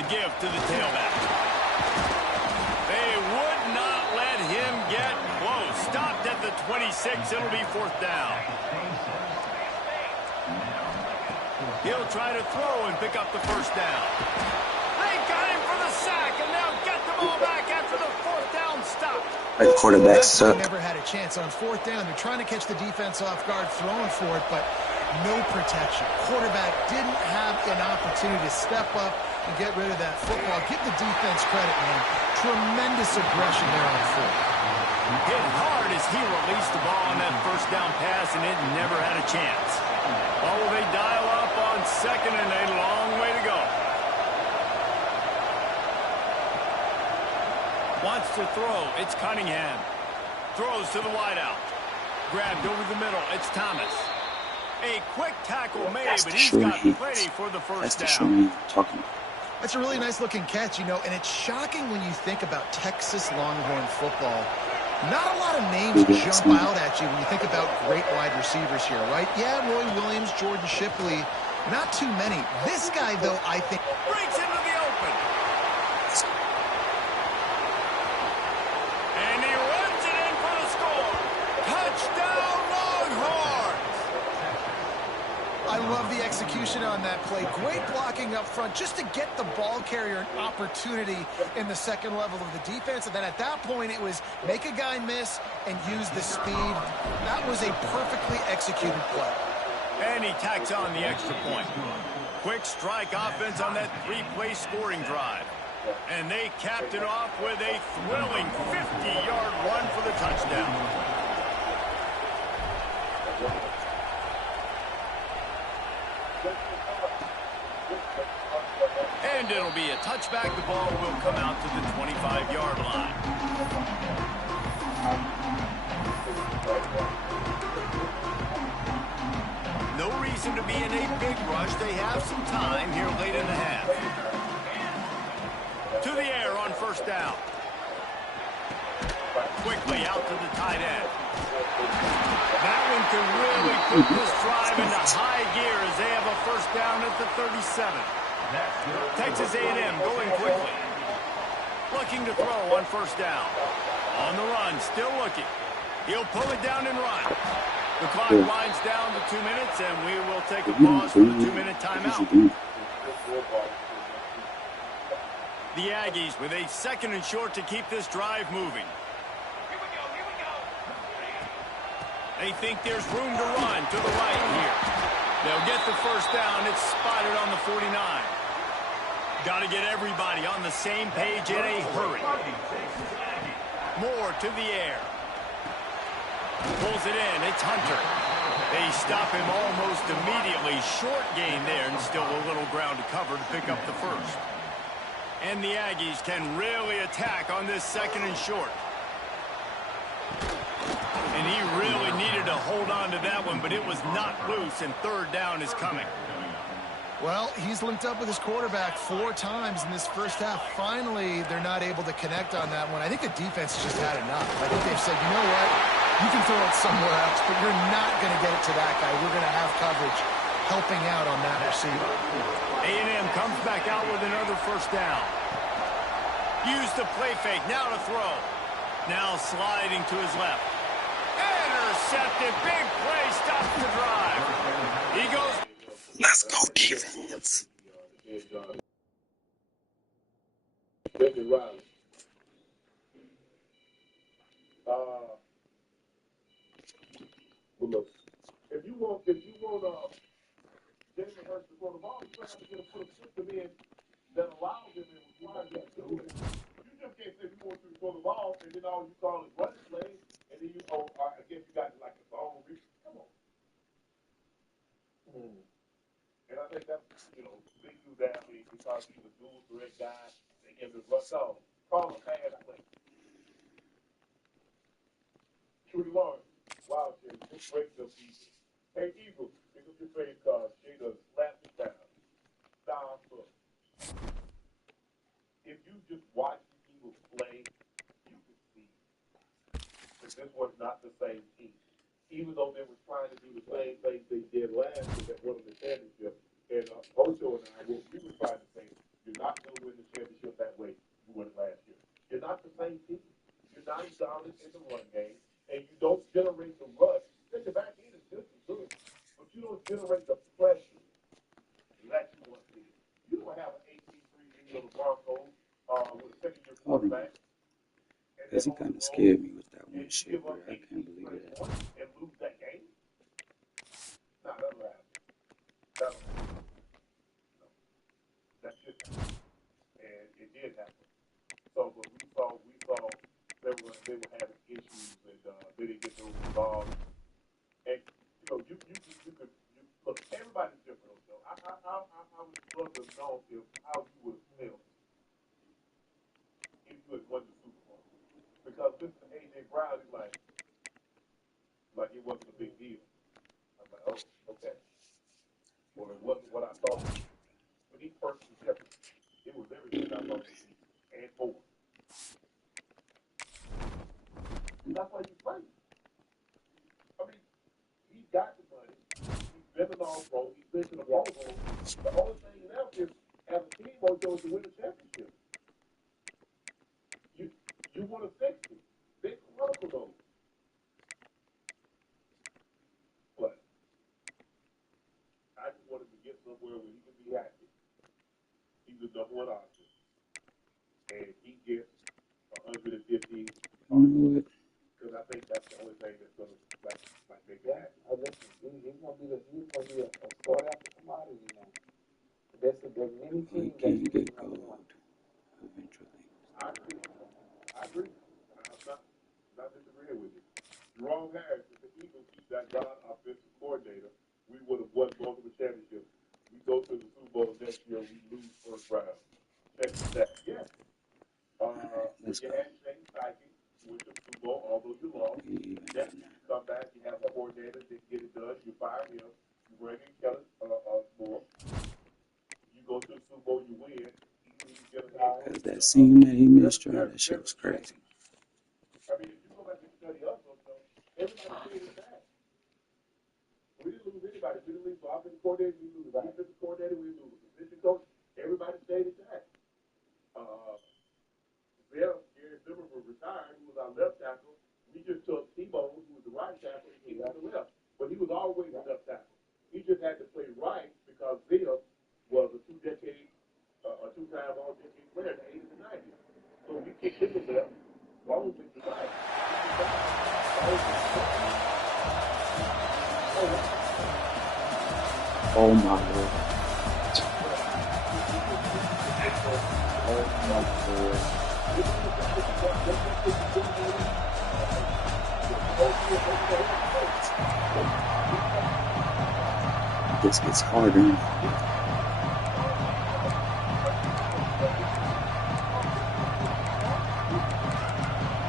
The give to the tailback. They would not let him get close. Stopped at the 26. It'll be fourth down. He'll try to throw and pick up the first down. They got him for the sack, and they'll get the ball back after the fourth down stop. Like quarterbacks suck. Never had a chance on fourth down. They're trying to catch the defense off guard, throwing for it, but no protection. Quarterback didn't have an opportunity to step up and get rid of that football. Give the defense credit, man. Tremendous aggression there on fourth. Hit hard as he released the ball on that first down pass, and it never had a chance. Oh, will they dial up on second, and a long way to go. Wants to throw. It's Cunningham. Throws to the wideout. Grabbed over the middle. It's Thomas. A quick tackle made, but he's got plenty for the first down. That's a really nice-looking catch, you know, and it's shocking when you think about Texas Longhorn football. Not a lot of names jump out at you when you think about great wide receivers here, right? Yeah, Roy Williams, Jordan Shipley, not too many. This guy, though, I think breaks into the open. And he runs it in for the score. Touchdown, Longhorns! I love the execution on that play. Great blocking up front just to get the ball carrier an opportunity in the second level of the defense. And then at that point, it was make a guy miss and use the speed. That was a perfectly executed play. And he tacks on the extra point. Quick strike offense on that three-play scoring drive. And they capped it off with a thrilling 50-yard run for the touchdown. And it'll be a touchback. The ball will come out to the 25-yard line. No reason to be in a big rush. They have some time here late in the half. To the air on first down. Quickly out to the tight end. That one can really put this drive into high gear as they have a first down at the 37. Texas A&M going quickly. Looking to throw on first down. On the run, still looking. He'll pull it down and run. The clock winds down to 2 minutes, and we will take a pause for the 2-minute timeout. The Aggies with a second and short to keep this drive moving. They think there's room to run to the right here. They'll get the first down. It's spotted on the 49. Got to get everybody on the same page in a hurry. Moore to the air. Pulls it in. It's Hunter. They stop him almost immediately. Short gain there, and still a little ground to cover to pick up the first. And the Aggies can really attack on this second and short. And he really needed to hold on to that one, but it was not loose, and third down is coming. Well, he's linked up with his quarterback 4 times in this first half. Finally, they're not able to connect on that one. I think the defense just had enough. I think they've said, you know what? You can throw it somewhere else, but you're not going to get it to that guy. We're going to have coverage helping out on that receiver. A&M comes back out with another first down. Use the play fake. Now to throw. Now sliding to his left. Intercepted. Big play. Stops the drive. He goes. Let's go defense. David Riley. Well, look, if you want Jalen Hurts to throw the ball, you're going to have to put a system in that allows him and requires him to do it. You just can't say you want to throw the ball and then all you call is running play, and then I guess you got like a zone reach. Come on. And I think that's, big dude down here because he's a dual threat guy. They give him run off. Call him pass play. Trudy Lawrence. Wow, Jay, this breaks up Eagles. Hey, Eagles, pick up your face card. Jada slapped it down. Down foot. If you just watch the Eagles play, you can see that this was not the same team. Even though they were trying to do the same thing they did last year that won the championship. And Ocho and I, we were trying to say, you're not going to win the championship that way you won it last year. You're not the same team. You're not dominant in the run game. And you don't generate the rush. Then the back end is just as good. But you don't generate the pressure that you want to see. You don't have an 18-3 lead on the Broncos with a second-year quarterback. Because he kind of scared me with that one shit, bro. I can't believe it. And lose that game? Nah, that'll happen. That'll happen. No. That should happen. And it did happen. So, but we saw they were having issues and they didn't get those involved. And you could look. Everybody's different, though. I would love to know how you would have felt if you had won the Super Bowl. Because listen to AJ Brown, he's like it wasn't a big deal. I'm like, oh, okay. Well, it wasn't what I thought. But he personally different. It was everything I thought it would be and more. That's why you play. I mean, he's got the money. He's been an all-pro. He's been to the Pro Bowl. The only thing left is, as a team, Mojo, to win the championship. You want to fix it. They chronicle those. But I just wanted to get somewhere where he can be happy. He's the number one option. And he gets 150. You know what? Because I think that's the only thing that's going to make it happen. He's going to be a sought after commodity now. There's many He teams can that get gold eventually. I agree. I'm not disagreeing with you. Jerome Harris, if the Eagles keep that God offensive coordinator, we would have won multiple championships. We go to the Super Bowl next year, we lose first round. Check that. Yes. Let's You go. had Shane Steichen win the Super Bowl, although you lost. Next year you come back, you have a coordinator, didn't get it done, you fire him, you bring in Kellen Moore. You go to the Super Bowl, you win. Because that scene that he missed, that shit was crazy. I mean, if you go back and study us, everybody stayed intact. We didn't lose anybody. We didn't lose the offensive coordinator. We didn't lose the defensive coordinator. We didn't lose the position coach. Everybody stayed intact. Gary Zimmer was retired. He was our left tackle. We just took T-Bone, who was the right tackle, and he was the left. But he was always the left tackle. He just had to play right because Zim was a two-time all-decade player in the 80s and 90s. So we kicked him to the left. Bones went to the right. Oh my Lord. Oh my Lord. This gets harder.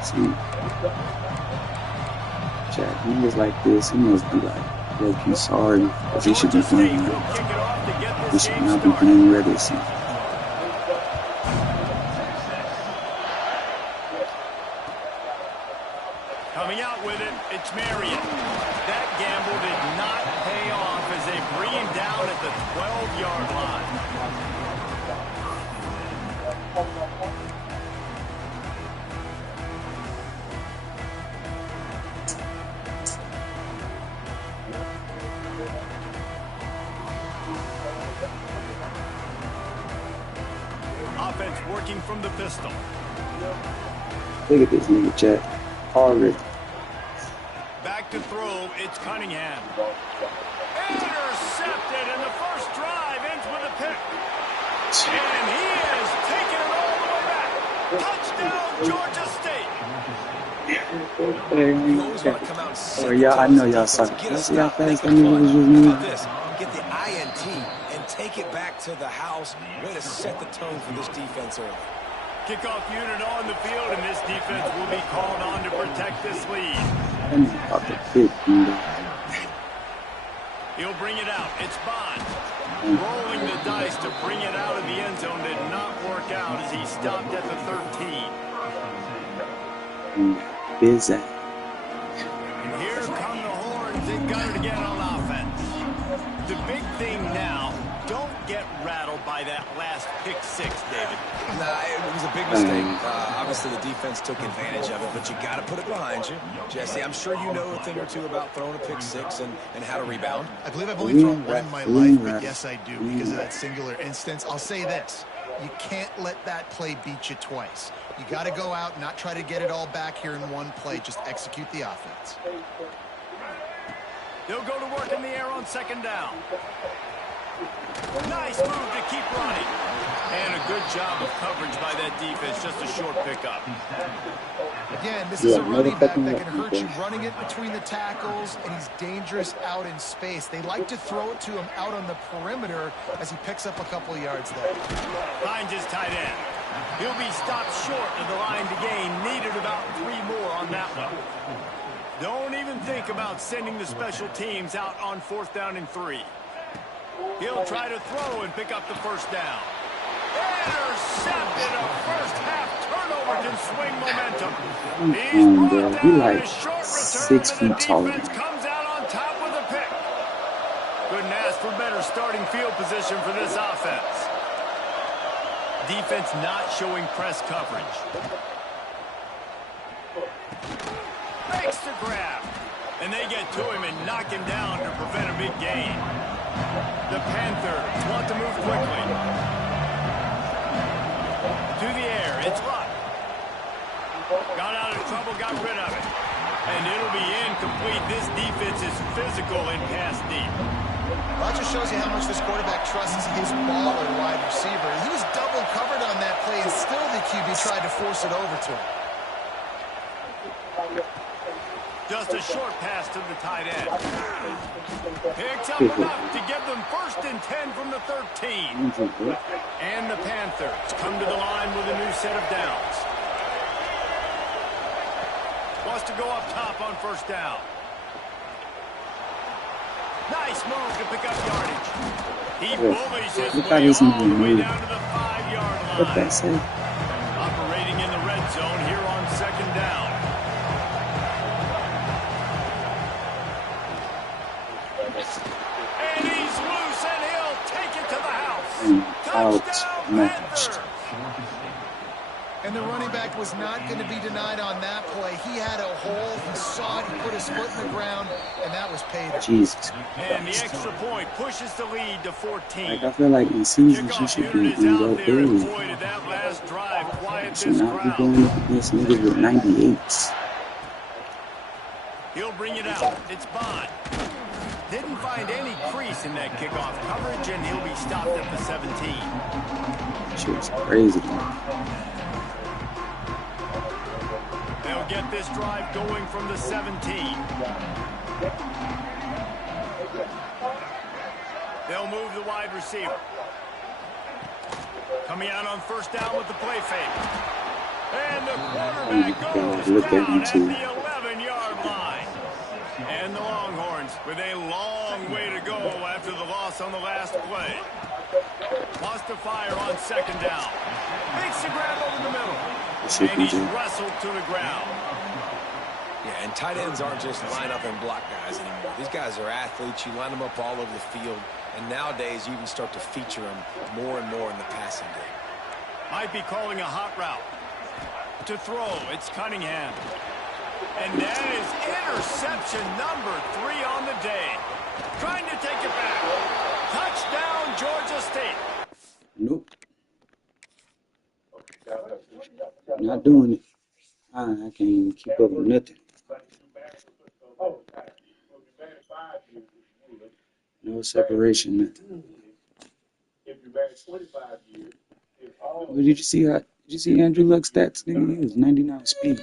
See, Jack, niggas like this, he must be like, low-key sorry, because he should be playing right. He should not be playing regular season. Coming out with it, it's Marriott. That gamble did not pay off as they bring him down at the 12-yard line. 12 working from the pistol. Look at this nigga, Jack. Harvard. Back to throw, it's Cunningham. Intercepted, and the first drive ends with a pick. And he is taking it all the way back. Touchdown, Georgia State. Oh, yeah, I know y'all suck. See how fast that nigga was just moving? Get the INT and take it back to the house. Way to set the tone for this defense early. Kickoff unit on the field, and this defense will be called on to protect this lead. I'm about to pick, dude. He'll bring it out. It's Bond. Rolling the dice to bring it out of the end zone did not work out as he stopped at the 13. Busy. And here come the Horns. They've got it again on offense. The big thing now, don't get rattled by that last pick six, David. Nah, it was a big mistake. Obviously, the defense took advantage of it, but you got to put it behind you. Jesse, I'm sure you know a thing or two about throwing a pick six and how to rebound. I believe I've only thrown one in my life, but yes, I do because of that singular instance. I'll say this. You can't let that play beat you twice. You got to go out and not try to get it all back here in one play. Just execute the offense. They'll go to work in the air on second down. Nice move to keep running. And a good job of coverage by that defense. Just a short pickup. Again, this is a running back that can hurt you running it between the tackles, and he's dangerous out in space. They like to throw it to him out on the perimeter as he picks up a couple of yards there. Finds his tight end. He'll be stopped short of the line to gain. Needed about 3 more on that one. Don't even think about sending the special teams out on 4th down and 3. He'll try to throw and pick up the first down. Intercepted. A first half turnover can swing momentum. He's brought down He like a short 6 return, feet and the taller. defense comes out on top with a pick. Couldn't ask for better starting field position for this offense. Defense not showing press coverage. Makes the grab. And they get to him and knock him down to prevent a big gain. The Panthers want to move quickly. To the air, it's Luck. Got out of trouble, got rid of it. And it'll be incomplete. This defense is physical in pass deep. Well, that just shows you how much this quarterback trusts his baller wide receiver. He was double covered on that play, and still the QB tried to force it over to him. Just a short pass to the tight end. Picks up enough to give them 1st and 10 from the 13. And the Panthers come to the line with a new set of downs. Wants to go up top on 1st down. Nice move to pick up yardage. He bullies his way all the way down to the 5-yard line. What that say? Operating in the red zone here on 2nd down. And he's loose, and he'll take it to the house. Touchdown, Panthers. And the running back was not going to be denied on that play. He had a hole. He saw it. He put his foot in the ground, and that was paid. Jesus And the Christ. extra point pushes the lead to 14. Like, I feel like in seasons, you Kickoff should be unit is in out your there, and area. boy, did that last drive quiet You should this not be crowd. going up against niggas with 98s. He'll bring it out. It's Bond. Didn't find any crease in that kickoff coverage, and he'll be stopped at the 17. Shit was crazy, man. They'll get this drive going from the 17. They'll move the wide receiver. Coming out on 1st down with the play fake. And the quarterback goes down at the 11-yard line. And the Longhorns with a long way to go after the loss on the last play. Wants to fire on 2nd down. Makes the grab over the middle. And he's wrestled to the ground. Yeah, and tight ends aren't just line up and block guys anymore. These guys are athletes. You line them up all over the field. And nowadays, you can start to feature them more and more in the passing game. Might be calling a hot route. To throw, it's Cunningham. And that is interception number 3 on the day. Trying to take it back. Touchdown, Georgia State. Nope. Not doing it. I can't even keep up with nothing. No separation, nothing. If you're married 25 years, it's all. Well, did you see Andrew Luck's stats? Nigga, he was 99 speed.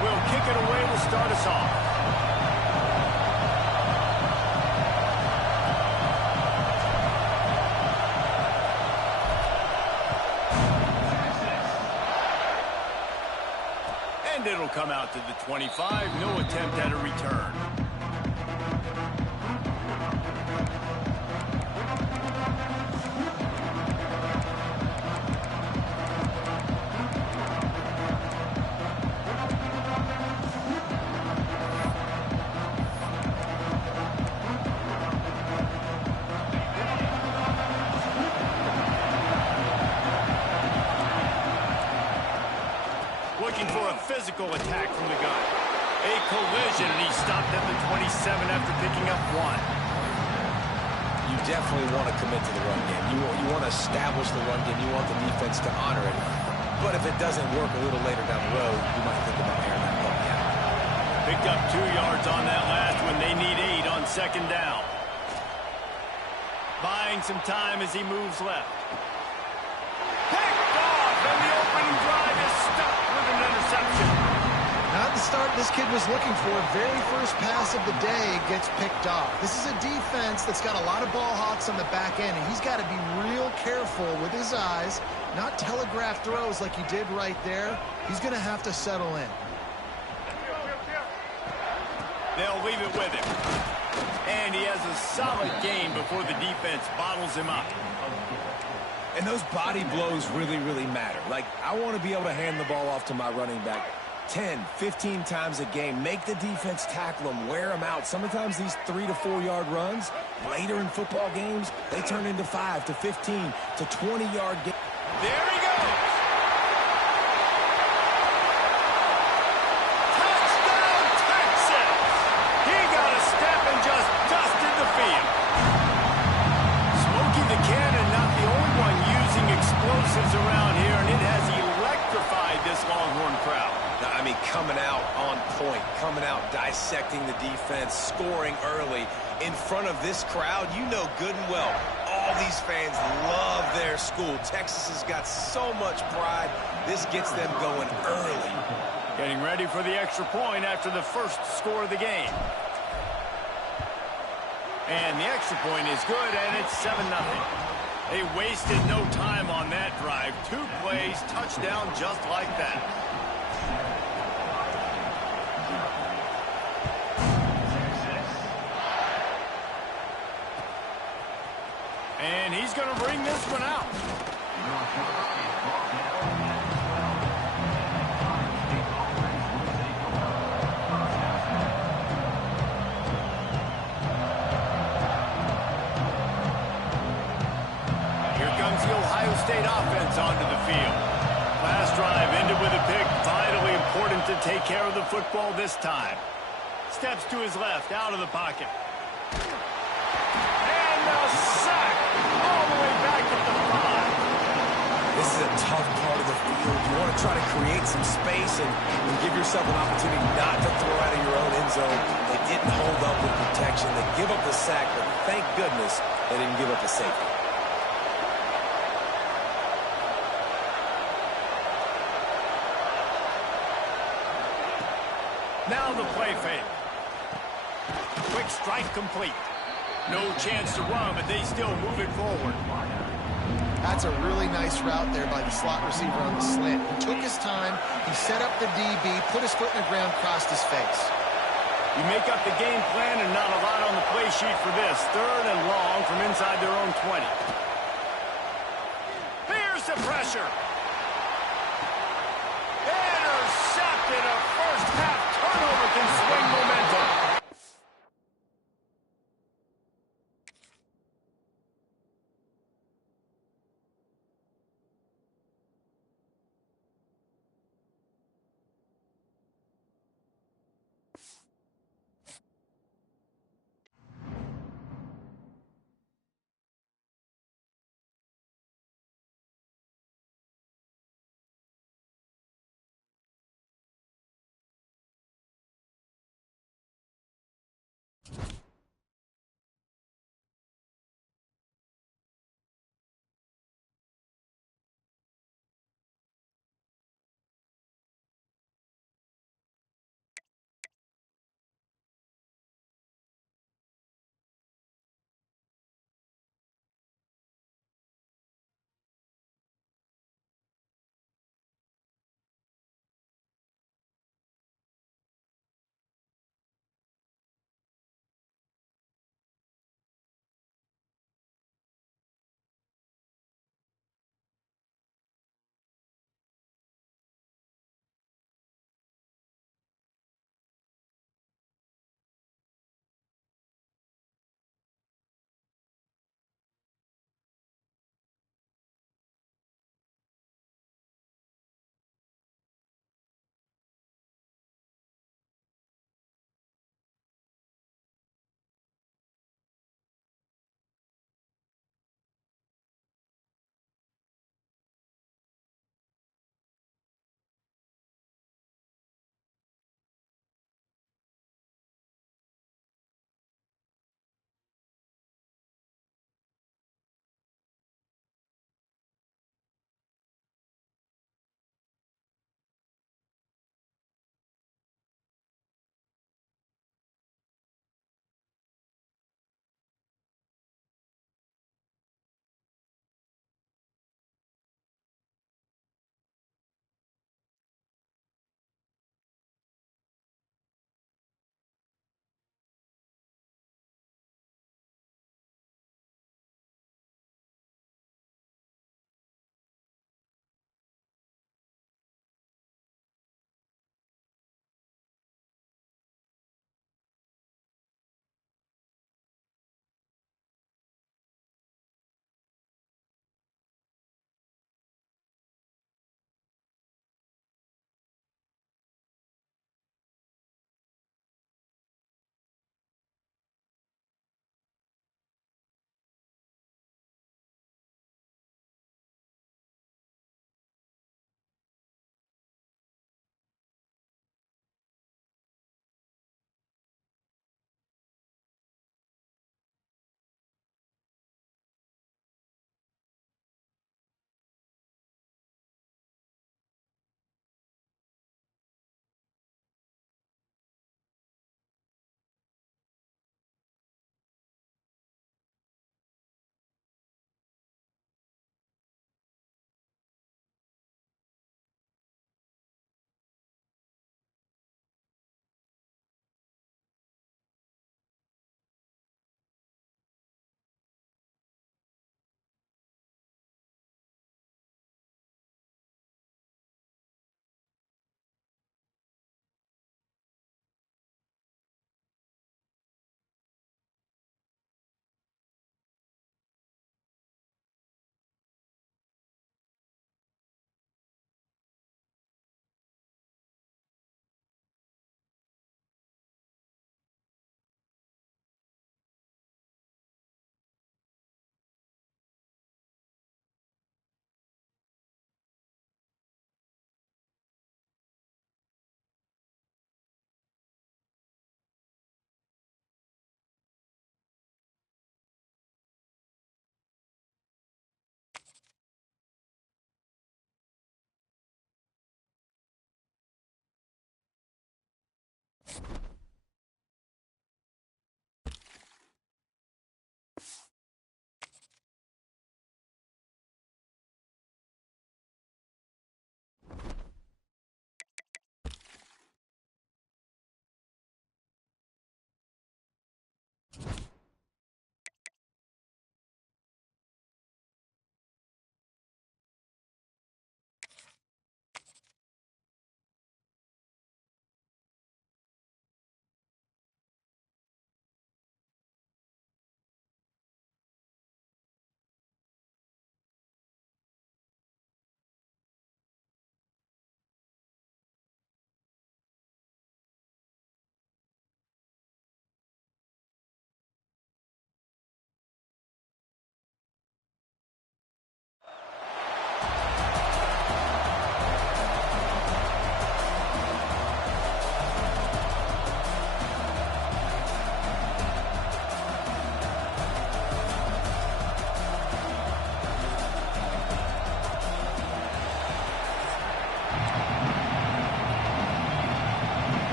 Will kick it away to start us off. And it'll come out to the 25. No attempt at a return. Looking for a physical attack from the gun. A collision, and he stopped at the 27 after picking up one. You definitely want to commit to the run game. You want to establish the run game. You want the defense to honor it. But if it doesn't work a little later down the road, you might think about airing that ball out. Picked up 2 yards on that last one. They need 8 on second down. Buying some time as he moves left. Picked off, and the opening drive is stuck with an interception. Not the start this kid was looking for. Very first pass of the day gets picked off. This is a defense that's got a lot of ball hawks on the back end, and he's got to be real careful with his eyes, not telegraph throws like he did right there. He's going to have to settle in. They'll leave it with him. And he has a solid game before the defense bottles him up. And those body blows really, really matter. Like, I want to be able to hand the ball off to my running back 10, 15 times a game. Make the defense tackle them, wear them out. Sometimes these 3 to 4 yard runs, later in football games, they turn into 5 to 15 to 20 yard games. There he goes. Touchdown, Texas. He got a step and just dusted the field. Smokey the Cannon, not the only one using explosives around here, and it has electrified this Longhorn crowd. I mean, coming out on point, coming out dissecting the defense, scoring early in front of this crowd. You know good and well, all these fans love their school. Texas has got so much pride. This gets them going early. Getting ready for the extra point after the first score of the game. And the extra point is good, and it's 7-0. They wasted no time on that drive. 2 plays, touchdown just like that. And he's going to bring this one out. to take care of the football this time. Steps to his left, out of the pocket. And the sack all the way back at the 5. This is a tough part of the field. You want to try to create some space and give yourself an opportunity not to throw out of your own end zone. They didn't hold up with protection. They give up the sack, but thank goodness they didn't give up the safety. Now the play fake. Quick strike complete. No chance to run, but they still move it forward. That's a really nice route there by the slot receiver on the slant. He took his time, he set up the DB, put his foot in the ground, crossed his face. You make up the game plan and not a lot on the play sheet for this. 3rd and long from inside their own 20. Here's the pressure. Intercepted. A first half turnover can swing momentum.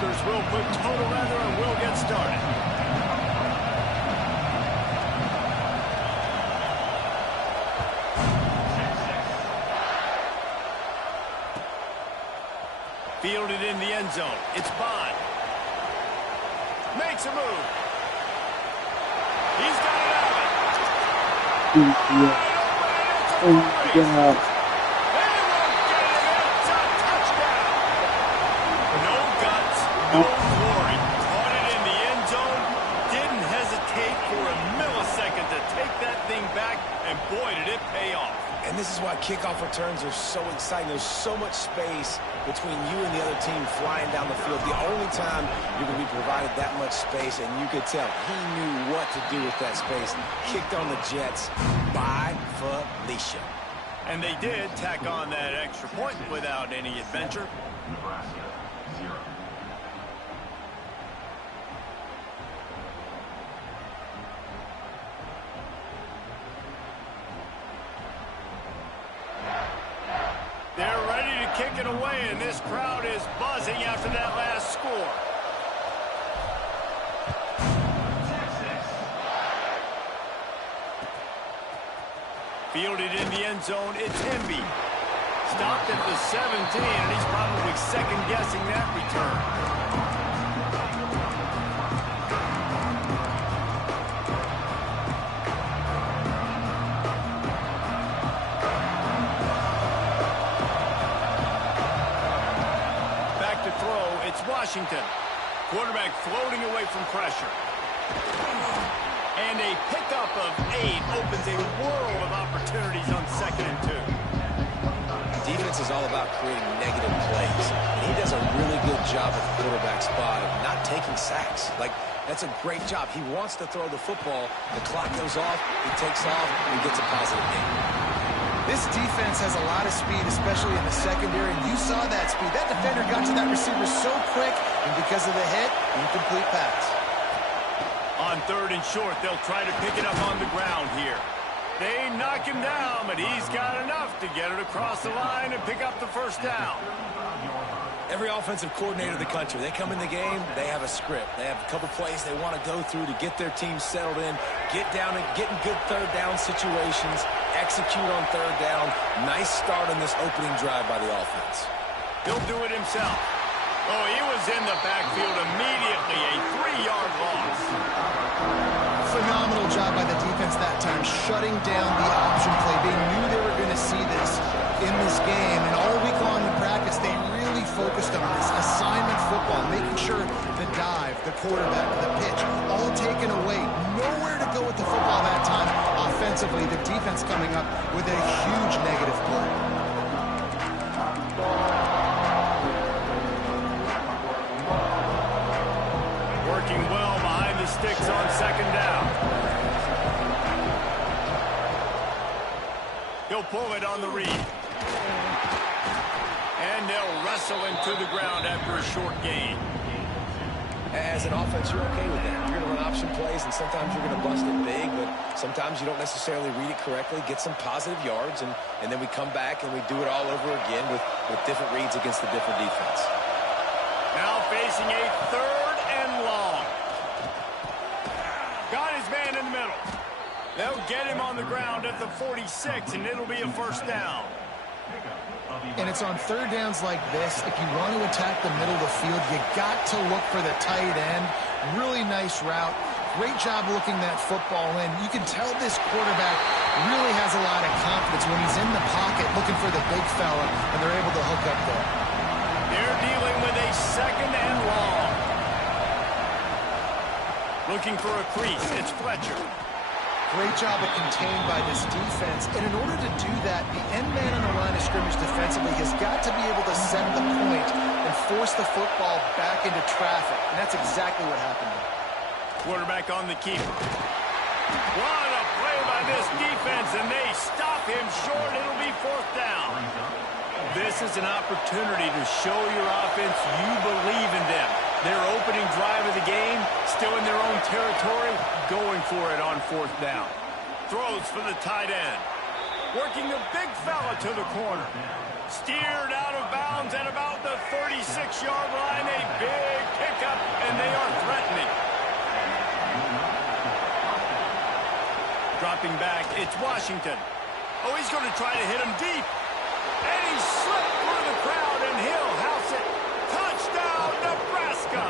Huskers will put total leather and we'll get started. Fielded in the end zone. It's Bond. Makes a move. He's got it out of it. Yeah. No guts, no glory. Caught it in the end zone. Didn't hesitate for a millisecond to take that thing back, and boy, did it pay off. And this is why kickoff returns are so exciting. There's so much space between you and the other team flying down the field. The only time you're going to be provided that much space, and you could tell he knew what to do with that space. Kicked on the Jets by Felicia. And they did tack on that extra point without any adventure. Nebraska, 0. They're ready to kick it away, and this crowd is buzzing after that last score. Fielded in the end zone, it's Hemby. Stopped at the 17, and he's probably second-guessing that return. Back to throw, it's Washington. Quarterback floating away from pressure. And a pickup of 8 opens a world of opportunities on 2nd and 2. Defense is all about creating negative plays. And he does a really good job at the quarterback spot of not taking sacks. Like, that's a great job. He wants to throw the football. The clock goes off. He takes off. And he gets a positive gain. This defense has a lot of speed, especially in the secondary, and you saw that speed. That defender got to that receiver so quick, and because of the hit, incomplete pass. On 3rd and short, they'll try to pick it up on the ground here. They knock him down, but he's got enough to get it across the line and pick up the first down. Every offensive coordinator in the country, they come in the game, they have a script. They have a couple plays they want to go through to get their team settled in, get down and get in good 3rd down situations, execute on 3rd down. Nice start on this opening drive by the offense. He'll do it himself. Oh, he was in the backfield immediately, a 3-yard loss. Phenomenal job by the defense that time, shutting down the option play. They knew they were going to see this in this game, and all week long in practice, they really focused on this assignment football, making sure the dive, the quarterback, the pitch, all taken away. Nowhere to go with the football that time. Offensively, the defense coming up with a huge negative play. Working well behind the sticks on 2nd down. He'll pull it on the read. And they'll wrestle him to the ground after a short gain. As an offense, you're okay with that. You're going to run option plays, and sometimes you're going to bust it big, but sometimes you don't necessarily read it correctly, get some positive yards, and then we come back and we do it all over again with different reads against the different defense. Now facing a 3rd and long. Got his man in the middle. They'll get him on the ground at the 46, and it'll be a first down. And it's on 3rd downs like this. If you want to attack the middle of the field, you got to look for the tight end. Really nice route. Great job looking that football in. You can tell this quarterback really has a lot of confidence when he's in the pocket looking for the big fella, and they're able to hook up there. They're dealing with a 2nd and long. Looking for a crease. It's Fletcher. Great job of contained by this defense. And in order to do that, the end man on the line of scrimmage defensively has got to be able to set the point and force the football back into traffic. And that's exactly what happened. Quarterback on the keeper. What a play by this defense, and they stop him short. It'll be 4th down. This is an opportunity to show your offense you believe in them. Their opening drive of the game, still in their own territory, going for it on 4th down. Throws for the tight end. Working the big fella to the corner. Steered out of bounds at about the 36-yard line. A big pickup, and they are threatening. Dropping back, it's Washington. Oh, he's going to try to hit him deep. And he slipped through the crowd, and he'll house it. Touchdown, Nebraska!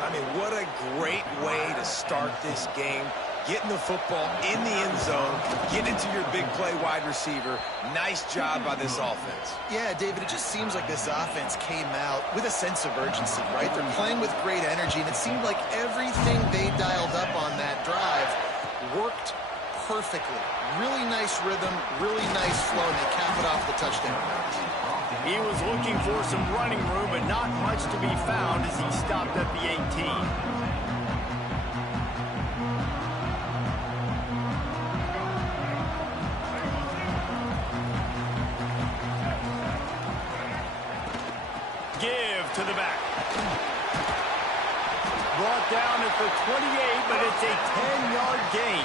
I mean, what a great way to start this game. Getting the football in the end zone, getting it to your big play wide receiver. Nice job by this offense. Yeah, David, it just seems like this offense came out with a sense of urgency, right? They're playing with great energy, and it seemed like everything they dialed up on that drive worked perfectly. Really nice rhythm, really nice flow, and they cap it off the touchdown. He was looking for some running room, but not much to be found as he stopped at the 18. Give to the back. Brought down at the 28, but it's a 10-yard gain.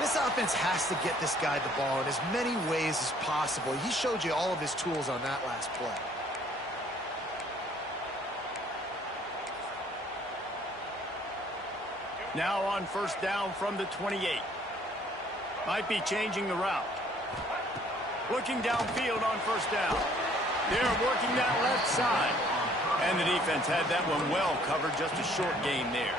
This offense has to get this guy the ball in as many ways as possible. He showed you all of his tools on that last play. Now on first down from the 28. Might be changing the route. Looking downfield on first down. They're working that left side. And the defense had that one well covered, just a short gain there.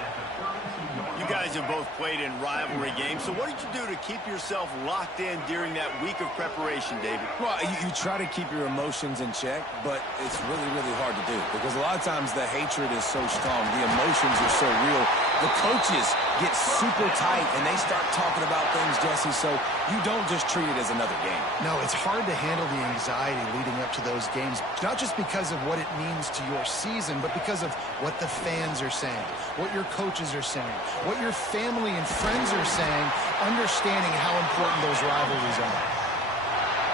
You guys have both played in rivalry games, so what did you do to keep yourself locked in during that week of preparation, David? Well, you try to keep your emotions in check, but it's really, really hard to do because a lot of times the hatred is so strong. The emotions are so real. The coaches get super tight, and they start talking about things, Jesse, so you don't just treat it as another game. No, it's hard to handle the anxiety leading up to those games, not just because of what it means to your season, but because of what the fans are saying, what your coaches are saying, what your family and friends are saying, understanding how important those rivalries are.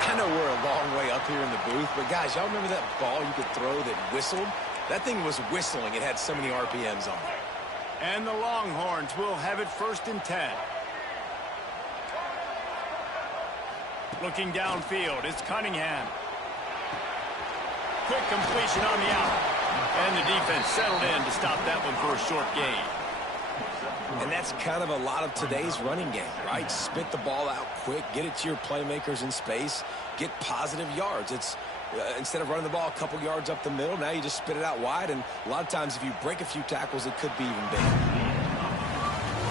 I know we're a long way up here in the booth, but guys, y'all remember that ball you could throw that whistled? That thing was whistling. It had so many RPMs on it. And the Longhorns will have it first and 10. Looking downfield, it's Cunningham. Quick completion on the out. And the defense settled in to stop that one for a short gain. And that's kind of a lot of today's running game, right? Spit the ball out quick, get it to your playmakers in space, get positive yards. It's instead of running the ball a couple yards up the middle, now you just spit it out wide, and a lot of times if you break a few tackles, it could be even bigger.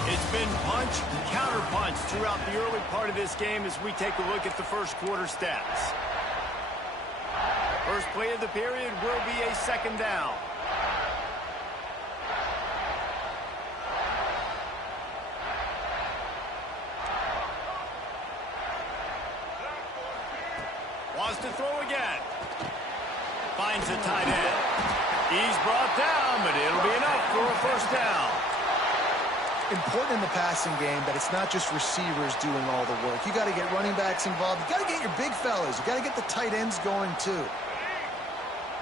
It's been punch, counter-punch throughout the early part of this game as we take a look at the first quarter stats. First play of the period will be a second down. Wants to throw again. Finds the tight end. He's brought down, but it'll be enough for a first down. Important in the passing game that it's not just receivers doing all the work. You got to get running backs involved. You got to get your big fellas. You got to get the tight ends going too.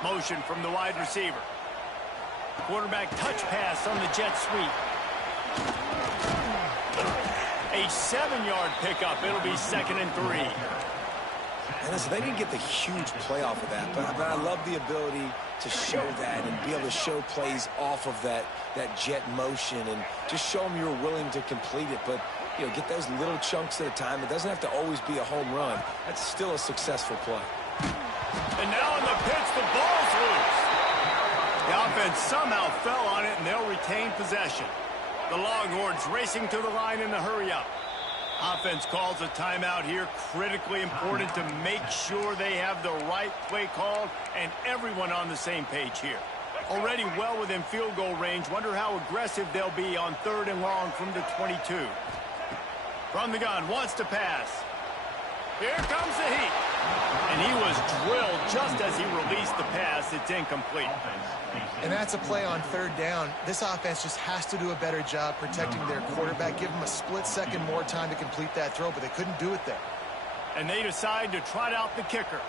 Motion from the wide receiver. Quarterback touch pass on the jet sweep. A 7-yard pickup. It'll be 2nd and 3. And listen, they didn't get the huge play off of that, but I love the ability to show that and be able to show plays off of that jet motion and just show them you're willing to complete it. But, you know, get those little chunks at a time. It doesn't have to always be a home run. That's still a successful play. And now in the pitch, the ball's loose. The offense somehow fell on it, and they'll retain possession. The Longhorns racing to the line in the hurry-up. Offense calls a timeout here. Critically important to make sure they have the right play called and everyone on the same page here. Already well within field goal range. Wonder how aggressive they'll be on 3rd and long from the 22. From the gun, wants to pass. Here comes the heat. And he was drilled just as he released the pass. It's incomplete. And that's a play on 3rd down. This offense just has to do a better job protecting their quarterback. Give him a split second more time to complete that throw, but they couldn't do it there. And they decide to trot out the kicker.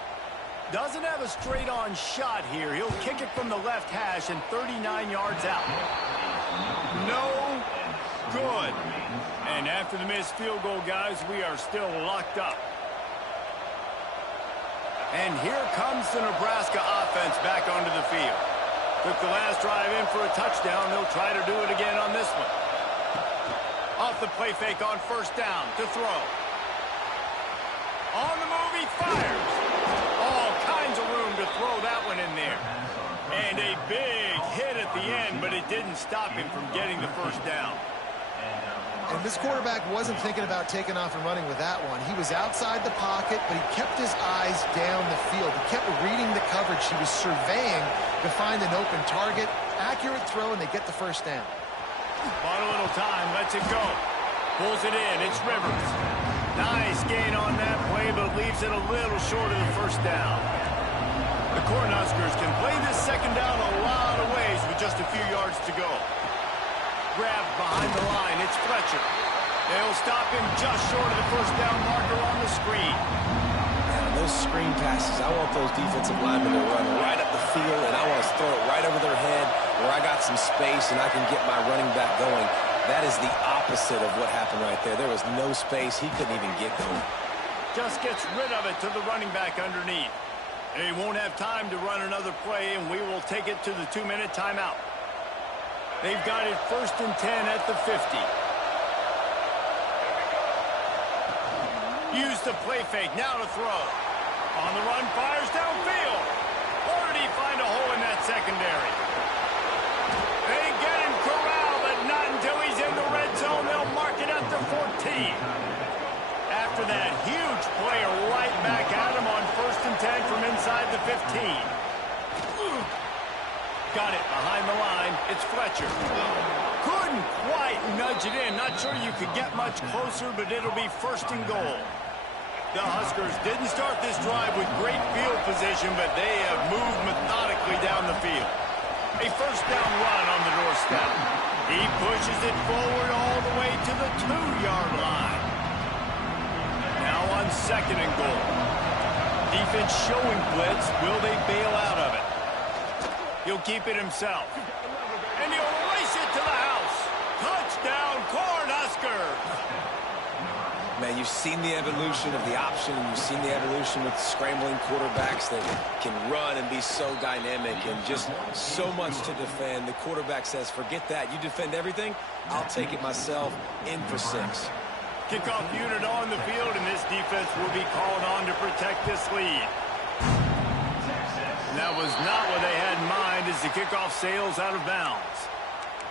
Doesn't have a straight-on shot here. He'll kick it from the left hash and 39 yards out. No good. And after the missed field goal, guys, we are still locked up. And here comes the Nebraska offense back onto the field. Took the last drive in for a touchdown. They'll try to do it again on this one. Off the play fake on first down to throw. On the move, he fires. All kinds of room to throw that one in there. And a big hit at the end, but it didn't stop him from getting the first down. And this quarterback wasn't thinking about taking off and running with that one. He was outside the pocket, but he kept his eyes down the field. He kept reading the coverage. He was surveying to find an open target. Accurate throw, and they get the first down. Bought a little time, lets it go. Pulls it in, it's Rivers. Nice gain on that play, but leaves it a little short of the first down. The Cornhuskers can play this second down a lot of ways with just a few yards to go. Grabbed behind the line, it's Fletcher. They'll stop him just short of the first down marker on the screen. Now, those screen passes, I want those defensive linemen to run right up the field, and I want to throw it right over their head where I got some space and I can get my running back going. That is the opposite of what happened right there. There was no space. He couldn't even get going. Just gets rid of it to the running back underneath. They won't have time to run another play, and we will take it to the 2-minute timeout. They've got it 1st and 10 at the 50. Use the play fake, now to throw. On the run, fires downfield. Or did he find a hole in that secondary? They get him corralled, but not until he's in the red zone. They'll mark it at the 14. After that huge play, right back at him on 1st and 10 from inside the 15. Got it behind the line. It's Fletcher. Couldn't quite nudge it in. Not sure you could get much closer, but it'll be 1st and goal. The Huskers didn't start this drive with great field position, but they have moved methodically down the field. A first down run on the doorstep. He pushes it forward all the way to the 2-yard line. Now on 2nd and goal. Defense showing blitz. Will they bail out of it? He'll keep it himself. And he'll race it to the house. Touchdown, Cornhuskers! Man, you've seen the evolution of the option, and you've seen the evolution with scrambling quarterbacks that can run and be so dynamic and just so much to defend. The quarterback says, forget that. You defend everything, I'll take it myself. In for 6. Kickoff unit on the field, and this defense will be called on to protect this lead. That was not what they had in mind as the kickoff sails out of bounds.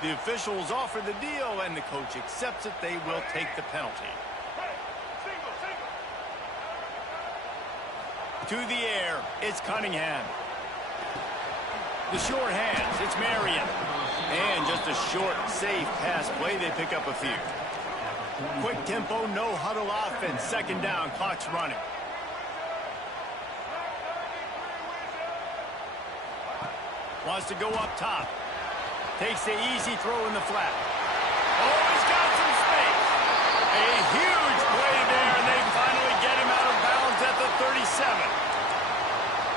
The officials offer the deal, and the coach accepts it. They will take the penalty. To the air, it's Cunningham. The short hands, it's Marion. And just a short, safe pass play, they pick up a few. Quick tempo, no huddle offense. 2nd down, clock's running. Wants to go up top. Takes the easy throw in the flat. Oh, he's got some space. A huge play there, and they finally get him out of bounds at the 37.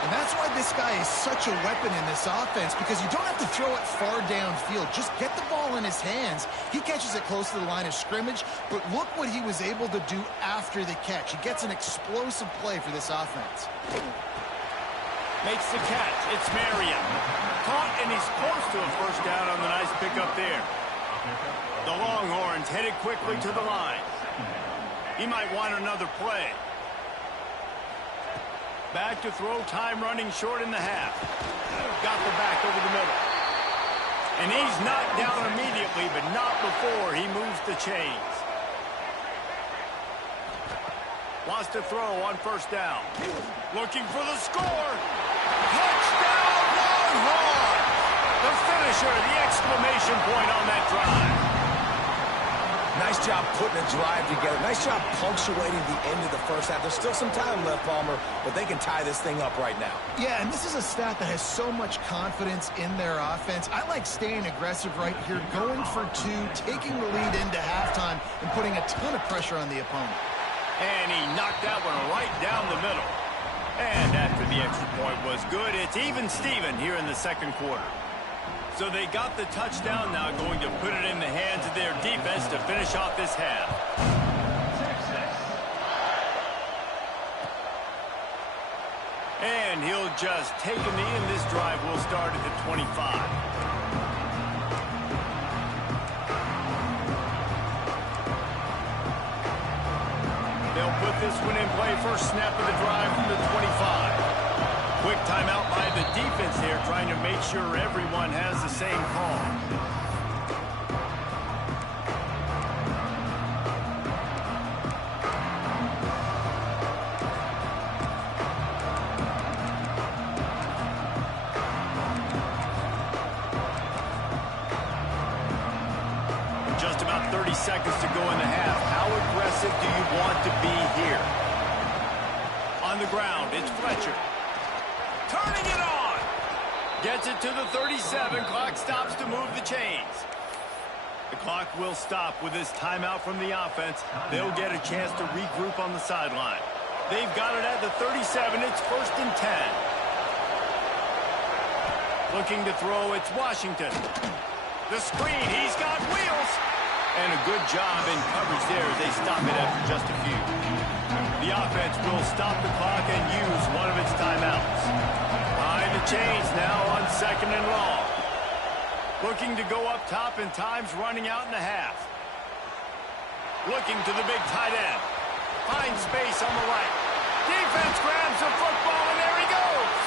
And that's why this guy is such a weapon in this offense, because you don't have to throw it far downfield. Just get the ball in his hands. He catches it close to the line of scrimmage, but look what he was able to do after the catch. He gets an explosive play for this offense. Makes the catch. It's Marion. Caught, and he's close to a first down on the nice pickup there. The Longhorns headed quickly to the line. He might want another play. Back to throw, time running short in the half. Got the back over the middle. And he's knocked down immediately, but not before he moves the chains. Wants to throw on 1st down. Looking for the score. Touchdown, Longhorns! The finisher, the exclamation point on that drive. Nice job putting a drive together. Nice job punctuating the end of the first half. There's still some time left, Palmer, but they can tie this thing up right now. Yeah, and this is a staff that has so much confidence in their offense. I like staying aggressive right here, going for 2, taking the lead into halftime, and putting a ton of pressure on the opponent. And he knocked that one right down the middle. And after the extra point was good, it's even Steven here in the 2nd quarter. So they got the touchdown, now going to put it in the hands of their defense to finish off this half. And he'll just take a knee, and this drive will start at the 25. They'll put this one in play. First snap of the drive from the 25. Quick timeout by the defense here, trying to make sure everyone has the same call. Just about 30 seconds to go in the half. How aggressive do you want to be here? On the ground, it's Fletcher. Turning it on. Gets it to the 37. Clock stops to move the chains. The clock will stop with this timeout from the offense. They'll get a chance to regroup on the sideline. They've got it at the 37. It's 1st and 10. Looking to throw, it's Washington. The screen, he's got wheels. And a good job in coverage there as they stop it after just a few. The offense will stop the clock and use one of its timeouts. Behind the chains now on 2nd and long. Looking to go up top, and time's running out in the half. Looking to the big tight end. Finds space on the right. Defense grabs the football, and there he goes.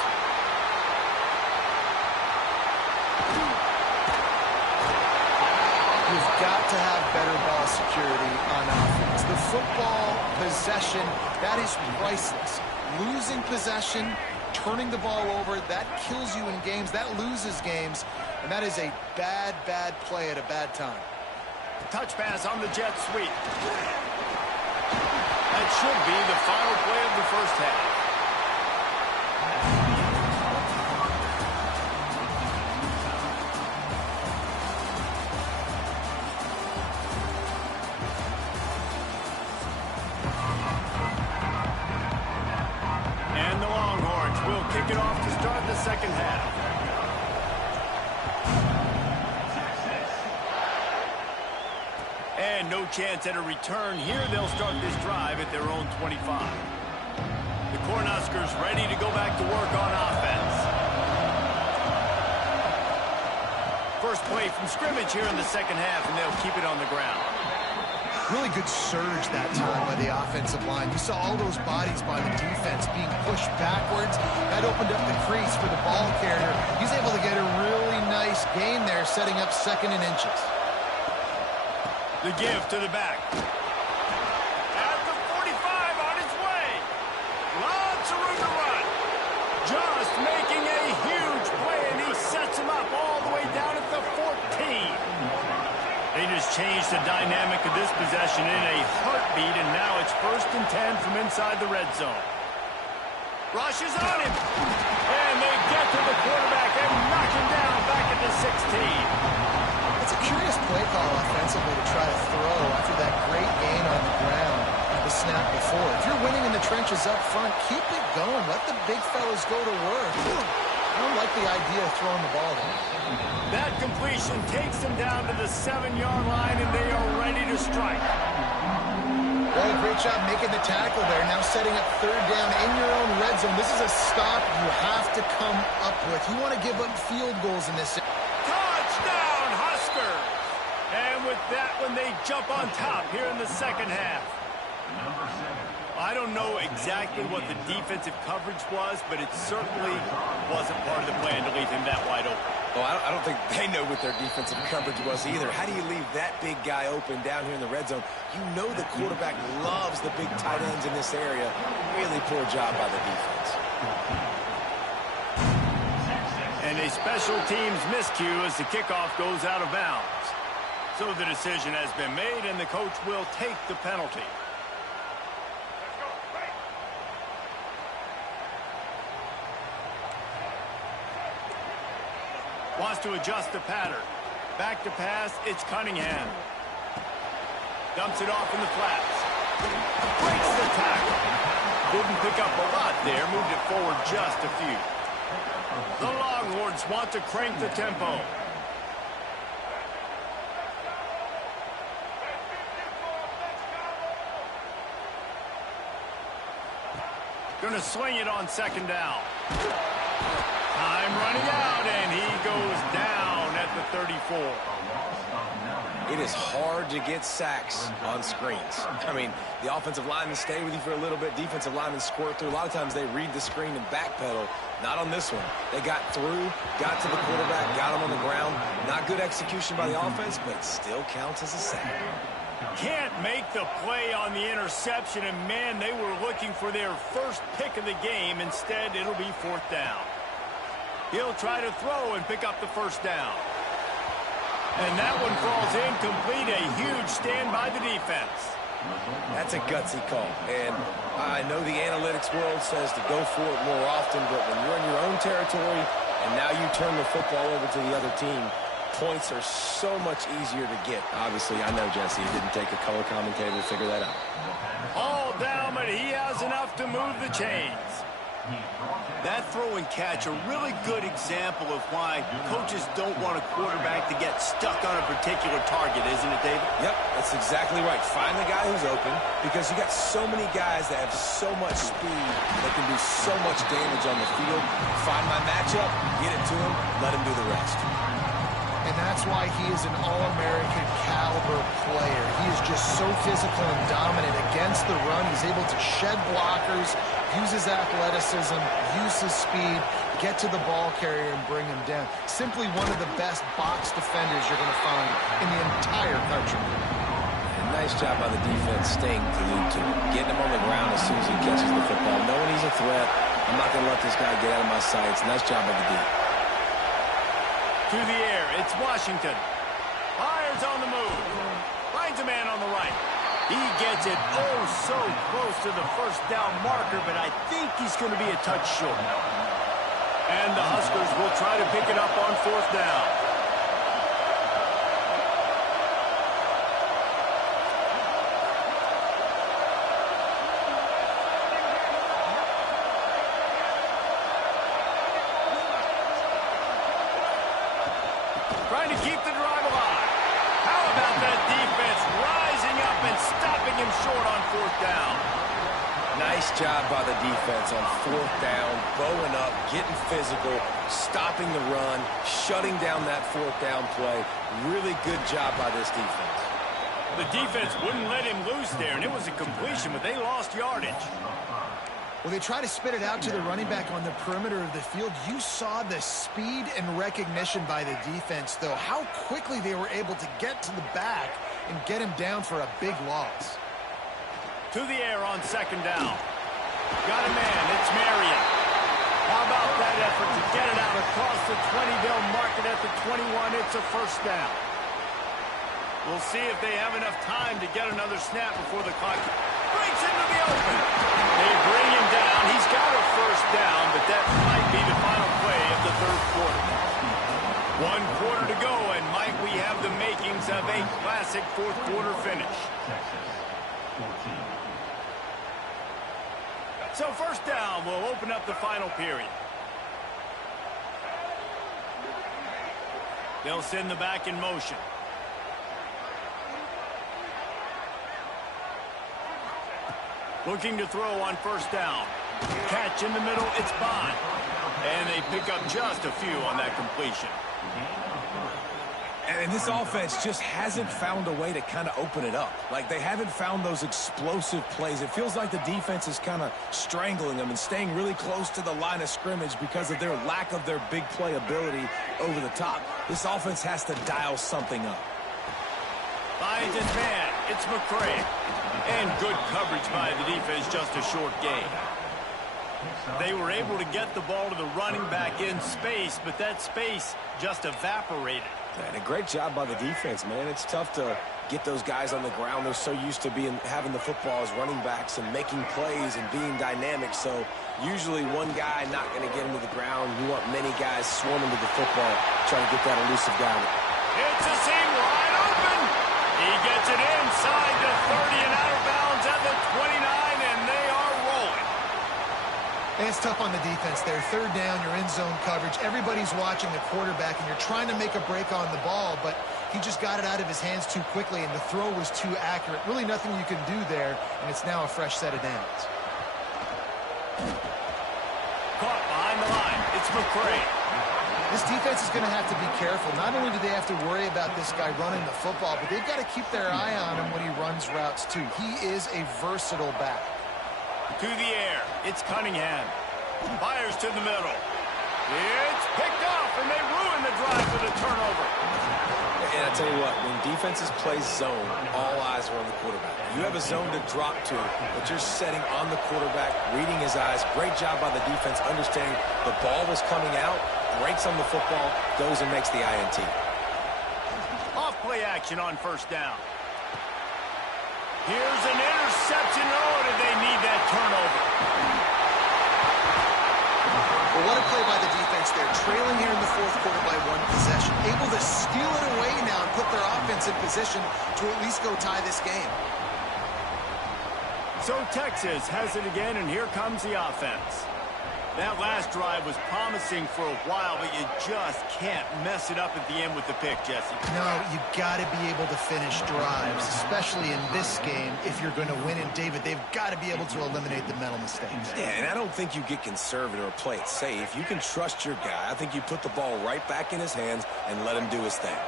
You've got to have better ball security on offense. The football possession, that is priceless. Losing possession, turning the ball over, that kills you in games, that loses games, and that is a bad, bad play at a bad time. Touch pass on the jet sweep. That should be the final play of the first half. And the Longhorns will kick it off to start the second half. And no chance at a return here. They'll start this drive at their own 25. The Cornhuskers ready to go back to work on offense. First play from scrimmage here in the second half, and they'll keep it on the ground. Really good surge that time by the offensive line. You saw all those bodies by the defense being pushed backwards. That opened up the crease for the ball carrier. He's able to get a really nice gain there, setting up 2nd and inches. The give to the back. At the 45 on its way. Lots of room to run. Just making a huge play, and he sets him up all the way down at the 14. They just changed the dynamic of this possession in a heartbeat, and now it's 1st and 10 from inside the red zone. Rush is on him. And they get to the quarterback and knock him down back at the 16. It's a curious play call offensively to try to throw after that great gain on the ground the snap before. If you're winning in the trenches up front, keep it going. Let the big fellas go to work. I don't like the idea of throwing the ball there. That completion takes them down to the 7-yard line, and they are ready to strike. Well, great job making the tackle there. Now setting up 3rd down in your own red zone. This is a stop you have to come up with. You want to give up field goals in this. Touchdown, Huskers! And with that one, they jump on top here in the second half. I don't know exactly what the defensive coverage was, but it certainly wasn't part of the plan to leave him that wide open. Well, I don't think they know what their defensive coverage was either. How do you leave that big guy open down here in the red zone? You know the quarterback loves the big tight ends in this area. Really poor job by the defense. And a special teams miscue as the kickoff goes out of bounds. So the decision has been made, and the coach will take the penalty. Wants to adjust the pattern. Back to pass, it's Cunningham. Dumps it off in the flats. Breaks the tackle. Didn't pick up a lot there, moved it forward just a few. The Longhorns want to crank the tempo. Going to swing it on 2nd down. Time running out, and he goes down at the 34. It is hard to get sacks on screens. I mean, the offensive linemen stay with you for a little bit. Defensive linemen squirt through. A lot of times they read the screen and backpedal. Not on this one. They got through, got to the quarterback, got him on the ground. Not good execution by the offense, but it still counts as a sack. Can't make the play on the interception, and man, they were looking for their first pick of the game. Instead, it'll be 4th down. He'll try to throw and pick up the first down. And that one falls incomplete. A huge stand by the defense. That's a gutsy call. And I know the analytics world says to go for it more often, but when you're in your own territory and now you turn the football over to the other team, points are so much easier to get. Obviously, I know, Jesse, it didn't take a color commentator to figure that out. All down, but he has enough to move the chains. That throw and catch, a really good example of why coaches don't want a quarterback to get stuck on a particular target, isn't it, David? Yep, that's exactly right. Find the guy who's open, because you got so many guys that have so much speed that can do so much damage on the field. Find my matchup, get it to him, let him do the rest. And that's why he is an All-American caliber player. He is just so physical and dominant against the run. He's able to shed blockers, use his athleticism, use his speed, get to the ball carrier and bring him down. Simply one of the best box defenders you're going to find in the entire country. And nice job by the defense staying glued to him, getting him on the ground as soon as he catches the football, knowing he's a threat. I'm not going to let this guy get out of my sights. Nice job by the D. To the air, it's Washington. Fires on the move. Finds a man on the right. He gets it oh so close to the first down marker, but I think he's going to be a touch short. And the Huskers will try to pick it up on 4th down. Trying to keep the drive alive. How about that defense rising up and stopping him short on 4th down? Nice job by the defense on 4th down, bowing up, getting physical, stopping the run, shutting down that 4th down play. Really good job by this defense. The defense wouldn't let him loose there, and it was a completion, but they lost yardage. Well, they try to spit it out to the running back on the perimeter of the field. You saw the speed and recognition by the defense, though. How quickly they were able to get to the back and get him down for a big loss. To the air on 2nd down. Got a man. It's Marion. How about that effort to get it out across the 20? They'll mark it at the 21. It's a 1st down. We'll see if they have enough time to get another snap before the clock breaks into the open. They bring him down. He's got a 1st down, but that might be the final play of the 3rd quarter. 1 quarter to go, and might we have the makings of a classic 4th quarter finish. So 1st down will open up the final period. They'll send the back in motion. Looking to throw on 1st down. Catch in the middle, it's Bond. And they pick up just a few on that completion. And this offense just hasn't found a way to kind of open it up. Like, they haven't found those explosive plays. It feels like the defense is kind of strangling them and staying really close to the line of scrimmage because of their lack of their big play ability over the top. This offense has to dial something up. Finds his man. It's McCray. And good coverage by the defense, just a short gain. They were able to get the ball to the running back in space, but that space just evaporated. And a great job by the defense, man. It's tough to get those guys on the ground. They're so used to having the football as running backs and making plays and being dynamic. So usually one guy not going to get him to the ground. You want many guys swarming to the football, trying to get that elusive guy. It's a seam wide open. He gets it inside the 30 and out of bounds at the 29, and they are rolling. And it's tough on the defense there. 3rd down, you're in zone coverage. Everybody's watching the quarterback, and you're trying to make a break on the ball, but he just got it out of his hands too quickly, and the throw was too accurate. Really nothing you can do there, and it's now a fresh set of downs. Caught behind the It's McCray. This defense is going to have to be careful. Not only do they have to worry about this guy running the football, but they've got to keep their eye on him when he runs routes, too. He is a versatile back. To the air. It's Cunningham. Fires to the middle. It's picked off, and they ruin the drive with a turnover. And I tell you what, when defenses play zone, all eyes are on the quarterback. You have a zone to drop to, but you're setting on the quarterback, reading his eyes. Great job by the defense, understanding the ball was coming out, breaks on the football, goes and makes the INT. Off play action on first down. Here's an interception. Oh, did they need that turnover? Well, what a play by the defense there. Trailing here in the fourth quarter by one possession. Able to steal it away now and put their offense in position to at least go tie this game. So Texas has it again, and here comes the offense. That last drive was promising for a while, but you just can't mess it up at the end with the pick, Jesse. No, you got to be able to finish drives, especially in this game. If you're going to win it, David, they've got to be able to eliminate the mental mistakes. Yeah, and I don't think you get conservative or play it safe. You can trust your guy. I think you put the ball right back in his hands and let him do his thing.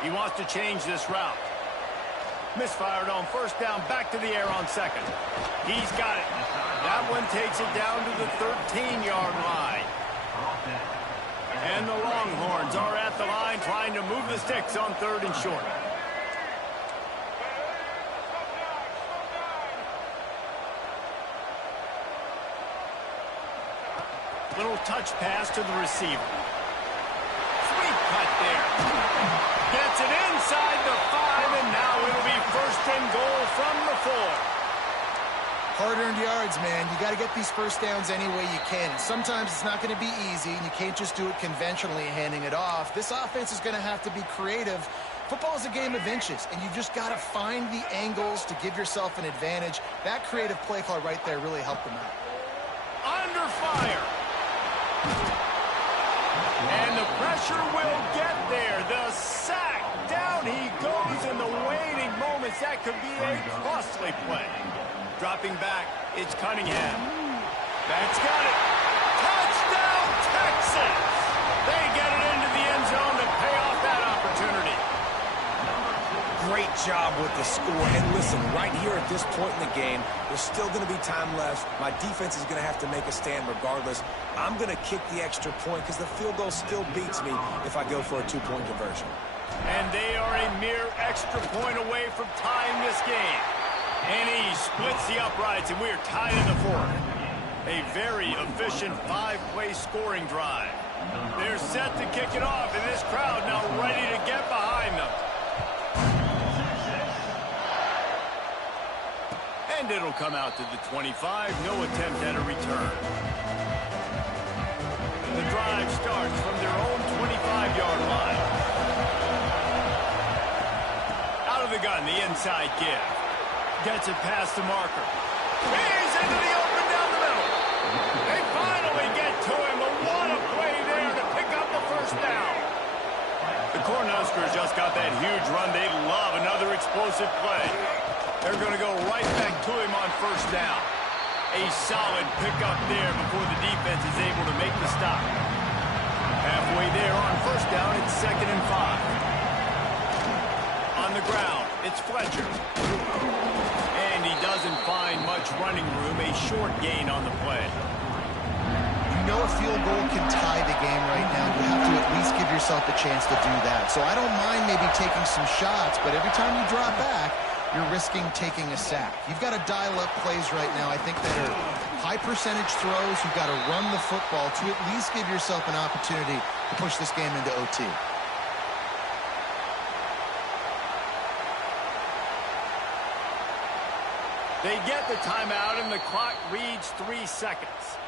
He wants to change this route. Misfired on first down, back to the air on second. He's got it. That one takes it down to the 13-yard line. And the Longhorns are at the line trying to move the sticks on third and short. Little touch pass to the receiver. Sweet cut there. Gets it inside the 5, and now it'll be first and goal from the 4. Hard-earned yards, man. You got to get these first downs any way you can. And sometimes it's not going to be easy, and you can't just do it conventionally handing it off. This offense is going to have to be creative. Football is a game of inches, and you just got to find the angles to give yourself an advantage. That creative play call right there really helped them out. Under fire. And the pressure will get there. The sack. Down he goes in the waning moments. That could be a costly play. Dropping back, it's Cunningham. That's got it. Touchdown, Texas! They get it into the end zone to pay off that opportunity. Great job with the score. And listen, right here at this point in the game, there's still going to be time left. My defense is going to have to make a stand regardless. I'm going to kick the extra point because the field goal still beats me if I go for a two-point conversion. And they are a mere extra point away from tying this game. And he splits the uprights, and we're tied in the fourth. A very efficient 5-play scoring drive. They're set to kick it off, and this crowd now ready to get behind them. And it'll come out to the 25. No attempt at a return. The drive starts from their own 25-yard line. Out of the gun, the inside give. Gets it past the marker. He's into the open down the middle. They finally get to him, but what a play there to pick up the first down. The Cornhuskers just got that huge run. They love another explosive play. They're going to go right back to him on first down. A solid pickup there before the defense is able to make the stop. Halfway there on first down, it's 2nd and 5. On the ground, it's Fletcher. And he doesn't find much running room, a short gain on the play. You know a field goal can tie the game right now. You have to at least give yourself a chance to do that. So I don't mind maybe taking some shots, but every time you drop back, you're risking taking a sack. You've got to dial up plays right now, I think, that are high percentage throws. You've got to run the football to at least give yourself an opportunity to push this game into OT. They get the timeout, and the clock reads 3 seconds.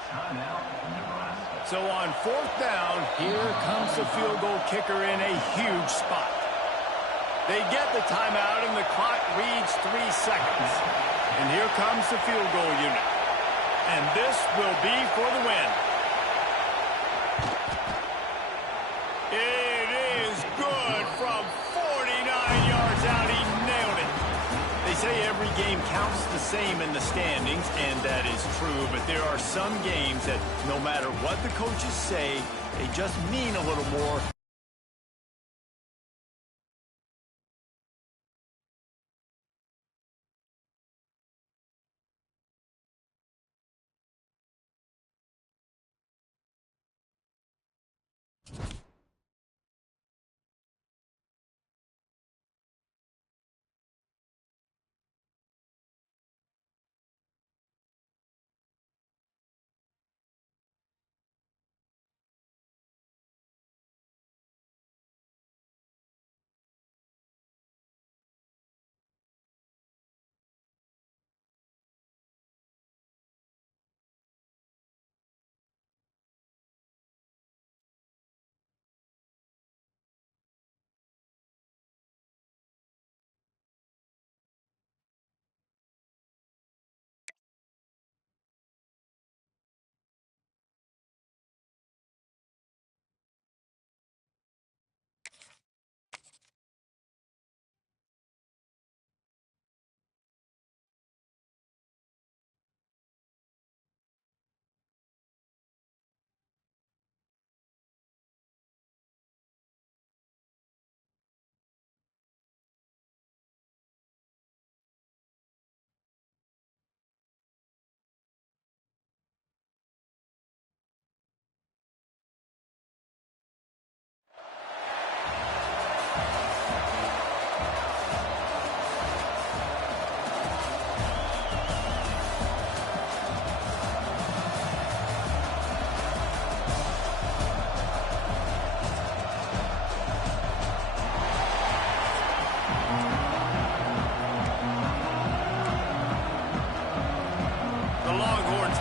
So on fourth down, here comes the field goal kicker in a huge spot. They get the timeout, and the clock reads 3 seconds. And here comes the field goal unit. And this will be for the win. It is good from 49 yards out. He nailed it. They say every game counts the same in the standings, and that is true, but there are some games that no matter what the coaches say, they just mean a little more.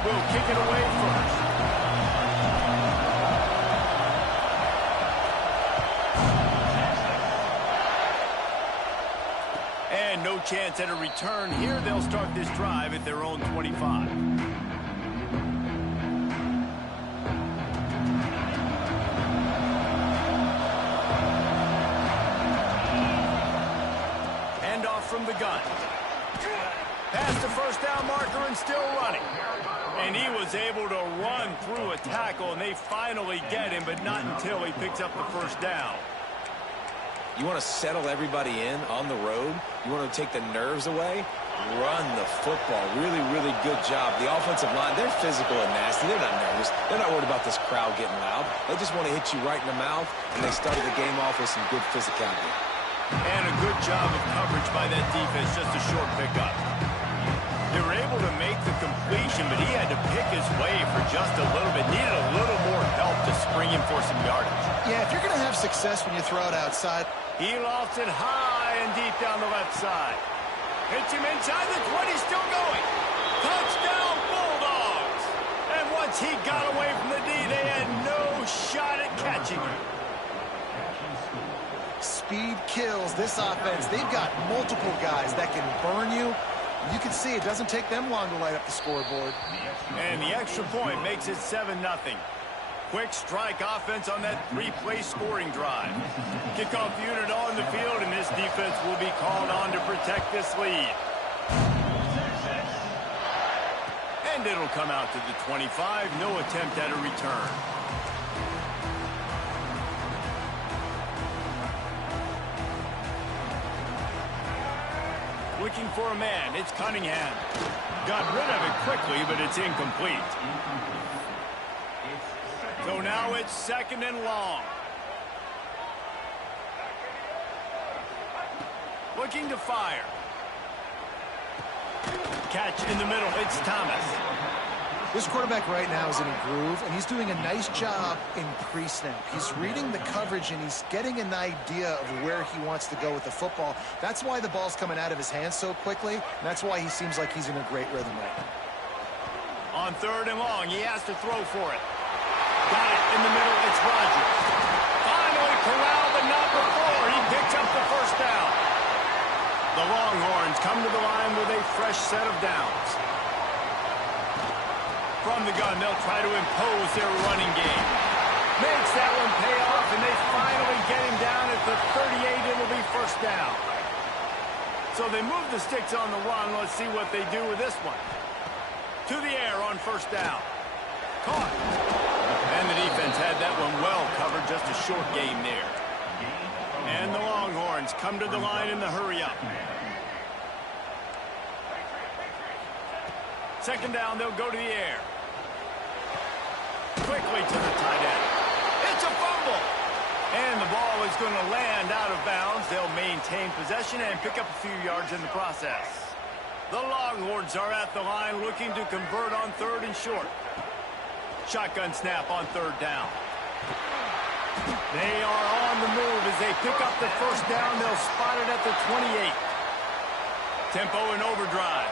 Will kick it away first. And no chance at a return here. They'll start this drive at their own 25. Handoff from the gun. Past the first down marker and still running. And he was able to run through a tackle, and they finally get him, but not until he picks up the first down. You want to settle everybody in on the road? You want to take the nerves away? Run the football. Really, really good job. The offensive line, they're physical and nasty. They're not nervous. They're not worried about this crowd getting loud. They just want to hit you right in the mouth, and they started the game off with some good physicality. And a good job of coverage by that defense, just a short pickup. They were able to make the completion, but he had to pick his way for just a little bit. Needed a little more help to spring him for some yardage. Yeah, if you're going to have success when you throw it outside. He lofts it high and deep down the left side. Hits him inside the 20, still going. Touchdown, Bulldogs! And once he got away from the D, they had no shot at catching him. Speed kills this offense. They've got multiple guys that can burn you. You can see it doesn't take them long to light up the scoreboard. And the extra point makes it 7-0. Quick strike offense on that three-play scoring drive. Kickoff unit on the field, and this defense will be called on to protect this lead. And it'll come out to the 25. No attempt at a return. Looking for a man. It's Cunningham. Got rid of it quickly, but it's incomplete. So now it's 2nd and long. Looking to fire. Catch in the middle. It's Thomas. This quarterback right now is in a groove, and he's doing a nice job in pre-snap. He's reading the coverage, and he's getting an idea of where he wants to go with the football. That's why the ball's coming out of his hands so quickly, and that's why he seems like he's in a great rhythm right now. On 3rd and long, he has to throw for it. Got it in the middle. It's Rodgers. Finally corralled, but not before. He picks up the first down. The Longhorns come to the line with a fresh set of downs. From the gun, they'll try to impose their running game. Makes that one pay off, and they finally get him down at the 38. It'll be first down. So they move the sticks on the run. Let's see what they do with this one. To the air on first down. Caught. And the defense had that one well covered. Just a short game there. And the Longhorns come to the line in the hurry-up. Second down, they'll go to the air. Quickly to the tight end. It's a fumble. And the ball is going to land out of bounds. They'll maintain possession and pick up a few yards in the process. The Longhorns are at the line looking to convert on third and short. Shotgun snap on third down. They are on the move as they pick up the first down. They'll spot it at the 28. Tempo and overdrive.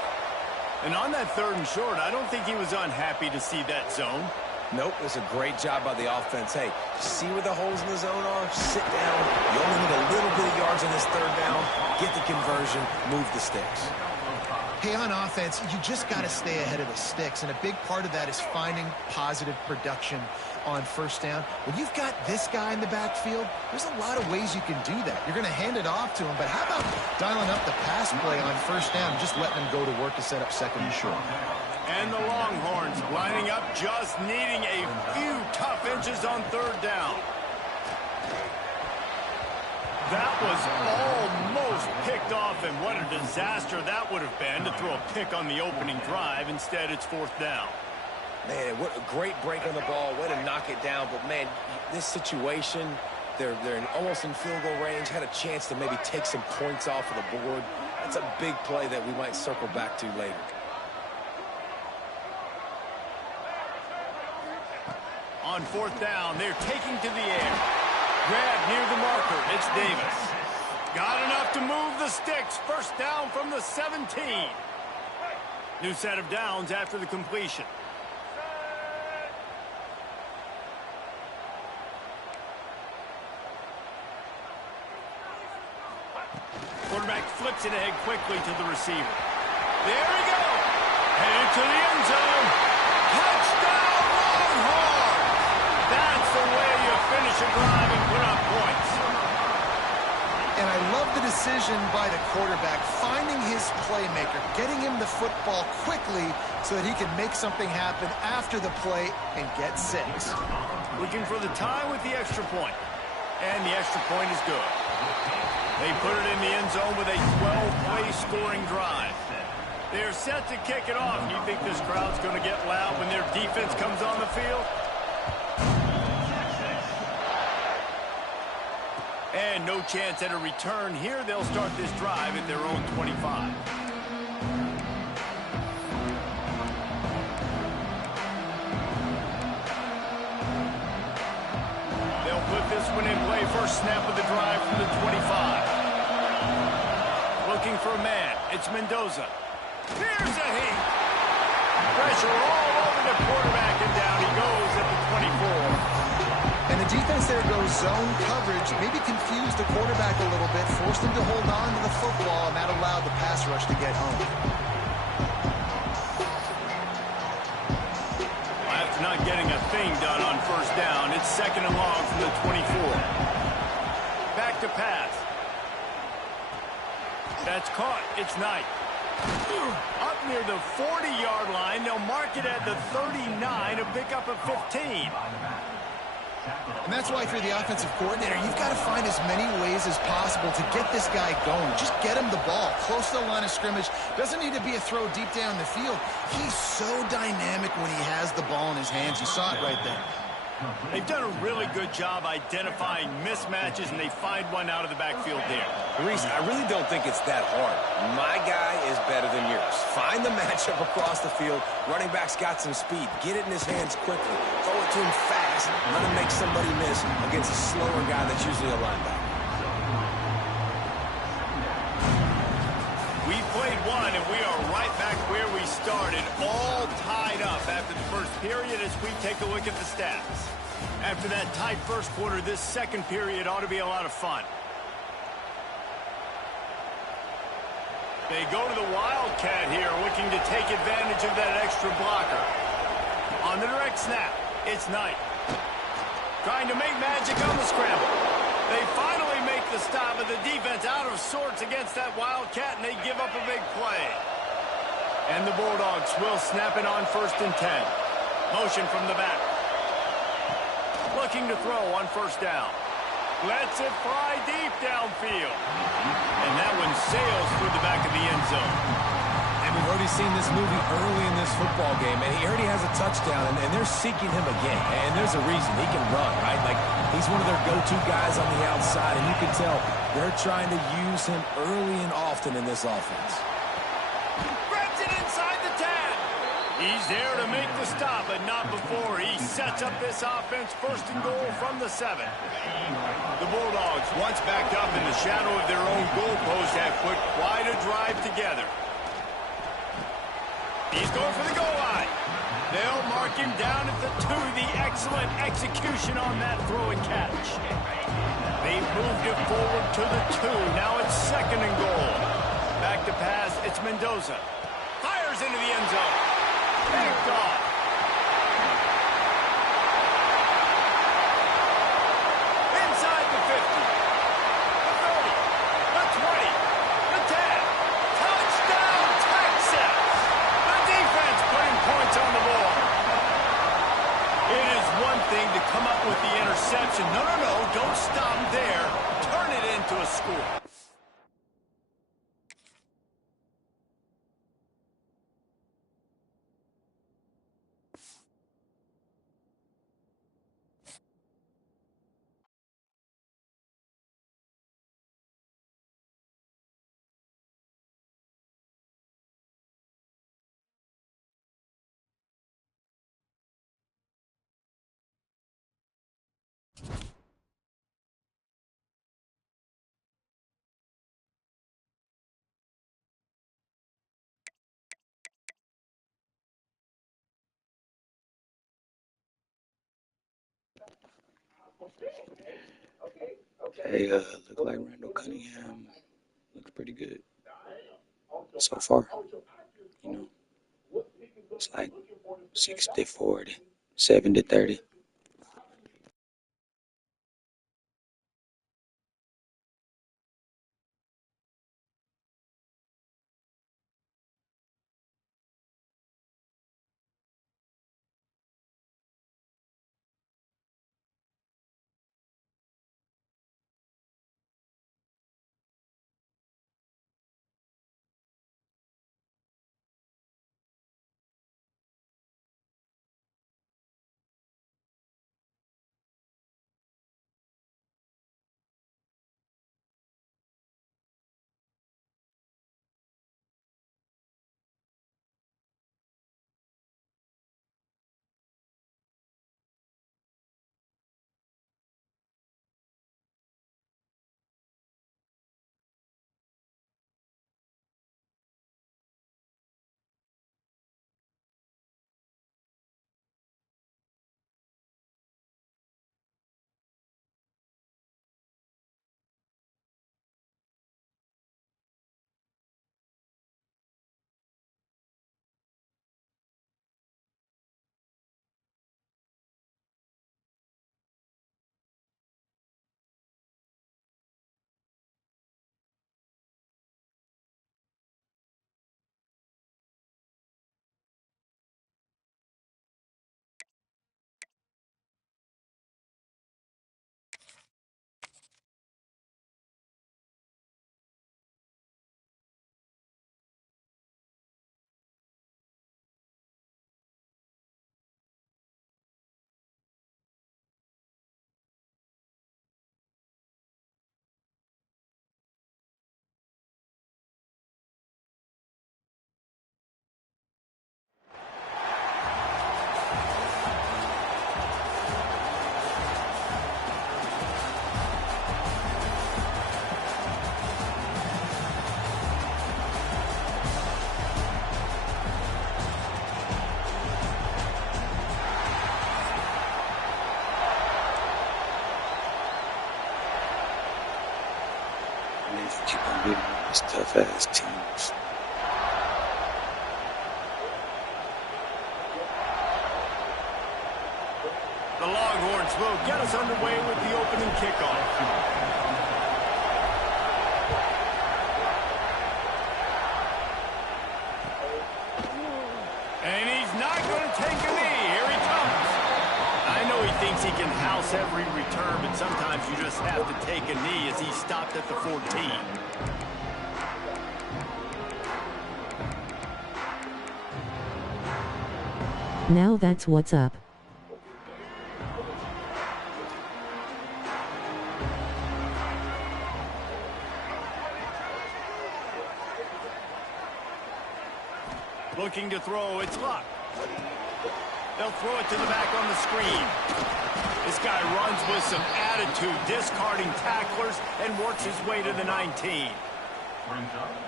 And on that third and short, I don't think he was unhappy to see that zone. Nope, it was a great job by the offense. Hey, see where the holes in the zone are? Sit down. You only need a little bit of yards on this third down. Get the conversion. Move the sticks. Hey, on offense, you just got to stay ahead of the sticks, and a big part of that is finding positive production on first down. When you've got this guy in the backfield, there's a lot of ways you can do that. You're going to hand it off to him, but how about dialing up the pass play on first down and just letting him go to work to set up second and short? And the Longhorns lining up, just needing a few tough inches on third down. That was almost picked off, and what a disaster that would have been to throw a pick on the opening drive. Instead, it's fourth down. Man, what a great break on the ball. Way to knock it down. But, man, this situation, they're almost in field goal range, had a chance to maybe take some points off of the board. That's a big play that we might circle back to later. On fourth down, they're taking to the air. Grab near the marker. It's Davis. Got enough to move the sticks. First down from the 17. New set of downs after the completion. Quarterback flips it ahead quickly to the receiver. There we go. Headed to the end zone. Touchdown, Longhorns! That's the way you finish a drive and put up points. And I love the decision by the quarterback, finding his playmaker, getting him the football quickly so that he can make something happen after the play and get 6. Looking for the tie with the extra point. And the extra point is good. They put it in the end zone with a 12-play scoring drive. They're set to kick it off. You think this crowd's going to get loud when their defense comes on the field? And no chance at a return here. They'll start this drive at their own 25. They'll put this one in play. First snap of the drive from the 25. Looking for a man. It's Mendoza. Here's a heat. Pressure all over the quarterback, and down he goes at the 24. And the defense there goes zone coverage, maybe confused the quarterback a little bit, forced him to hold on to the football, and that allowed the pass rush to get home. After not getting a thing done on first down, it's second and long from the 24. Back to pass. That's caught. It's Knight. Up near the 40-yard line, they'll mark it at the 39, a pickup of 15. And that's why if you're the offensive coordinator, you've got to find as many ways as possible to get this guy going. Just get him the ball close to the line of scrimmage. Doesn't need to be a throw deep down the field. He's so dynamic when he has the ball in his hands. You saw it right there. They've done a really good job identifying mismatches, and they find one out of the backfield there. Reese, I really don't think it's that hard. My guy is better than yours. Find the matchup across the field. Running back's got some speed. Get it in his hands quickly. Throw it to him fast. Let him make somebody miss against a slower guy that's usually a linebacker. We played one, and we are right back where we started, all tied up after the first period as we take a look at the stats. After that tight first quarter, this second period ought to be a lot of fun. They go to the Wildcat here, looking to take advantage of that extra blocker. On the direct snap, it's Knight. Trying to make magic on the scramble. They finally make the stop, but the defense out of sorts against that Wildcat, and they give up a big play. And the Bulldogs will snap it on 1st and 10. Motion from the back. Looking to throw on 1st down. Lets it fly deep downfield. And that one sails through the back of the end zone. And we've already seen this movie early in this football game, and he already has a touchdown, and they're seeking him again. And there's a reason. He can run, right? Like, he's one of their go-to guys on the outside, and you can tell they're trying to use him early and often in this offense. Grabs it inside the 10. He's there to make the stop, but not before he sets up this offense 1st and goal from the 7. The Bulldogs, once backed up in the shadow of their own goalpost, have put quite a drive together. He's going for the goal line. They'll mark him down at the 2. The excellent execution on that throw and catch. They've moved it forward to the 2. Now it's 2nd and goal. Back to pass. It's Mendoza. Fires into the end zone. Picked off. Inside the 50. The 30. The 20. The 10. Touchdown, Texas! The defense putting points on the board. It is one thing to come up with the interception. No, don't stop there. Turn it into a score. Hey, look like Randall Cunningham looks pretty good so far. You know, it's like 60-40, 70-30. Keep on beating these tough-ass teams. The Longhorns will get us underway with the opening kickoff. thinks he can house every return, but sometimes you just have to take a knee as he stopped at the 14. Now that's what's up. Looking to throw, it's Luck. They'll throw it to the back on the screen. This guy runs with some attitude, discarding tacklers, and works his way to the 19.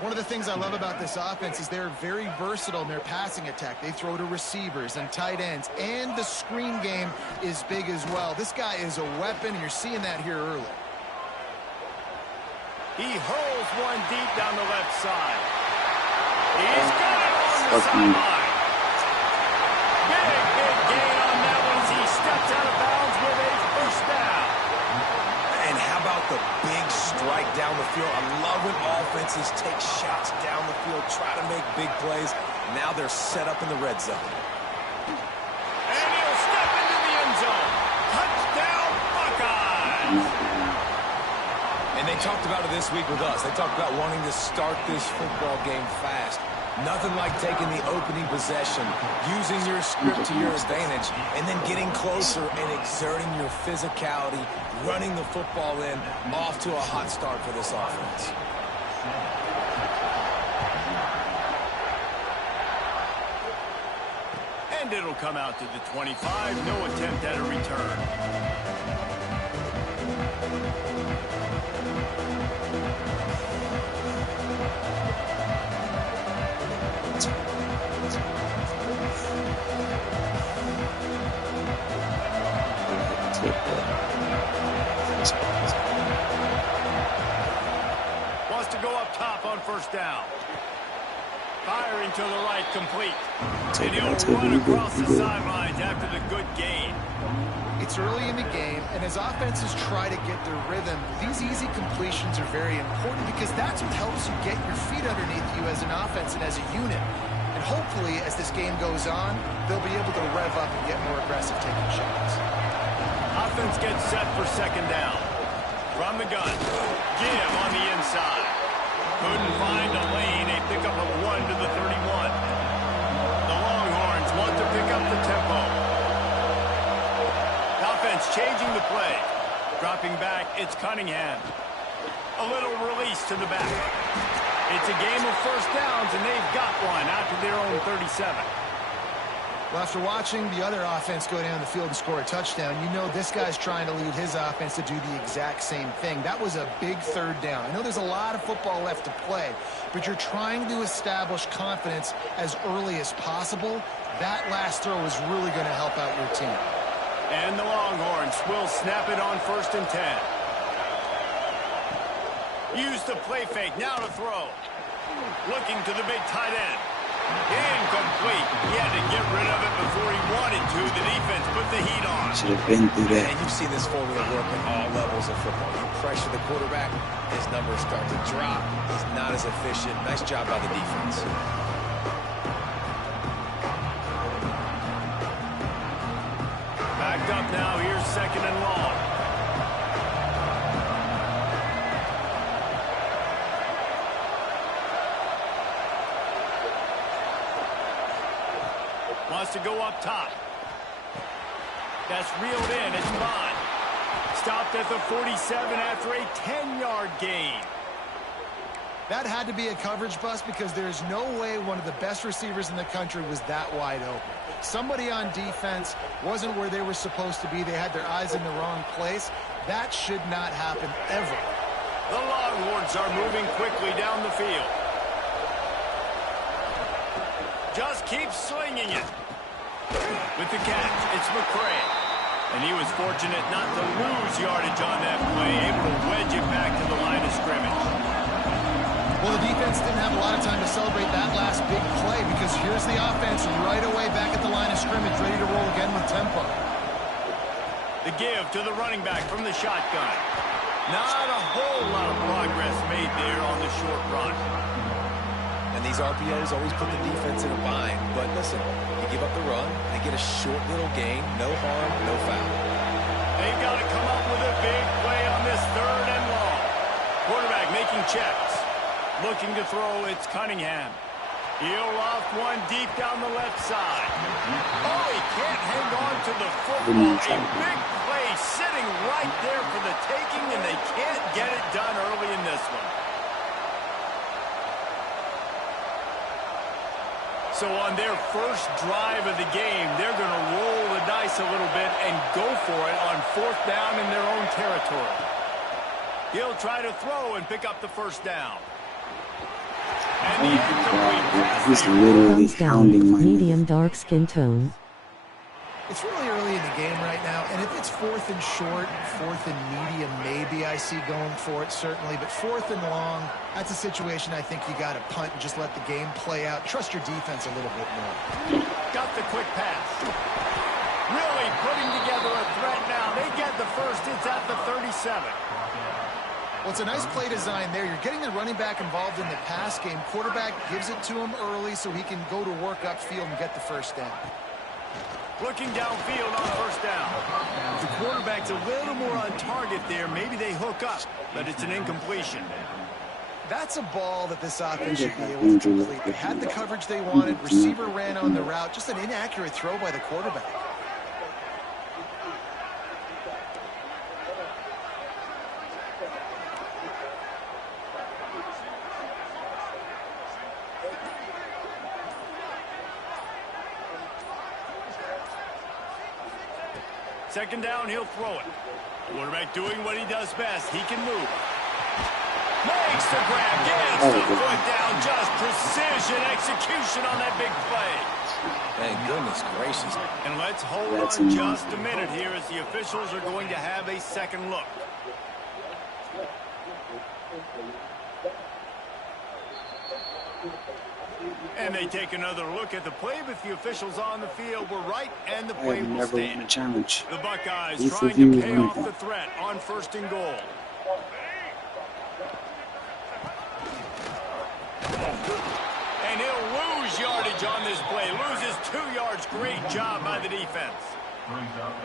One of the things I love about this offense is they're very versatile in their passing attack. They throw to receivers and tight ends, and the screen game is big as well. This guy is a weapon, and you're seeing that here early. He hurls one deep down the left side. He's got it on the sideline. Big gain on that one as he steps out of bounds with a first down. And how about the big strike down the field? I love when offenses take shots down the field, try to make big plays. Now they're set up in the red zone. And he'll step into the end zone. Touchdown, Buckeyes! And they talked about it this week with us. They talked about wanting to start this football game fast. Nothing like taking the opening possession, using your script to your advantage, and then getting closer and exerting your physicality, running the football in, off to a hot start for this offense. And it'll come out to the 25. No attempt at a return. Wants to go up top on first down. Firing to the right, complete. And he'll run across the sidelines after the good gain. It's early in the game, and as offenses try to get their rhythm, these easy completions are very important because that's what helps you get your feet underneath you as an offense and as a unit. And hopefully, as this game goes on, they'll be able to rev up and get more aggressive taking shots. Offense gets set for second down. From the gun, give on the inside. Couldn't find a lane. A pickup of 1 to the 31. The Longhorns want to pick up the tempo. Offense changing the play. Dropping back, it's Cunningham. A little release to the back. It's a game of first downs, and they've got one out to their own 37. Well, after watching the other offense go down the field and score a touchdown, you know this guy's trying to lead his offense to do the exact same thing. That was a big third down. I know there's a lot of football left to play, but you're trying to establish confidence as early as possible. That last throw is really going to help out your team. And the Longhorns will snap it on 1st and 10. Use the play fake, now to throw. Looking to the big tight end. Incomplete. He had to get rid of it before he wanted to. The defense put the heat on. Should have been through that. And you've seen this formula work at all levels of football. You pressure the quarterback, his numbers start to drop. He's not as efficient. Nice job by the defense. Backed up now. Here's second and long. Wants to go up top. That's reeled in. It's Bond. Stopped at the 47 after a 10-yard gain. That had to be a coverage bust because there's no way one of the best receivers in the country was that wide open. Somebody on defense wasn't where they were supposed to be. They had their eyes in the wrong place. That should not happen ever. The Longhorns are moving quickly down the field. Just keep slinging it. With the catch, it's McCray. And he was fortunate not to lose yardage on that play, able to wedge it back to the line of scrimmage. Well, the defense didn't have a lot of time to celebrate that last big play because here's the offense right away back at the line of scrimmage, ready to roll again with tempo. The give to the running back from the shotgun. Not a whole lot of progress made there on the short run. And these RPOs always put the defense in a bind. But listen, you give up the run, they get a short little gain, no harm, no foul. They've got to come up with a big play on this 3rd and long. Quarterback making checks. Looking to throw, it's Cunningham. He'll loft one deep down the left side. Oh, he can't hang on to the football. A big play sitting right there for the taking, and they can't get it done early in this one. So on their first drive of the game, they're going to roll the dice a little bit and go for it on 4th down in their own territory. He'll try to throw and pick up the 1st down. And the incomplete pass. He's literally hounding my medium dark skin tone. It's really early in the game right now, and if it's 4th and short, 4th and medium, maybe I see going for it, certainly. But 4th and long, that's a situation I think you got to punt and just let the game play out. Trust your defense a little bit more. Got the quick pass. Really putting together a threat now. They get the first. It's at the 37. Well, it's a nice play design there. You're getting the running back involved in the pass game. Quarterback gives it to him early so he can go to work upfield and get the 1st down. Looking downfield on 1st down. The quarterback's a little more on target there. Maybe they hook up, but it's an incompletion. That's a ball that this offense should be able to complete. They had the coverage they wanted. Receiver ran on the route. Just an inaccurate throw by the quarterback. Second down, he'll throw it. Quarterback doing what he does best. He can move. Makes the grab. Gets the foot down. Just precision execution on that big play. Thank goodness gracious. And let's hold on just a minute here as the officials are going to have a second look. And they take another look at the play, but the officials on the field were right, and the play will stand. a challenge. The Buckeyes trying to pay off the threat on 1st and goal. And he'll lose yardage on this play. Loses 2 yards. Great job by the defense.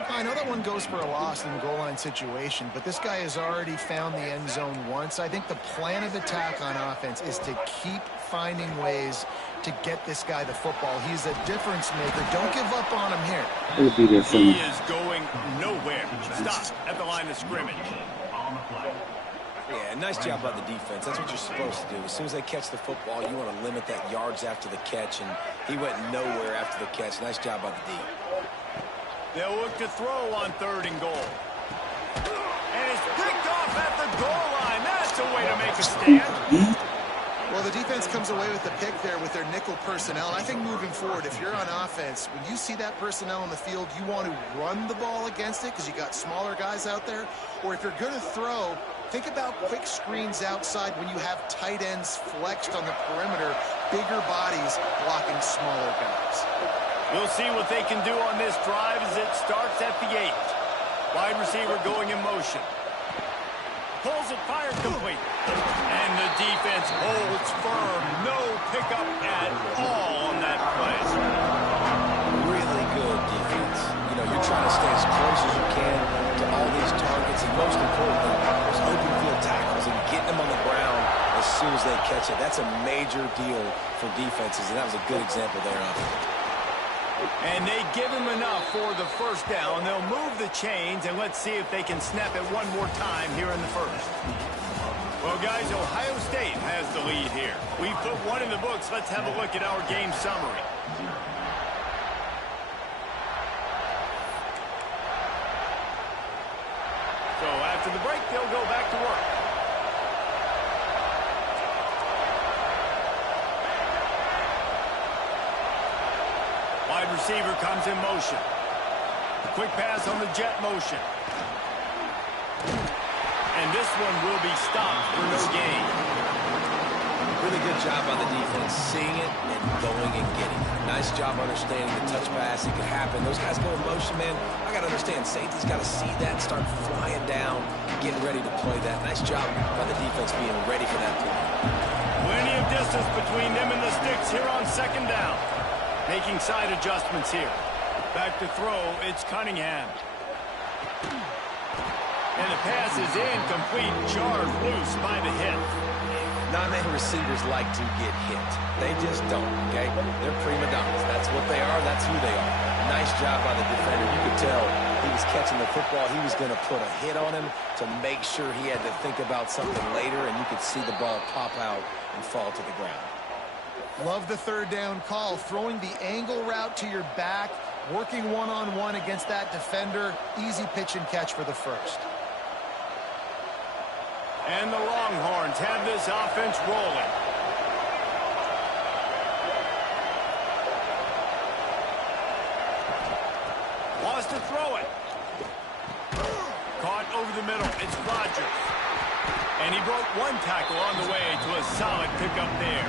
I know that one goes for a loss in the goal line situation, but this guy has already found the end zone once. I think the plan of attack on offense is to keep finding ways to get this guy the football. He's a difference maker. Don't give up on him here. It'll be there for He me. is going nowhere. Stop at the line of scrimmage. Yeah, nice job by the defense. That's what you're supposed to do. As soon as they catch the football, you want to limit that yards after the catch, and he went nowhere after the catch. Nice job by the D. They'll look to throw on 3rd and goal. And it's picked off at the goal line. That's a way to make a stand. Well, the defense comes away with the pick there with their nickel personnel. I think moving forward, if you're on offense, when you see that personnel on the field, you want to run the ball against it because you got smaller guys out there. Or if you're going to throw, think about quick screens outside when you have tight ends flexed on the perimeter, bigger bodies blocking smaller guys. We'll see what they can do on this drive as it starts at the 8. Wide receiver going in motion. Pulls it, fired complete. And the defense holds firm. No pickup at all on that play. Really good defense. You know, you're trying to stay as close as you can to all these targets, and most importantly, those open field tackles and getting them on the ground as soon as they catch it. That's a major deal for defenses, and that was a good example there of it. And they give him enough for the 1st down. They'll move the chains, and let's see if they can snap it one more time here in the 1st. Well, guys, Ohio State has the lead here. We put one in the books. Let's have a look at our game summary. So after the break, they'll go back to work. Wide receiver comes in motion. Quick pass on the jet motion. And this one will be stopped for no gain. Really good job by the defense, seeing it and going and getting it. Nice job understanding the touch pass. It could happen. Those guys go in motion, man. I got to understand, safety's got to see that, start flying down, getting ready to play that. Nice job by the defense being ready for that play. Plenty of distance between them and the sticks here on 2nd down. Making side adjustments here. Back to throw, it's Cunningham. And the pass is incomplete, charged loose by the hip. Not many receivers like to get hit. They just don't, okay? They're prima donnas. That's what they are. That's who they are. Nice job by the defender. You could tell he was catching the football. He was going to put a hit on him to make sure he had to think about something later, and you could see the ball pop out and fall to the ground. Love the third down call. Throwing the angle route to your back, working one-on-one against that defender. Easy pitch and catch for the first. And the Longhorns have this offense rolling. Wants to throw it. Caught over the middle. It's Rodgers. And he broke one tackle on the way to a solid pickup there.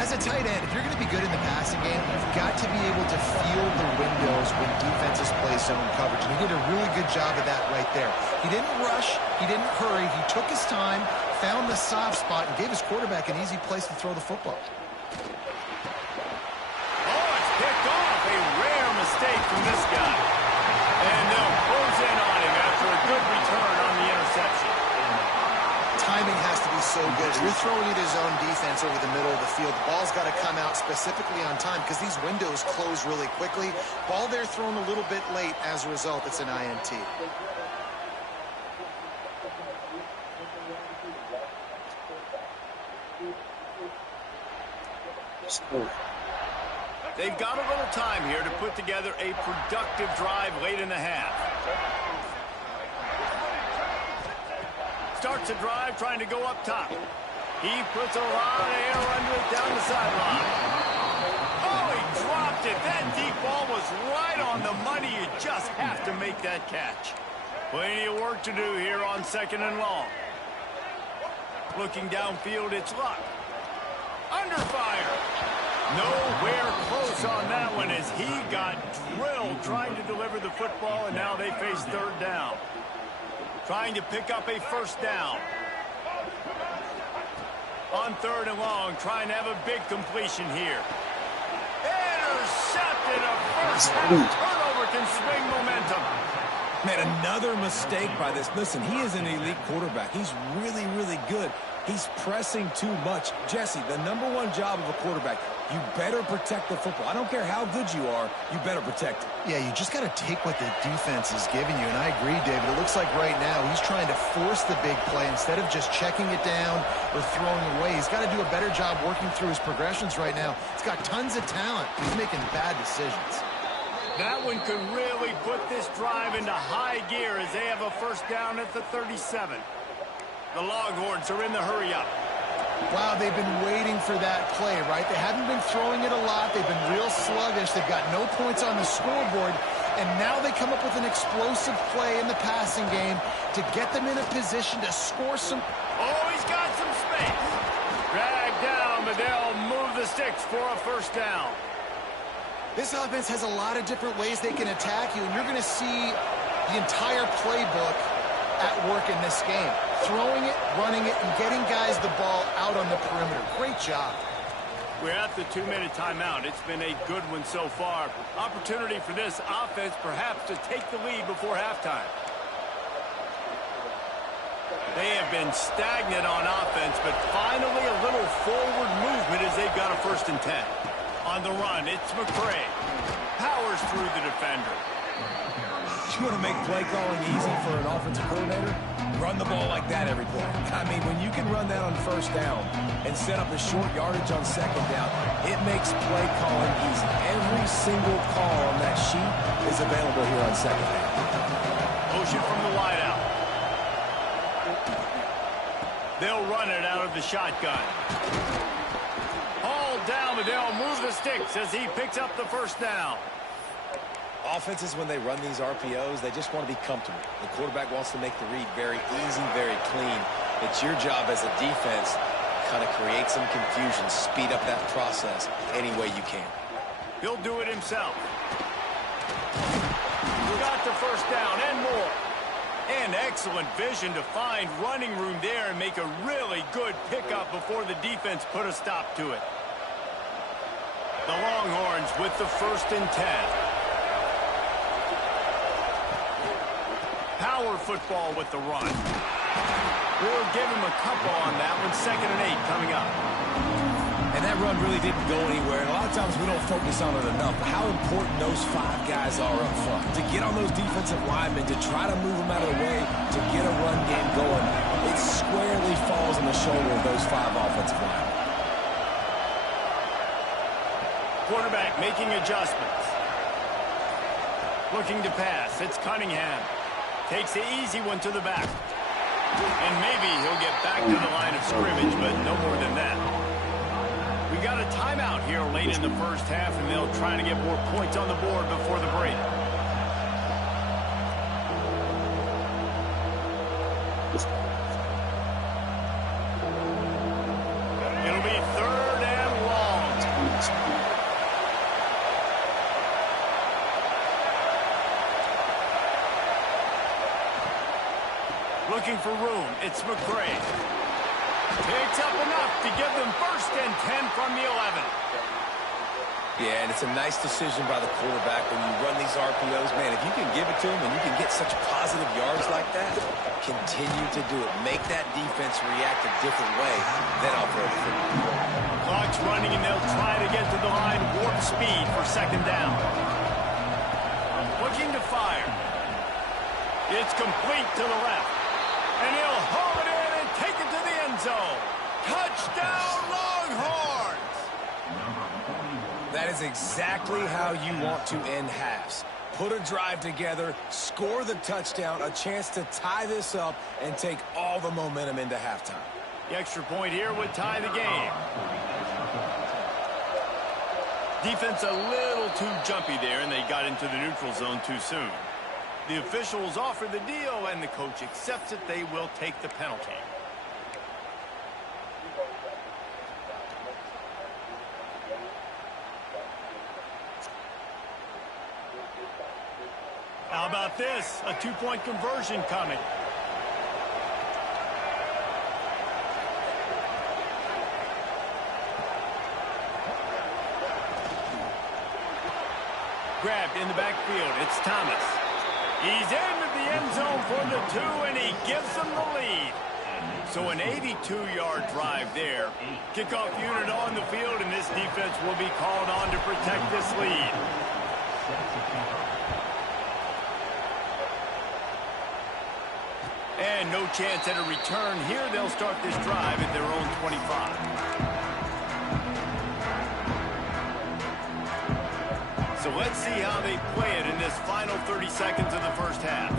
As a tight end, if you're going to be good in the passing game, you've got to be able to feel the windows when defenses play zone coverage. And he did a really good job of that right there. He didn't rush. He didn't hurry. He took his time, found the soft spot, and gave his quarterback an easy place to throw the football. Oh, it's picked off. A rare mistake from this guy. And they'll close in on him after a good return on the interception. Timing has to be so good. You're throwing it his own defense over the middle of the field. The ball's got to come out specifically on time because these windows close really quickly. Ball there thrown a little bit late. As a result, it's an INT. They've got a little time here to put together a productive drive late in the half. Starts a drive trying to go up top. He puts a lot of air under it down the sideline. Oh, he dropped it. That deep ball was right on the money. You just have to make that catch. Plenty of work to do here on 2nd and long. Looking downfield, it's Luck. Under fire. Nowhere close on that one as he got drilled trying to deliver the football, and now they face 3rd down. Trying to pick up a 1st down. On 3rd and long, trying to have a big completion here. Intercepted. A first turnover can swing momentum. Man, another mistake by this. Listen, he is an elite quarterback. He's really, really good. He's pressing too much. Jesse, the #1 job of a quarterback, you better protect the football. I don't care how good you are, you better protect it. Yeah, you just got to take what the defense is giving you. And I agree, David. It looks like right now he's trying to force the big play instead of just checking it down or throwing away. He's got to do a better job working through his progressions right now. He's got tons of talent. He's making bad decisions. That one could really put this drive into high gear as they have a 1st down at the 37. The Longhorns are in the hurry-up. Wow, they've been waiting for that play, right? They haven't been throwing it a lot. They've been real sluggish. They've got no points on the scoreboard. And now they come up with an explosive play in the passing game to get them in a position to score some. Oh, he's got some space. Dragged down, but they'll move the sticks for a 1st down. This offense has a lot of different ways they can attack you, and you're going to see the entire playbook at work in this game. Throwing it, running it, and getting guys the ball out on the perimeter. Great job. We're at the 2-minute timeout. It's been a good one so far. Opportunity for this offense perhaps to take the lead before halftime. They have been stagnant on offense, but finally a little forward movement as they've got a 1st and 10. On the run, it's McCray. Powers through the defender. You want to make play calling easy for an offensive coordinator? Run the ball like that every play. I mean, when you can run that on 1st down and set up the short yardage on 2nd down, it makes play calling easy. Every single call on that sheet is available here on 2nd down. Motion from the wideout. They'll run it out of the shotgun. Hauled down, but they'll move the sticks as he picks up the 1st down. Offenses, when they run these RPOs, they just want to be comfortable. The quarterback wants to make the read very easy, very clean. It's your job as a defense to kind of create some confusion, speed up that process any way you can. He'll do it himself. Got the 1st down and more. And excellent vision to find running room there and make a really good pickup before the defense put a stop to it. The Longhorns with the 1st and 10. power football with the run. We'll give him a couple on that one. 2nd and 8 coming up. And that run really didn't go anywhere. And a lot of times we don't focus on it enough. But how important those 5 guys are up front. To get on those defensive linemen, to try to move them out of the way, to get a run game going, it squarely falls on the shoulder of those 5 offensive linemen. Quarterback making adjustments. Looking to pass. It's Cunningham. Takes the easy one to the back. And maybe he'll get back to the line of scrimmage, but no more than that. We got a timeout here late in the first half, and they'll try to get more points on the board before the break. It'll be 3rd and long. Looking for room. It's McCray. Picks up enough to give them 1st and 10 from the 11. Yeah, and it's a nice decision by the quarterback when you run these RPOs. Man, if you can give it to him and you can get such positive yards like that, continue to do it. Make that defense react a different way, then I'll throw the football. Clock's running, and they'll try to get to the line warp speed for 2nd down. Looking to fire. It's complete to the left. And he'll haul it in and take it to the end zone. Touchdown, Longhorns! That is exactly how you want to end halves. Put a drive together, score the touchdown, a chance to tie this up, and take all the momentum into halftime. The extra point here would tie the game. Defense a little too jumpy there, and they got into the neutral zone too soon. The officials offer the deal, and the coach accepts it. They will take the penalty. How about this? A 2-point conversion coming. Grabbed in the backfield. It's Thomas. He's into the end zone for the 2, and he gives them the lead. So an 82-yard drive there. Kickoff unit on the field, and this defense will be called on to protect this lead. And no chance at a return here. They'll start this drive at their own 25. So let's see how they play it in this final 30 seconds of the first half.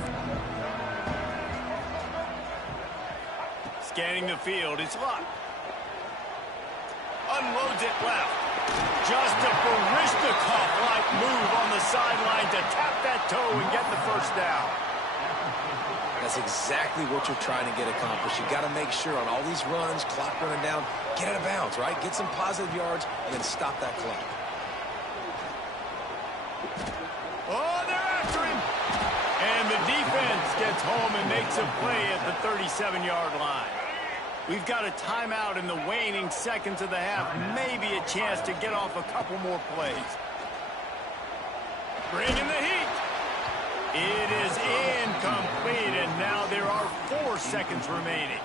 Scanning the field, it's Luck. Unloads it left. Just a Baryshnikov-like move on the sideline to tap that toe and get the first down. That's exactly what you're trying to get accomplished. You got to make sure on all these runs, clock running down, get out of bounds, right? Get some positive yards and then stop that clock. Oh, they're after him. And the defense gets home and makes a play at the 37-yard line. We've got a timeout in the waning seconds of the half. Maybe a chance to get off a couple more plays. Bringing the heat. It is incomplete, and now there are 4 seconds remaining.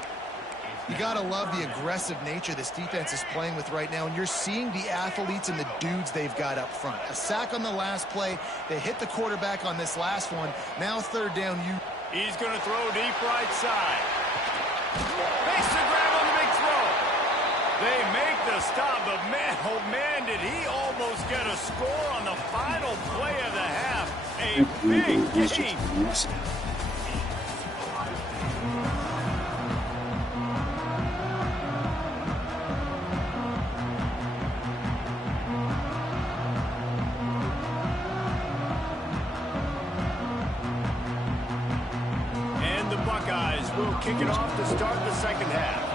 You got to love the aggressive nature this defense is playing with right now, and you're seeing the athletes and the dudes they've got up front. A sack on the last play. They hit the quarterback on this last one. Now 3rd down. He's going to throw deep right side. Makes the grab on the big throw. They make the stop, but man, oh man, did he almost get a score on the final play of the half. A big game. And the Buckeyes will kick it off to start the second half.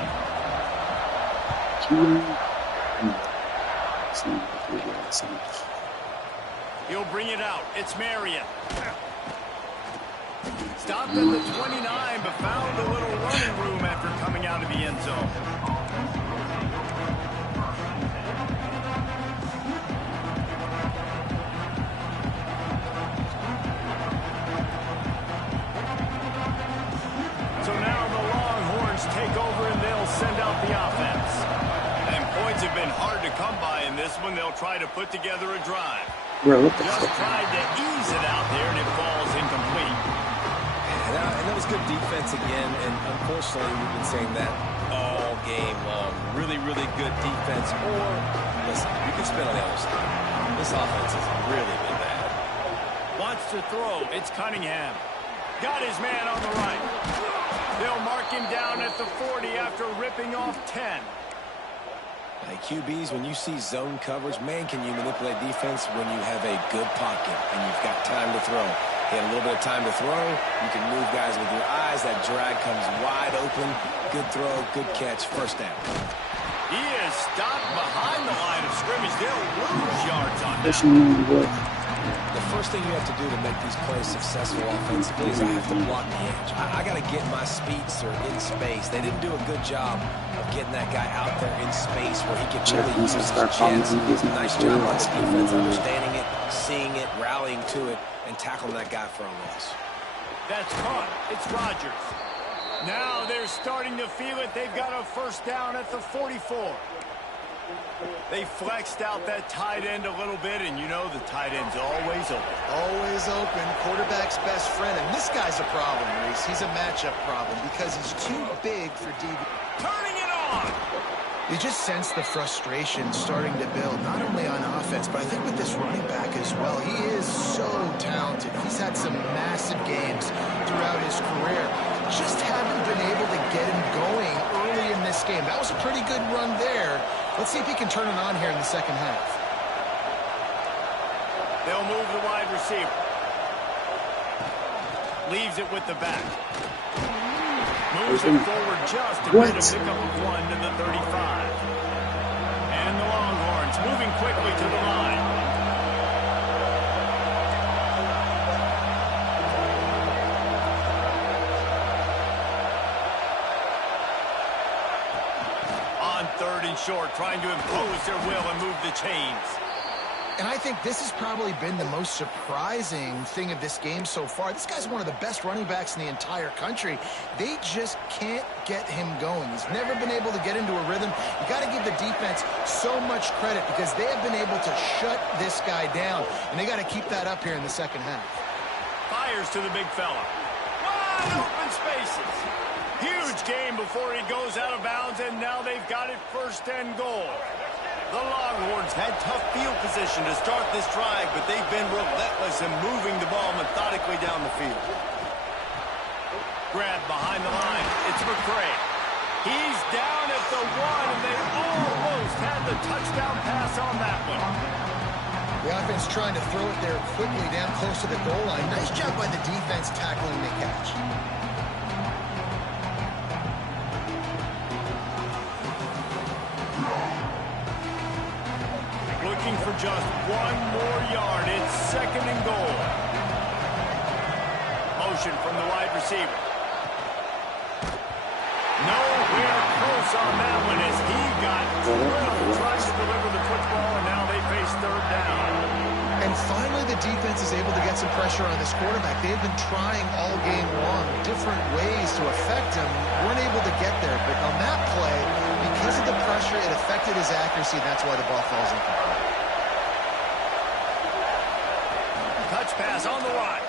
He'll bring it out. It's Marion. Stopped at the 29, but found a little running room after coming out of the end zone. come by in this one. They'll try to put together a drive. Bro, what the Just fuck? tried to ease it out there, and it falls incomplete. And that was good defense again, and unfortunately, we've been saying that all game long. Really, really good defense. Or, listen, you can spin on the other side. This offense has really been bad. Wants to throw. It's Cunningham. Got his man on the right. They'll mark him down at the 40 after ripping off 10. Hey, QBs, when you see zone coverage, man, can you manipulate defense when you have a good pocket and you've got time to throw. You have a little bit of time to throw. You can move guys with your eyes. That drag comes wide open. Good throw, good catch, first down. He is stopped behind the line of scrimmage. They'll lose yards on that. The first thing you have to do to make these plays successful offensively is I have to block the edge. I got to get my speedster in space. They didn't do a good job of getting that guy out there in space where he could really use his chance. Nice job on the defense, understanding it, seeing it, rallying to it, and tackling that guy for a loss. That's caught. It's Rodgers. Now they're starting to feel it. They've got a first down at the 44. They flexed out that tight end a little bit, and you know the tight end's always open. Always open. Quarterback's best friend. And this guy's a problem, Reese. He's a matchup problem because he's too big for DB. Turning it on! You just sense the frustration starting to build, not only on offense, but I think with this running back as well. He is so talented. He's had some massive games throughout his career. Just haven't been able to get him going early in this game. That was a pretty good run there. Let's see if he can turn it on here in the second half. They'll move the wide receiver. Leaves it with the back. Moves it forward just to get a pickup of 1 to the 35. And the Longhorns moving quickly to the line. On 3rd and short, trying to impose their will and move the chains. And I think this has probably been the most surprising thing of this game so far. This guy's one of the best running backs in the entire country. They just can't get him going. He's never been able to get into a rhythm. You got to give the defense so much credit because they have been able to shut this guy down. And they got to keep that up here in the second half. Fires to the big fella. Wide open spaces. Huge game before he goes out of bounds, and now they've got it 1st and goal. The Longhorns had tough field position to start this drive, but they've been relentless in moving the ball methodically down the field. Grab behind the line. It's McCray. He's down at the 1, and they almost had the touchdown pass on that one. The offense trying to throw it there quickly down close to the goal line. Nice job by the defense tackling the catch. Looking for just 1 more yard. It's 2nd and goal. Motion from the wide receiver. Nowhere close on that one as he got drilled trying to deliver the football, and now they face 3rd down. And finally the defense is able to get some pressure on this quarterback. They've been trying all game long different ways to affect him. Weren't able to get there, but on that play, because of the pressure, it affected his accuracy, and that's why the ball falls incomplete. Touch pass on the right.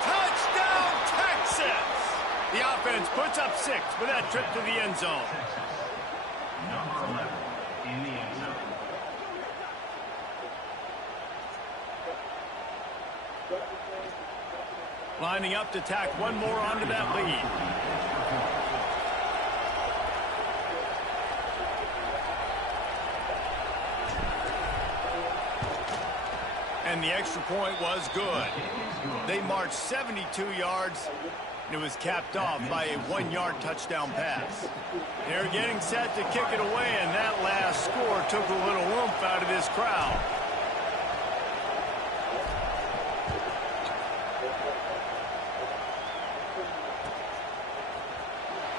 Touchdown, Texas! The offense puts up 6 with that trip to the end zone. Number 11 in the end zone. Lining up to tack 1 more onto that lead. And the extra point was good. They marched 72 yards, and it was capped off by a 1-yard touchdown pass. They're getting set to kick it away, and that last score took a little oomph out of this crowd.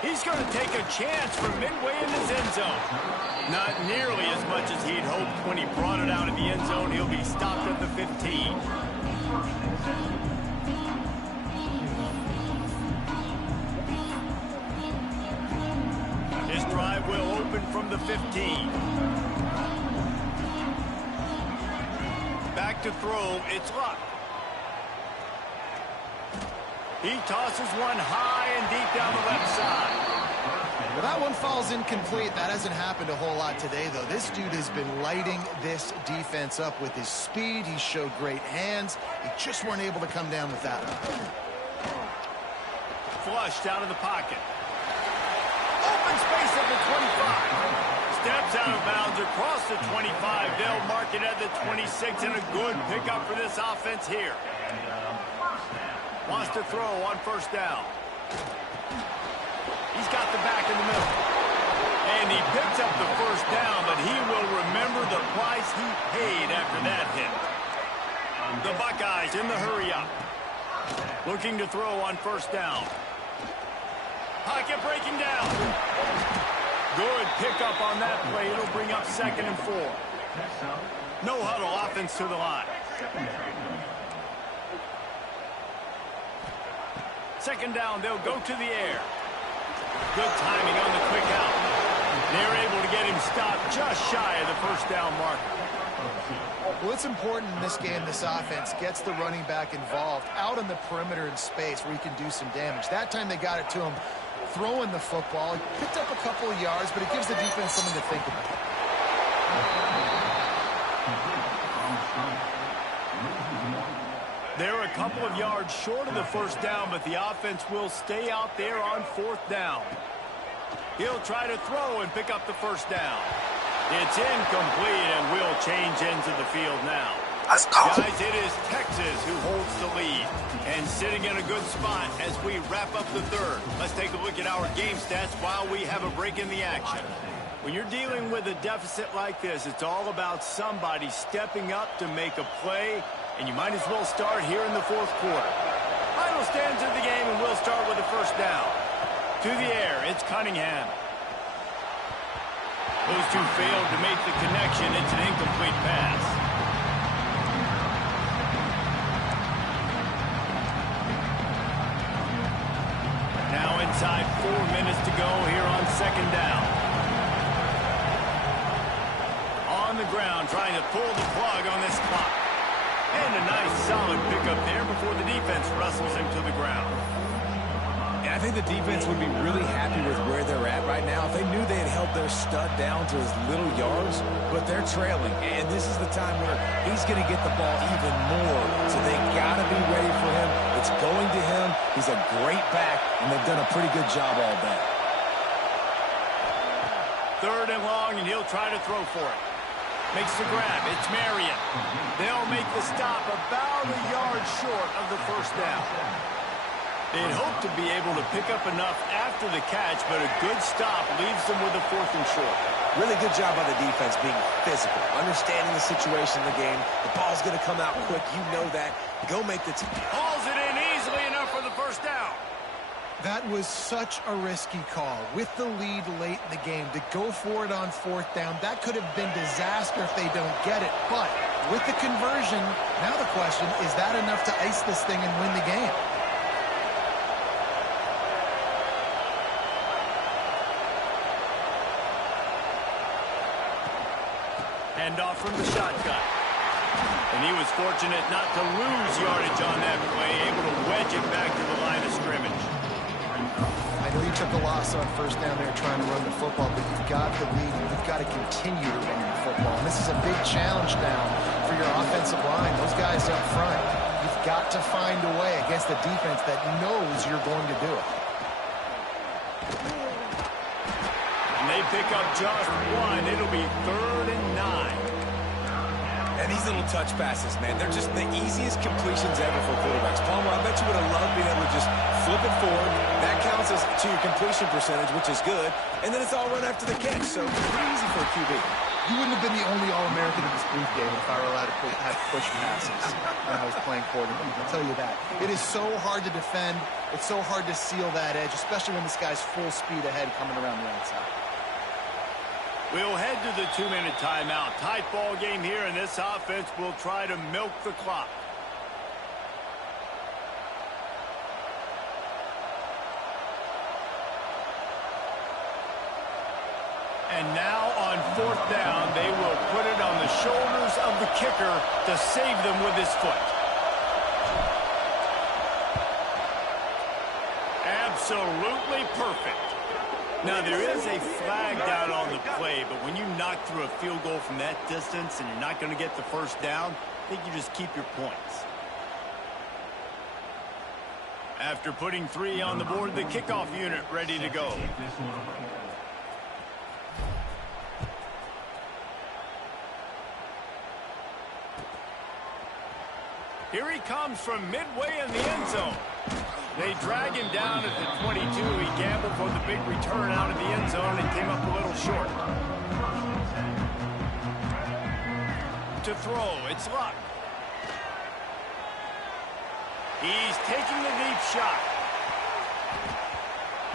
He's going to take a chance from midway in his end zone. Not nearly as much as he'd hoped when he brought it out of the end zone. He'll be stopped at the 15. His drive will open from the 15. Back to throw, it's Luck. He tosses one high and deep down the left side. Well, that one falls incomplete. That hasn't happened a whole lot today, though. This dude has been lighting this defense up with his speed. He showed great hands. He just weren't able to come down with that one. Flushed out of the pocket. Open space at the 25. Steps out of bounds across the 25. They'll mark it at the 26, and a good pickup for this offense here. Wants to throw on first down. He's got the back in the middle. And he picks up the first down, but he will remember the price he paid after that hit. The Buckeyes in the hurry-up. Looking to throw on first down. Pocket breaking down. Good pickup on that play. It'll bring up 2nd and 4. No huddle offense to the line. 2nd down, they'll go to the air. Good timing on the quick out. They're able to get him stopped just shy of the first down marker. Well, it's important in this game, this offense gets the running back involved out on the perimeter in space where he can do some damage. That time they got it to him throwing the football. He picked up a couple of yards, but it gives the defense something to think about. They're a couple of yards short of the first down, but the offense will stay out there on 4th down. He'll try to throw and pick up the first down. It's incomplete, and we'll change ends of the field now. Let's go. Guys, it is Texas who holds the lead and sitting in a good spot as we wrap up the 3rd. Let's take a look at our game stats while we have a break in the action. When you're dealing with a deficit like this, it's all about somebody stepping up to make a play, and you might as well start here in the 4th quarter. Final stands of the game, and we'll start with the first down. To the air, it's Cunningham. Those two failed to make the connection. It's an incomplete pass. Now inside 4 minutes to go here on 2nd down. On the ground, trying to pull the plug on this clock. And a nice solid pickup there before the defense wrestles him to the ground. And I think the defense would be really happy with where they're at right now. If they knew they had held their stud down to his little yards, but they're trailing. And this is the time where he's going to get the ball even more. So they got to be ready for him. It's going to him. He's a great back, and they've done a pretty good job all day. 3rd and long, and he'll try to throw for it. Makes the grab. It's Marion. They'll make the stop about a yard short of the first down. They'd hope to be able to pick up enough after the catch, but a good stop leaves them with a 4th and short. Really good job by the defense being physical, understanding the situation in the game. The ball's going to come out quick. You know that. Go make the Hauls it in easily enough for the first down. That was such a risky call. With the lead late in the game, to go for it on 4th down, that could have been disaster if they don't get it. But with the conversion, now the question, is that enough to ice this thing and win the game? Hand off from the shotgun. And he was fortunate not to lose yardage on that play, able to wedge it back to the line of scrimmage. I know you took a loss on first down there trying to run the football, but you've got the lead. You've got to continue to run the football. And this is a big challenge now for your offensive line. Those guys up front, you've got to find a way against a defense that knows you're going to do it. And they pick up just one. It'll be 3rd and 9. And these little touch passes, man, they're just the easiest completions ever for quarterbacks. Palmer, I bet you would have loved being able to just flip it forward. That counts as to your completion percentage, which is good. And then it's all run after the catch, so pretty easy for a QB. You wouldn't have been the only All-American in this booth game if I were allowed to have push passes when I was playing quarterback. I'll tell you that. It is so hard to defend. It's so hard to seal that edge, especially when this guy's full speed ahead coming around the outside. We'll head to the 2-minute timeout. Tight ball game here, and this offense will try to milk the clock. And now on 4th down, they will put it on the shoulders of the kicker to save them with his foot. Absolutely perfect. Now, there is a flag down on the play, but when you knock through a field goal from that distance and you're not going to get the first down, I think you just keep your points. After putting 3 on the board, the kickoff unit ready to go. Here he comes from midway in the end zone. They drag him down at the 22. He gambled for the big return out of the end zone and came up a little short. To throw, it's Luck. He's taking the deep shot.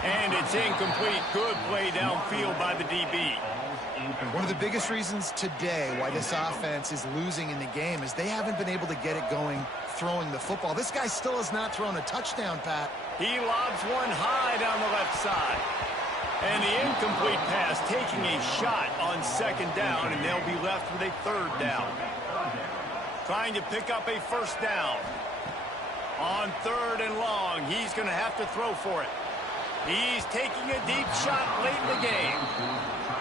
And it's incomplete. Good play downfield by the DB. One of the biggest reasons today why this offense is losing in the game is they haven't been able to get it going throwing the football. This guy still has not thrown a touchdown, Pat. He lobs one high down the left side. And the incomplete pass taking a shot on 2nd down, and they'll be left with a 3rd down. Trying to pick up a 1st down. On 3rd and long, he's going to have to throw for it. He's taking a deep shot late in the game.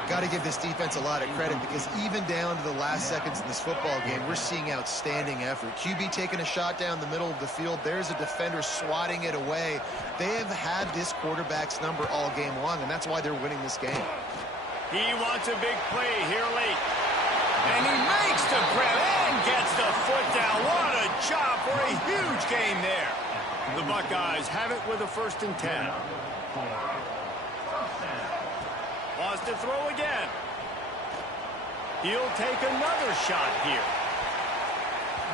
Got to give this defense a lot of credit because even down to the last seconds of this football game, we're seeing outstanding effort. QB taking a shot down the middle of the field. There's a defender swatting it away. They have had this quarterback's number all game long, and that's why they're winning this game. He wants a big play here late. And he makes the grab and gets the foot down. What a job for a huge gain there. The Buckeyes have it with a 1st and 10. Wants to throw again. He'll take another shot here.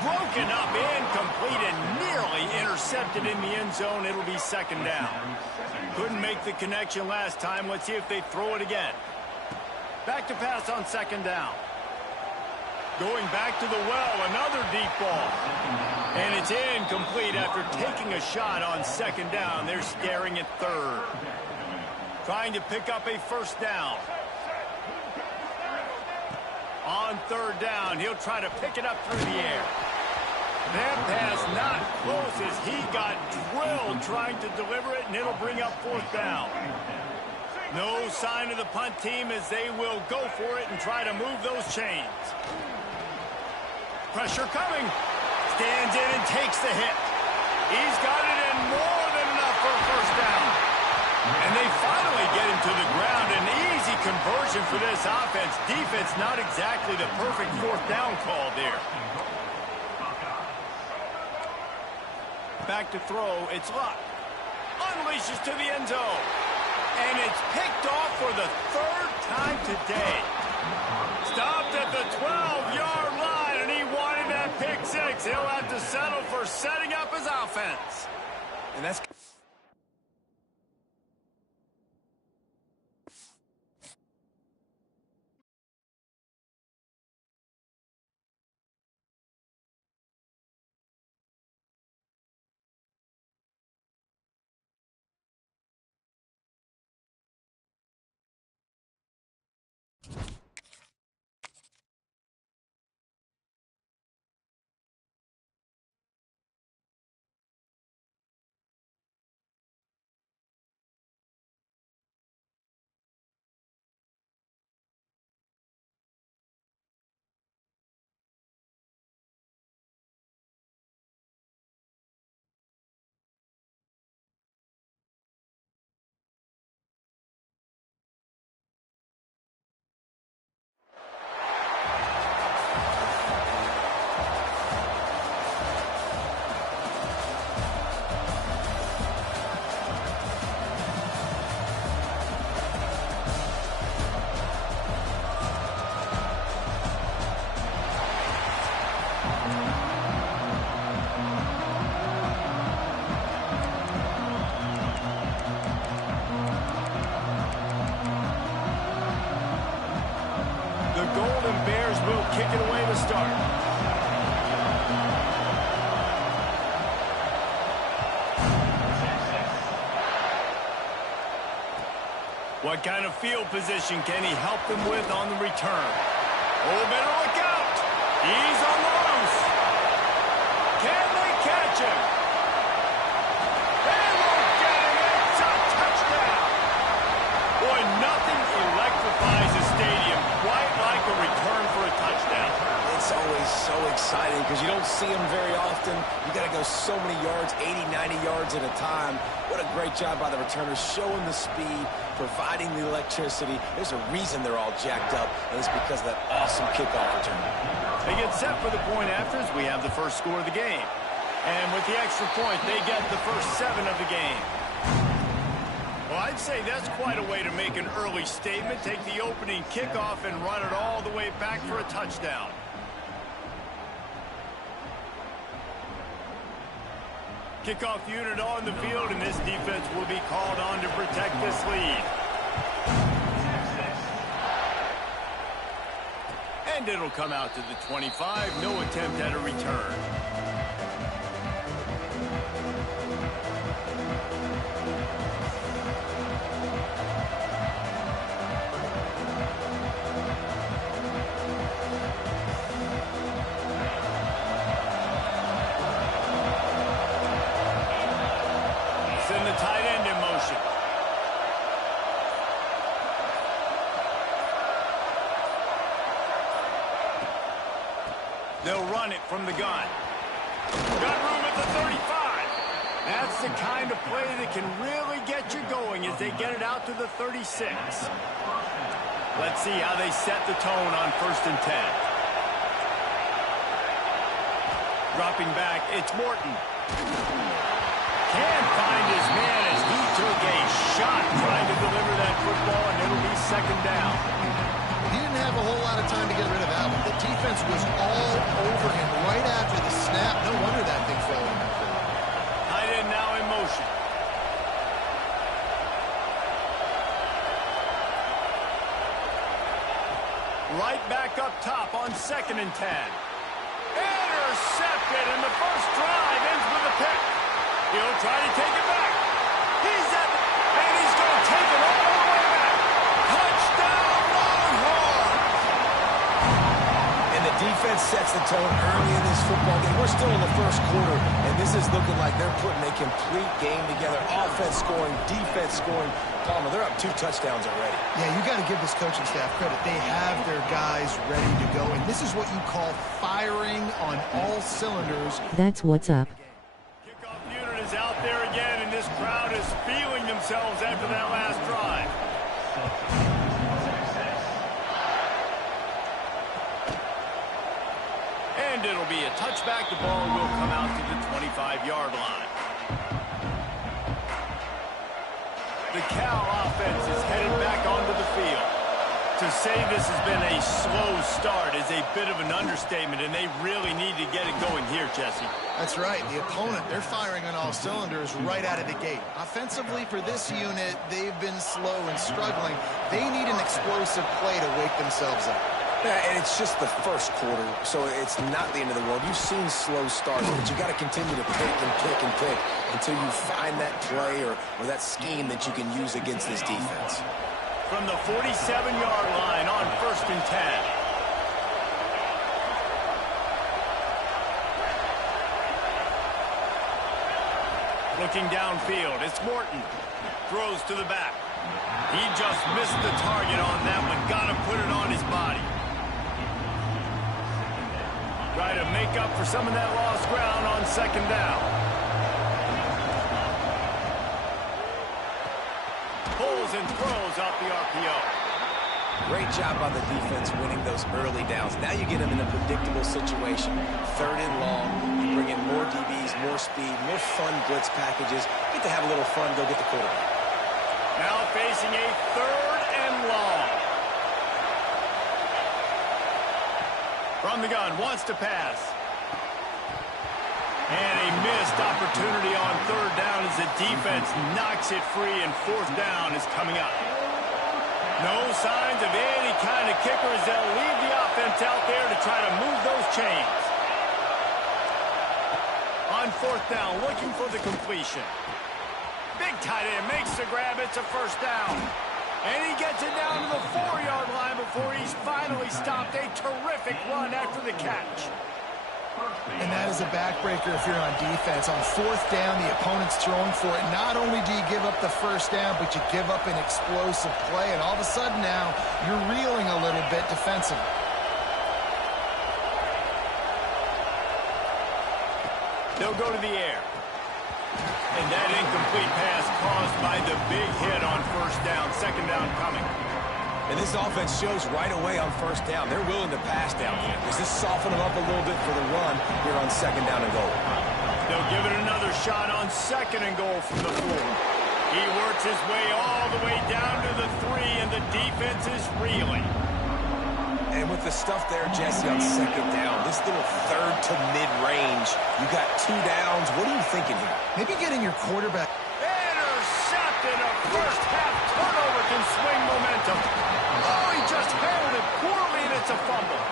Broken up, incomplete, and nearly intercepted in the end zone. It'll be 2nd down. Couldn't make the connection last time. Let's see if they throw it again. Back to pass on 2nd down. Going back to the well, another deep ball. And it's incomplete after taking a shot on 2nd down. They're staring at 3rd. Trying to pick up a 1st down. On 3rd down, he'll try to pick it up through the air. That pass not close as he got drilled trying to deliver it, and it'll bring up 4th down. No sign of the punt team as they will go for it and try to move those chains. Pressure coming. Stands in and takes the hit. He's got it in more than enough for a 1st down. And they finally get him to the ground. An easy conversion for this offense. Defense not exactly the perfect 4th down call there. Back to throw. It's Luck. Unleashes to the end zone. And it's picked off for the 3rd time today. Stopped at the 12-yard line, and he wanted that pick 6. He'll have to settle for setting up his offense. And that's... kick it away to start. What kind of field position can he help them with on the return? Oh, better look out. He's on the loose. Can they catch him? They won't get him. It's a touchdown. Boy, nothing electrifies a stadium quite like a return for a touchdown. It's always so exciting because you don't see them very often. You got to go so many yards, 80, 90 yards at a time. What a great job by the returners, showing the speed, providing the electricity. There's a reason they're all jacked up, and it's because of that awesome kickoff return. They get set for the point after as we have the first score of the game. And with the extra point, they get the first 7 of the game. Well, I'd say that's quite a way to make an early statement. Take the opening kickoff and run it all the way back for a touchdown. Kickoff unit on the field, and this defense will be called on to protect this lead. And it'll come out to the 25. No attempt at a return. Send the tight end in motion. They'll run it from the gun. Got room at the 35. That's the kind of play that can really get you going as they get it out to the 36. Let's see how they set the tone on 1st and 10. Dropping back, it's Morton. Can't find his man as he took a shot trying to deliver that football, and it'll be 2nd down. He didn't have a whole lot of time to get rid of that one. The defense was all over him right after the snap. No wonder that thing fell in. Tight end now in motion. Right back up top on 2nd and 10. Intercepted, and the first drive ends with a pick. He'll try to take it back. He's at the, and he's going to take it all the way back. Touchdown, Longhorns! And the defense sets the tone early in this football game. We're still in the first quarter, and this is looking like they're putting a complete game together. Offense scoring, defense scoring. Palmer, they're up 2 touchdowns already. Yeah, you got to give this coaching staff credit. They have their guys ready to go, and this is what you call firing on all cylinders. That's what's up. Kickoff unit is out there again, and this crowd is feeling themselves after that last drive. And it'll be a touchback. The ball will come out to the 25-yard line. The Cal offense is headed back onto the field. To say this has been a slow start is a bit of an understatement, and they really need to get it going here, Jesse. That's right. The opponent, they're firing on all cylinders right out of the gate. Offensively, for this unit, they've been slow and struggling. They need an explosive play to wake themselves up. Yeah, and it's just the first quarter, so it's not the end of the world. You've seen slow starts, but you got to continue to pick and pick and pick until you find that play or that scheme that you can use against this defense. From the 47-yard line on 1st and 10. Looking downfield, it's Morton. Throws to the back. He just missed the target on that one. Got to put it on his body. Try to make up for some of that lost ground on 2nd down. Pulls and throws off the RPO. Great job by the defense winning those early downs. Now you get them in a predictable situation. 3rd and long. You bring in more DBs, more speed, more fun blitz packages. You get to have a little fun, go get the quarterback. Now facing a 3rd and long. From the gun, wants to pass. And a missed opportunity on 3rd down as the defense knocks it free, and 4th down is coming up. No signs of any kind of kicker as they'll leave the offense out there to try to move those chains. On 4th down, looking for the completion. Big tight end makes the grab. It's a 1st down. And he gets it down to the 4-yard line before he's finally stopped. A terrific run after the catch. And that is a backbreaker if you're on defense. On 4th down, the opponent's throwing for it. Not only do you give up the first down, but you give up an explosive play. And all of a sudden now, you're reeling a little bit defensively. They'll go to the air. And that incomplete pass caused by the big hit on 1st down. 2nd down coming. And this offense shows right away on 1st down. They're willing to pass down here. Does this soften them up a little bit for the run here on 2nd down and goal? They'll give it another shot on 2nd and goal from the 4. He works his way all the way down to the 3, and the defense is reeling. And with the stuff there, Jesse, on 2nd down, this little 3rd to mid-range, you got 2 downs. What are you thinking here? Maybe getting your quarterback. Intercepted. A first-half turnover can swing momentum. Oh, he just handled it poorly, and it's a fumble.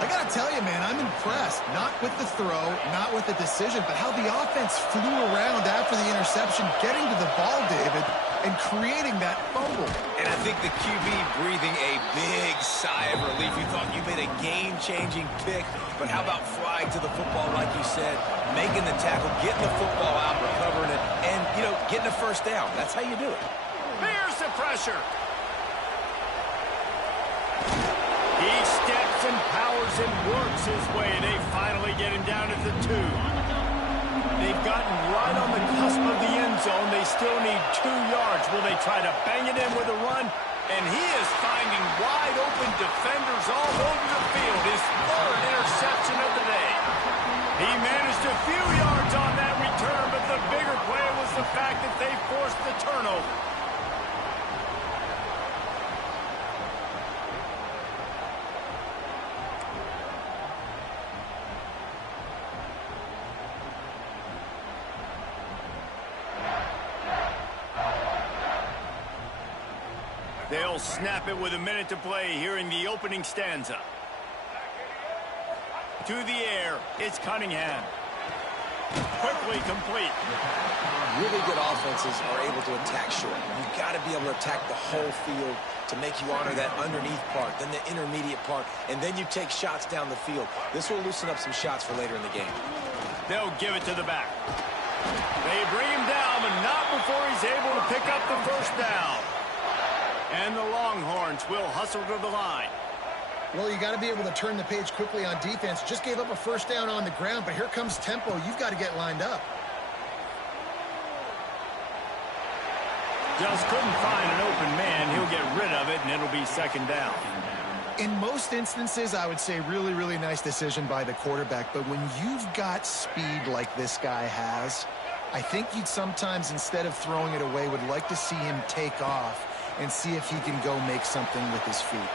I got to tell you, man, I'm impressed. Not with the throw, not with the decision, but how the offense flew around after the interception, getting to the ball, David, and creating that fumble. And I think the QB breathing a big sigh of relief. You thought you made a game-changing pick, but how about flying to the football, like you said, making the tackle, getting the football out, recovering it, and, you know, getting a 1st down. That's how you do it. Here's the pressure. He steps and powers and works his way. They finally get him down at the 2. They've gotten right on the cusp of the end zone. They still need 2 yards. Will they try to bang it in with a run? And he is finding wide open defenders all over the field. His 3rd interception of the day. He managed a few yards on that return, but the bigger play was the fact that they forced the turnover. They'll snap it with a minute to play here in the opening stanza. To the air, it's Cunningham. Quickly complete. Really good offenses are able to attack short. You've got to be able to attack the whole field to make you honor that underneath part, then the intermediate part, and then you take shots down the field. This will loosen up some shots for later in the game. They'll give it to the back. They bring him down, but not before he's able to pick up the 1st down. And the Longhorns will hustle to the line. Well, you got to be able to turn the page quickly on defense. Just gave up a 1st down on the ground, but here comes tempo. You've got to get lined up. Just couldn't find an open man. He'll get rid of it, and it'll be 2nd down. In most instances, I would say really, really nice decision by the quarterback. But when you've got speed like this guy has, I think you'd sometimes, instead of throwing it away, would like to see him take off and see if he can go make something with his feet.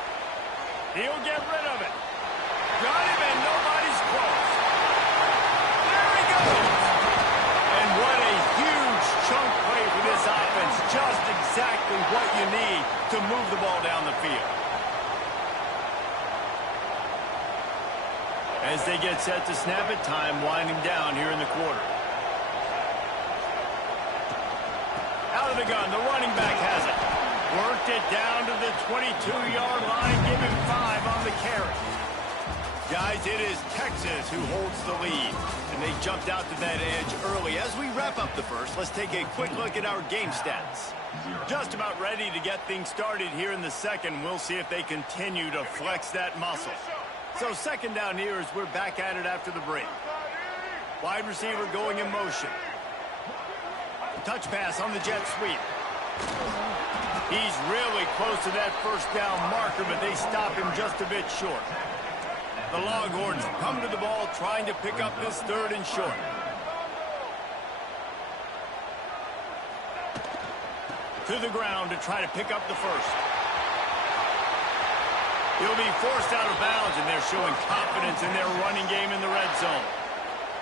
He'll get rid of it. Got him, and nobody's close. There he goes. And what a huge chunk play for this offense. Just exactly what you need to move the ball down the field. As they get set to snap it, time winding down here in the quarter. Out of the gun, the running back has it. Worked it down to the 22-yard line, give him 5 on the carry. Guys, it is Texas who holds the lead, and they jumped out to that edge early. As we wrap up the first, let's take a quick look at our game stats. Just about ready to get things started here in the second. We'll see if they continue to flex that muscle. So 2nd down here as we're back at it after the break. Wide receiver going in motion. Touch pass on the jet sweep. He's really close to that 1st down marker, but they stop him just a bit short. The Longhorns come to the ball trying to pick up this 3rd and short. To the ground to try to pick up the 1st. He'll be forced out of bounds, and they're showing confidence in their running game in the red zone.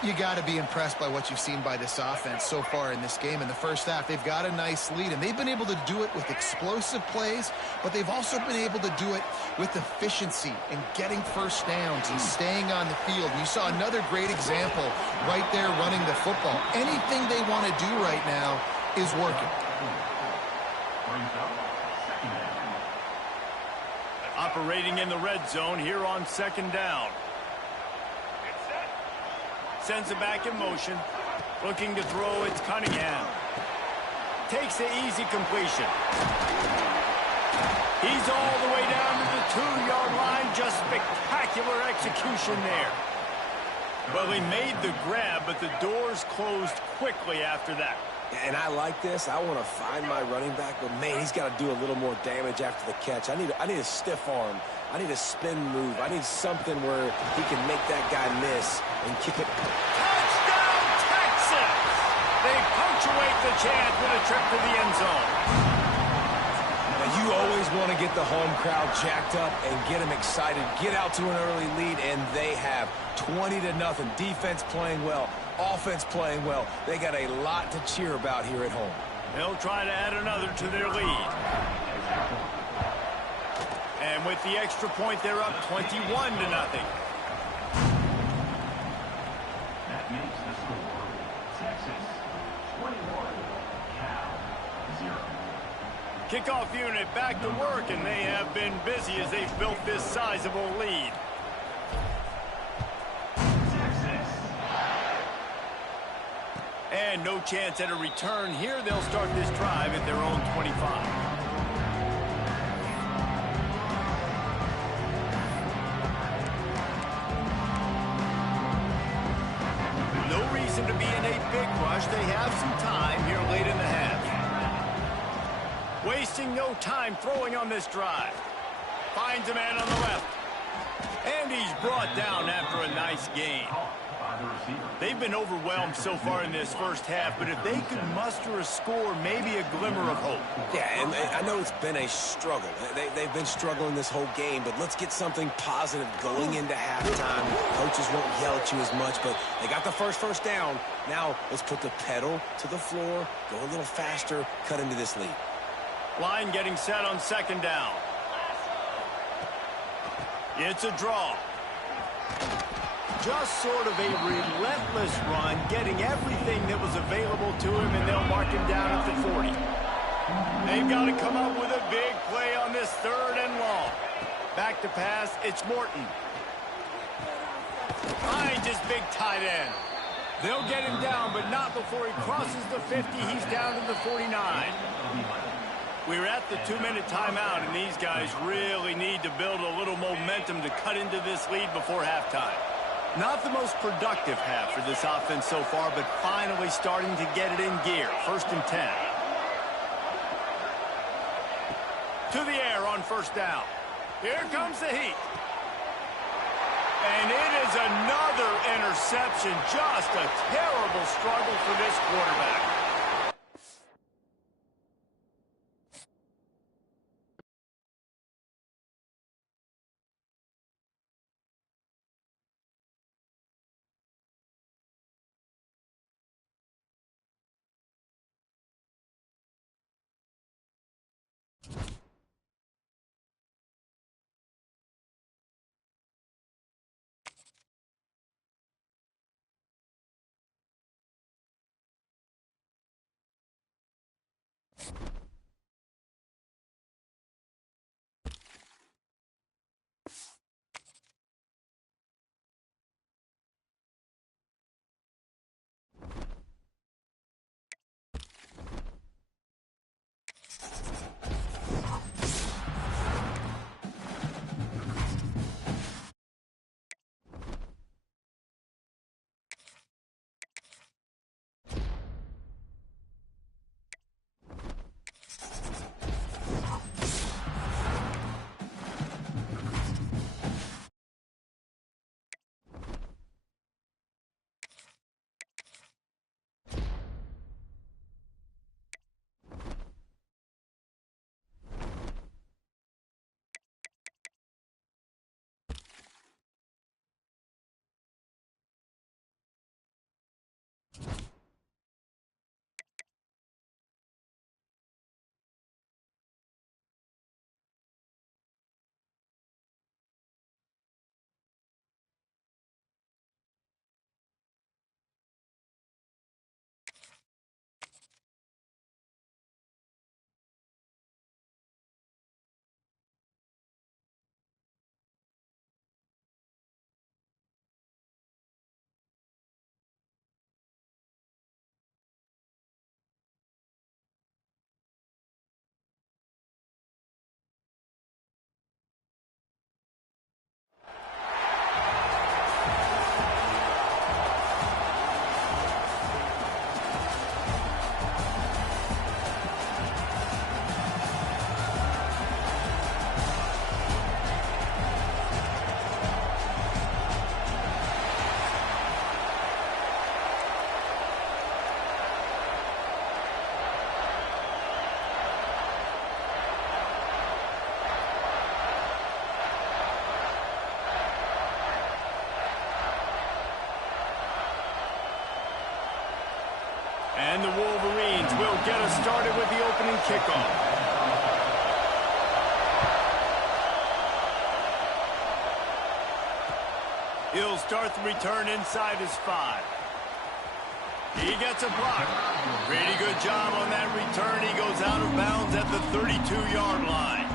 You got to be impressed by what you've seen by this offense so far in this game. In the first half, they've got a nice lead, and they've been able to do it with explosive plays, but they've also been able to do it with efficiency and getting 1st downs and staying on the field. You saw another great example right there running the football. Anything they want to do right now is working. Operating in the red zone here on second down. Sends it back in motion. Looking to throw, it's Cunningham. Takes the easy completion. He's all the way down to the 2-yard line. Just spectacular execution there. Well, he made the grab, but the doors closed quickly after that. And I like this. I want to find my running back, but man, he's got to do a little more damage after the catch. I need a stiff arm. I need a spin move. I need something where he can make that guy miss and kick it. Touchdown, Texas! They punctuate the chance with a trip to the end zone. Now, you always want to get the home crowd jacked up and get them excited, get out to an early lead, and they have 20-0. Defense playing well, offense playing well. They got a lot to cheer about here at home. They'll try to add another to their lead. And with the extra point, they're up 21-0. That makes the score Texas 21, Cal 0. Kickoff unit back to work, and they have been busy as they've built this sizable lead. Texas. And no chance at a return here. They'll start this drive at their own 25. No reason to be in a big rush. They have some time here late in the half. Wasting no time throwing on this drive. Finds a man on the left. And he's brought down after a nice gain. By the receiver. They've been overwhelmed so far in this first half, but if they could muster a score, maybe a glimmer of hope. Yeah, and I know it's been a struggle. They've been struggling this whole game, but let's get something positive going into halftime. Coaches won't yell at you as much, but they got the first down. Now let's put the pedal to the floor, go a little faster, cut into this lead. Line getting set on second down. It's a draw. Just sort of a relentless run, getting everything that was available to him, and they'll mark him down at the 40. They've got to come up with a big play on this third and long. Back to pass, it's Morton. Finds his big tight end. They'll get him down, but not before he crosses the 50. He's down to the 49. We're at the 2-minute timeout, and these guys really need to build a little momentum to cut into this lead before halftime. Not the most productive half for this offense so far, but finally starting to get it in gear. 1st and 10. To the air on first down. Here comes the heat. And it is another interception. Just a terrible struggle for this quarterback. And the Wolverines will get us started with the opening kickoff. He'll start the return inside his 5. He gets a block. Pretty good job on that return. He goes out of bounds at the 32-yard line.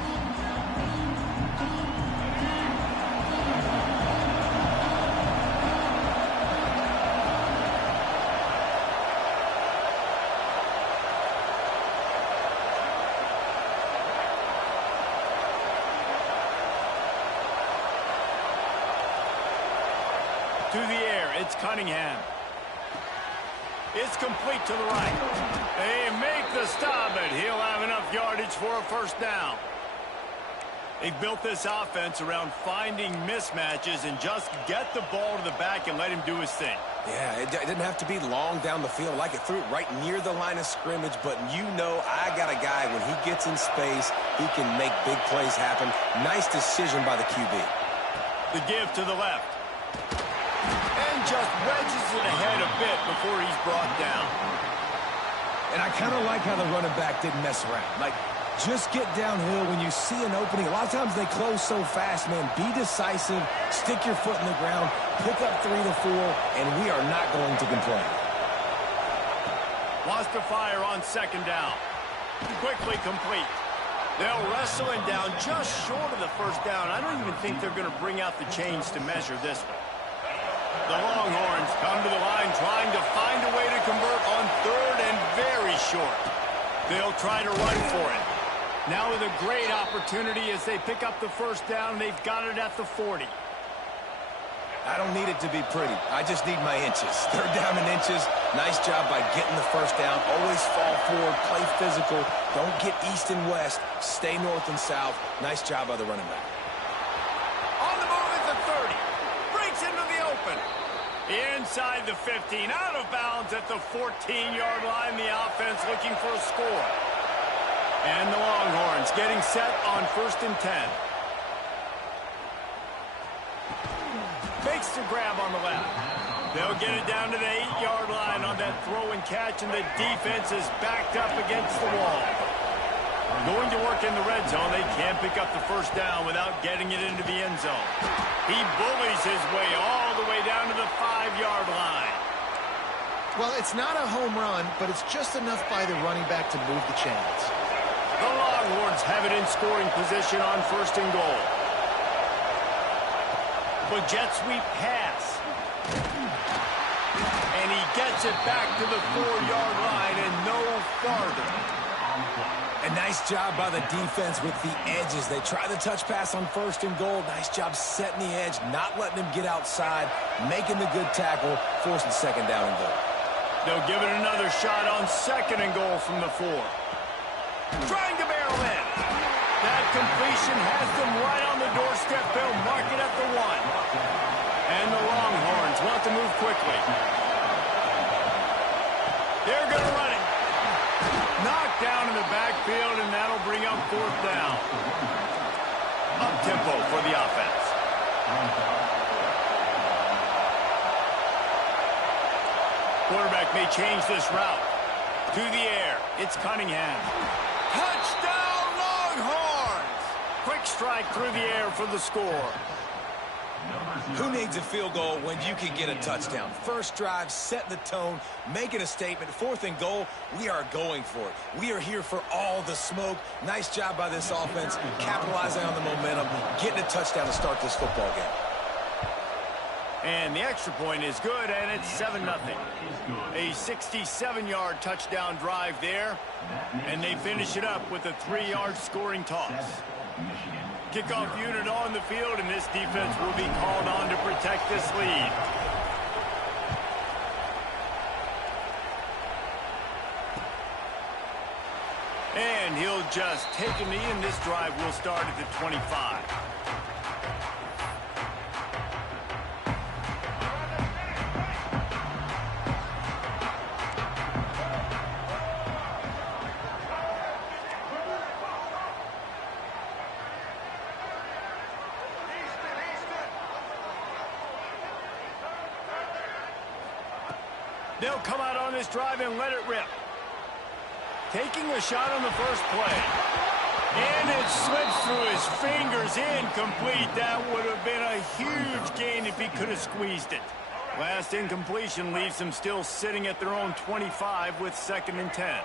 To the air, it's Cunningham. It's complete to the right. They make the stop, and he'll have enough yardage for a first down. They've built this offense around finding mismatches and just get the ball to the back and let him do his thing. Yeah, it didn't have to be long down the field. Like it threw it right near the line of scrimmage, but you know I got a guy, when he gets in space, he can make big plays happen. Nice decision by the QB. The give to the left. And just wedges it ahead a bit before he's brought down. And I kind of like how the running back didn't mess around. Like, just get downhill when you see an opening. A lot of times they close so fast, man. Be decisive, stick your foot in the ground, pick up 3 to 4, and we are not going to complain. Wants to fire on second down. Quickly complete. They'll wrestle him down just short of the first down. I don't even think they're going to bring out the chains to measure this one. The Longhorns come to the line trying to find a way to convert on third and very short. They'll try to run for it. Now with a great opportunity as they pick up the first down. They've got it at the 40. I don't need it to be pretty. I just need my inches. Third down in inches. Nice job by getting the first down. Always fall forward, play physical. Don't get east and west. Stay north and south. Nice job by the running back. On the move at the 30. Breaks into the open. Inside the 15. Out of bounds at the 14-yard line. The offense looking for a score. And the Longhorns getting set on 1st and 10. Makes the grab on the left. They'll get it down to the 8-yard line on that throw and catch, and the defense is backed up against the wall. Going to work in the red zone. They can't pick up the first down without getting it into the end zone. He bullies his way all the way down to the 5-yard line. Well, it's not a home run, but it's just enough by the running back to move the chains. The Longhorns have it in scoring position on 1st and goal. But jet sweep pass. And he gets it back to the 4-yard line and no farther. A nice job by the defense with the edges. They try the touch pass on 1st and goal. Nice job setting the edge, not letting him get outside, making the good tackle, forcing 2nd down and goal. They'll give it another shot on 2nd and goal from the 4. Trying to barrel in. That completion has them right on the doorstep. They'll mark it at the 1. And the Longhorns want to move quickly. They're going to run it. Knocked down in the backfield, and that'll bring up 4th down. Up-tempo for the offense. Quarterback may change this route. To the air, it's Cunningham. Touchdown, Longhorns! Quick strike through the air for the score. Who needs a field goal when you can get a touchdown? First drive, setting the tone, making a statement. 4th and goal, we are going for it. We are here for all the smoke. Nice job by this offense, capitalizing on the momentum, getting a touchdown to start this football game. And the extra point is good, and it's 7-0. A 67-yard touchdown drive there, and they finish it up with a 3-yard scoring toss. Kickoff unit on the field, and this defense will be called on to protect this lead. And he'll just take a knee, and this drive will start at the 25. They'll come out on this drive and let it rip. taking a shot on the first play. And it slips through his fingers, incomplete. That would have been a huge gain if he could have squeezed it. Last incompletion leaves them still sitting at their own 25 with 2nd and 10.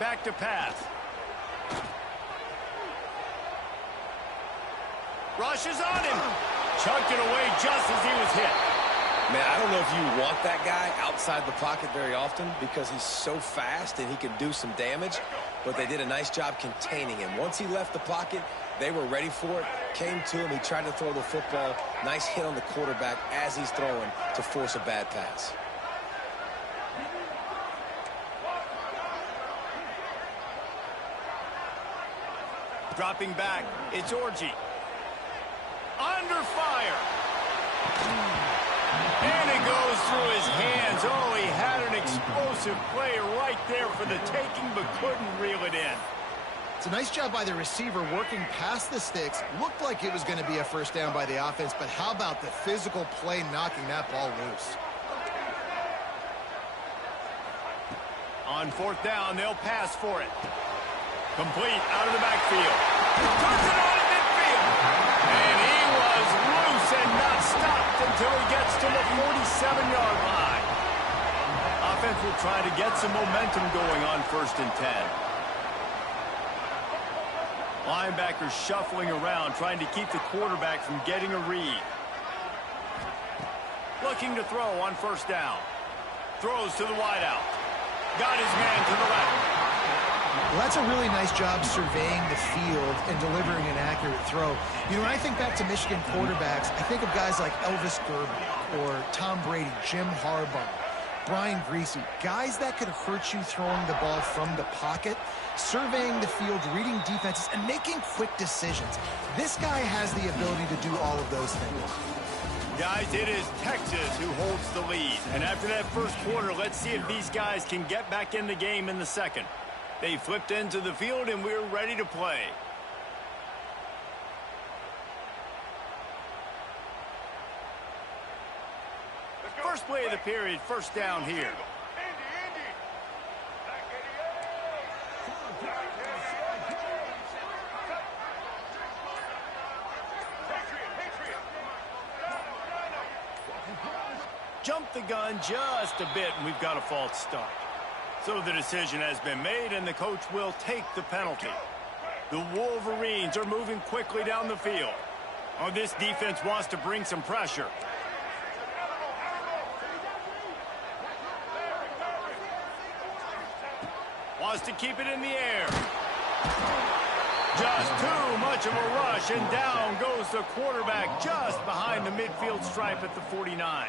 Back to pass. Rushes on him. Chucked it away just as he was hit. Man, I don't know if you want that guy outside the pocket very often because he's so fast and he can do some damage, but they did a nice job containing him. Once he left the pocket, they were ready for it, came to him, he tried to throw the football. Nice hit on the quarterback as he's throwing to force a bad pass. Dropping back, it's Orji. Under fire. And it goes through his hands. Oh, he had an explosive play right there for the taking, but couldn't reel it in. It's a nice job by the receiver working past the sticks. Looked like it was going to be a first down by the offense, but how about the physical play knocking that ball loose? On 4th down, they'll pass for it. Complete out of the backfield. Turns it on in midfield. And he was loose and not stopped until he gets to the 47-yard line. Offense will try to get some momentum going on 1st and 10. Linebackers shuffling around, trying to keep the quarterback from getting a read. Looking to throw on 1st down. Throws to the wideout. Got his man to the left. Well, that's a really nice job surveying the field and delivering an accurate throw. You know, when I think back to Michigan quarterbacks, I think of guys like Elvis Gerber or Tom Brady, Jim Harbaugh, Brian Griese, guys that could hurt you throwing the ball from the pocket, surveying the field, reading defenses, and making quick decisions. This guy has the ability to do all of those things. Guys, it is Texas who holds the lead. And after that first quarter, let's see if these guys can get back in the game in the second. They flipped into the field, and we're ready to play. First play of the period, 1st down here. Jump the gun just a bit, and we've got a false start. So the decision has been made, and the coach will take the penalty. The Wolverines are moving quickly down the field. Oh, this defense wants to bring some pressure. Wants to keep it in the air. Just too much of a rush, and down goes the quarterback just behind the midfield stripe at the 49.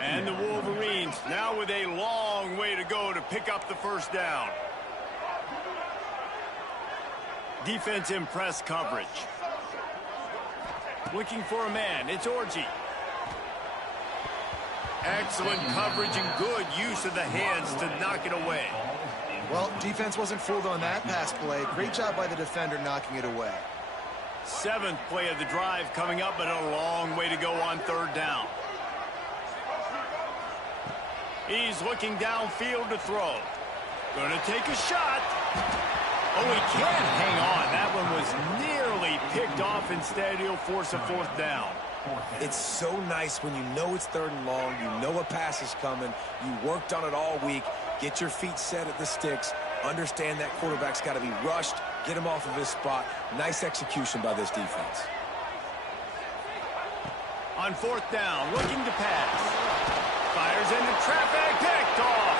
And the Wolverines now with a long way to go to pick up the 1st down. Defense in press coverage. Looking for a man. It's Orji. Excellent coverage and good use of the hands to knock it away. Well, defense wasn't fooled on that pass play. Great job by the defender knocking it away. 7th play of the drive coming up, but a long way to go on 3rd down. He's looking downfield to throw. Going to take a shot. Oh, he can't hang on. That one was nearly picked off. Instead, he'll force a 4th down. It's so nice when you know it's 3rd and long, you know a pass is coming, you worked on it all week, get your feet set at the sticks, understand that quarterback's got to be rushed, get him off of his spot. Nice execution by this defense. On 4th down, looking to pass. Fires into traffic, picked off.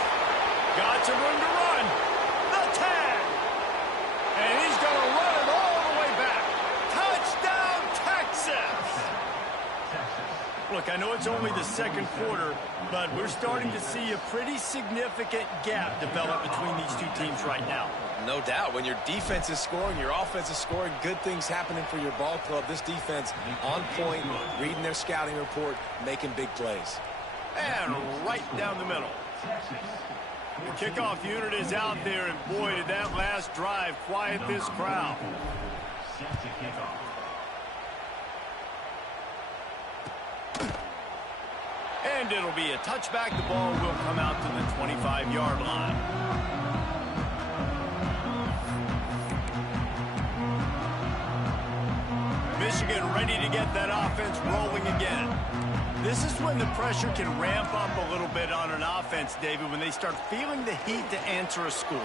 Got some room to run. The tag. And he's going to run it all the way back. Touchdown, Texas. Look, I know it's only the 2nd quarter, but we're starting to see a pretty significant gap develop between these two teams right now. No doubt. When your defense is scoring, your offense is scoring, good things happening for your ball club. This defense on point, reading their scouting report, making big plays. And right down the middle. The kickoff unit is out there, and boy, did that last drive quiet this crowd. Set to kick off. And it'll be a touchback. The ball will come out to the 25-yard line. Michigan ready to get that offense rolling again. This is when the pressure can ramp up a little bit on an offense, David, when they start feeling the heat to answer a score.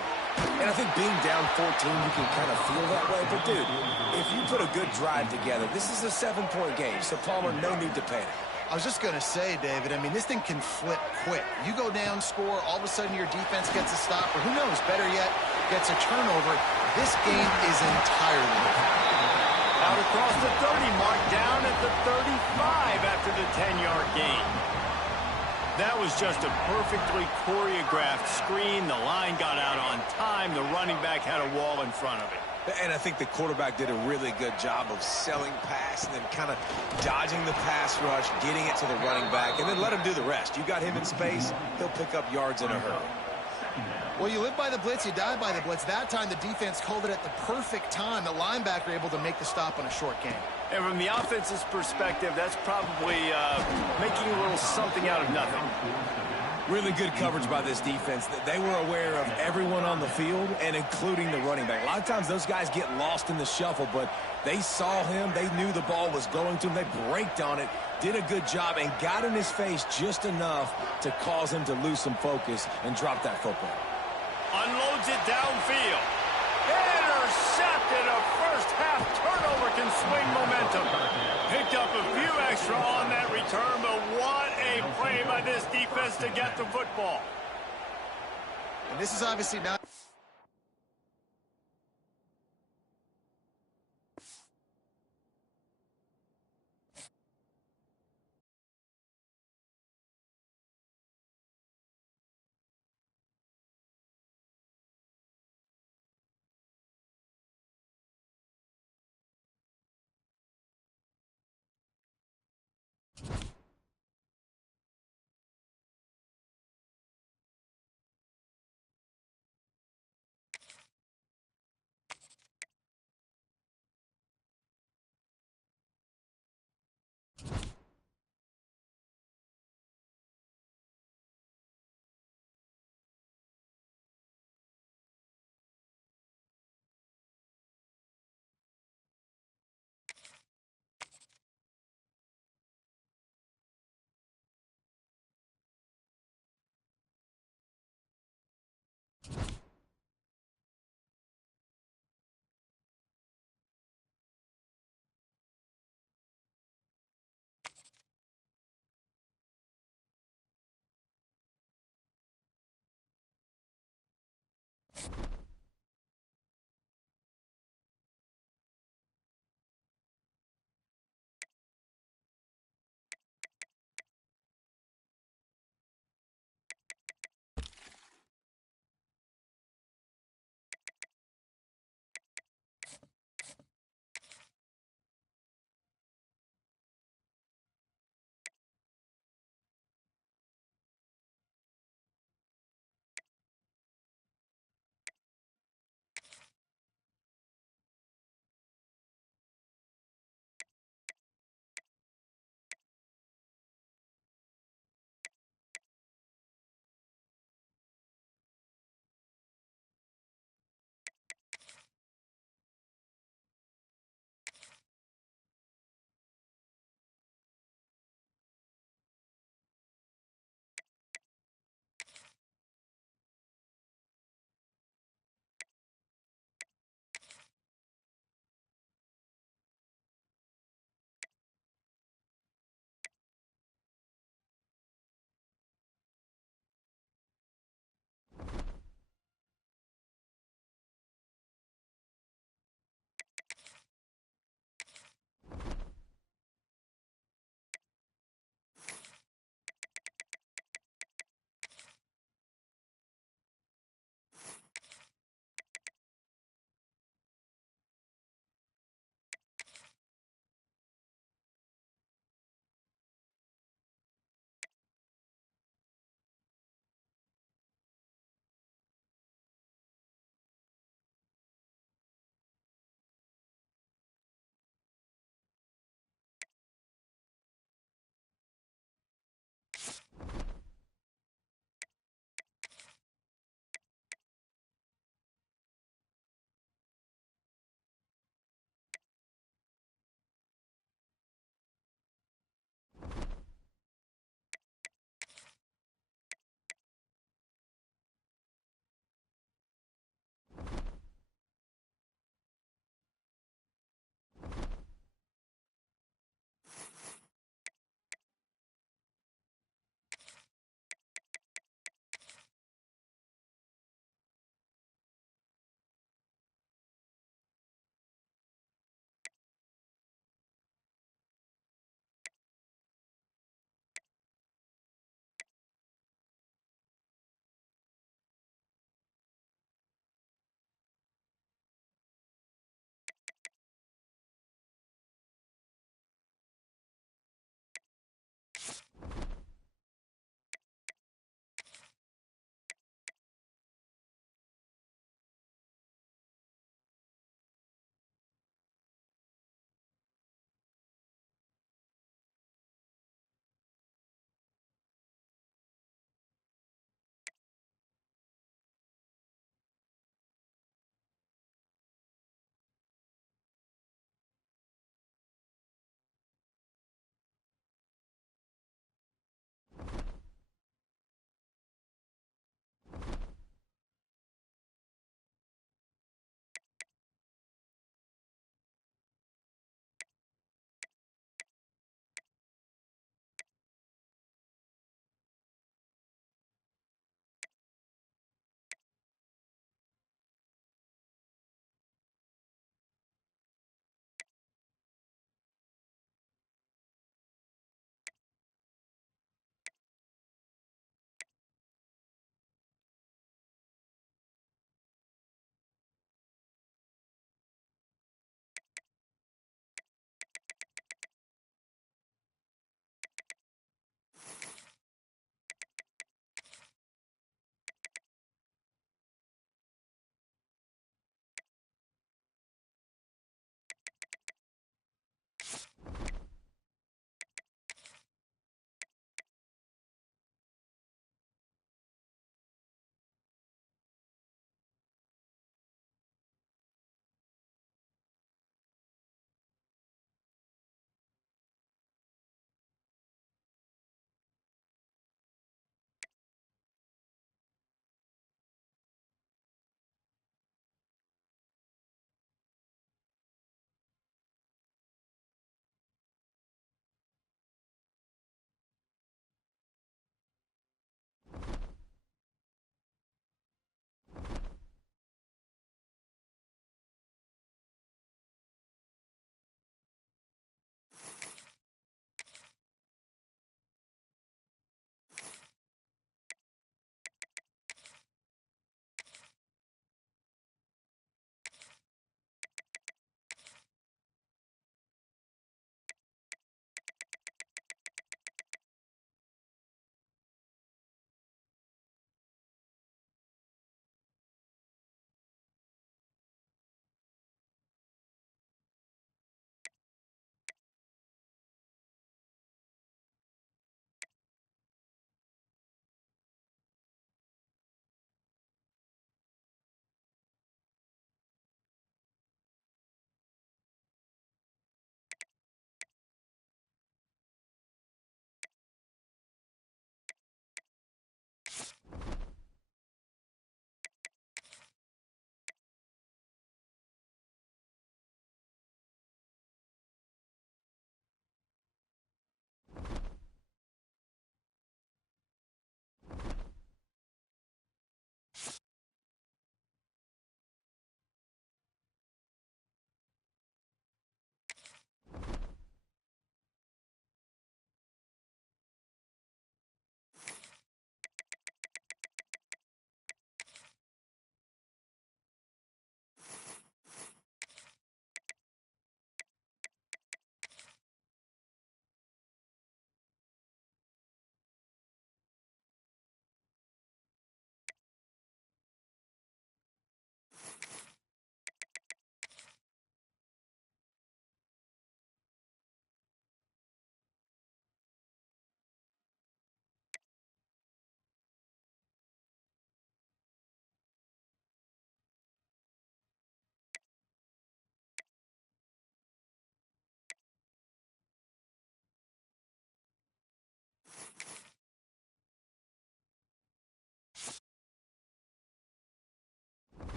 And I think being down 14, you can kind of feel that way. But, dude, if you put a good drive together, this is a 7-point game. So, Palmer, no need to panic. I was just going to say, David, I mean, this thing can flip quick. You go down, score, all of a sudden your defense gets a stop, or who knows, better yet, gets a turnover. This game is entirely different. Out across the 30 mark, down at the 35 after the 10-yard gain. That was just a perfectly choreographed screen. The line got out on time. The running back had a wall in front of it. And I think the quarterback did a really good job of selling pass and then kind of dodging the pass rush, getting it to the running back, and then let him do the rest. You got him in space, he'll pick up yards in a hurry. Well, you live by the blitz, you die by the blitz. That time, the defense called it at the perfect time. The linebacker able to make the stop on a short game. And from the offense's perspective, that's probably making a little something out of nothing. Really good coverage by this defense. They were aware of everyone on the field, and including the running back. A lot of times those guys get lost in the shuffle, but they saw him. They knew the ball was going to him. They braked on it, did a good job, and got in his face just enough to cause him to lose some focus and drop that football. Unloads it downfield. Intercepted. A first-half turnover can swing momentum. Picked up a few extra on that return, but what a play by this defense to get the football. And this is obviously not...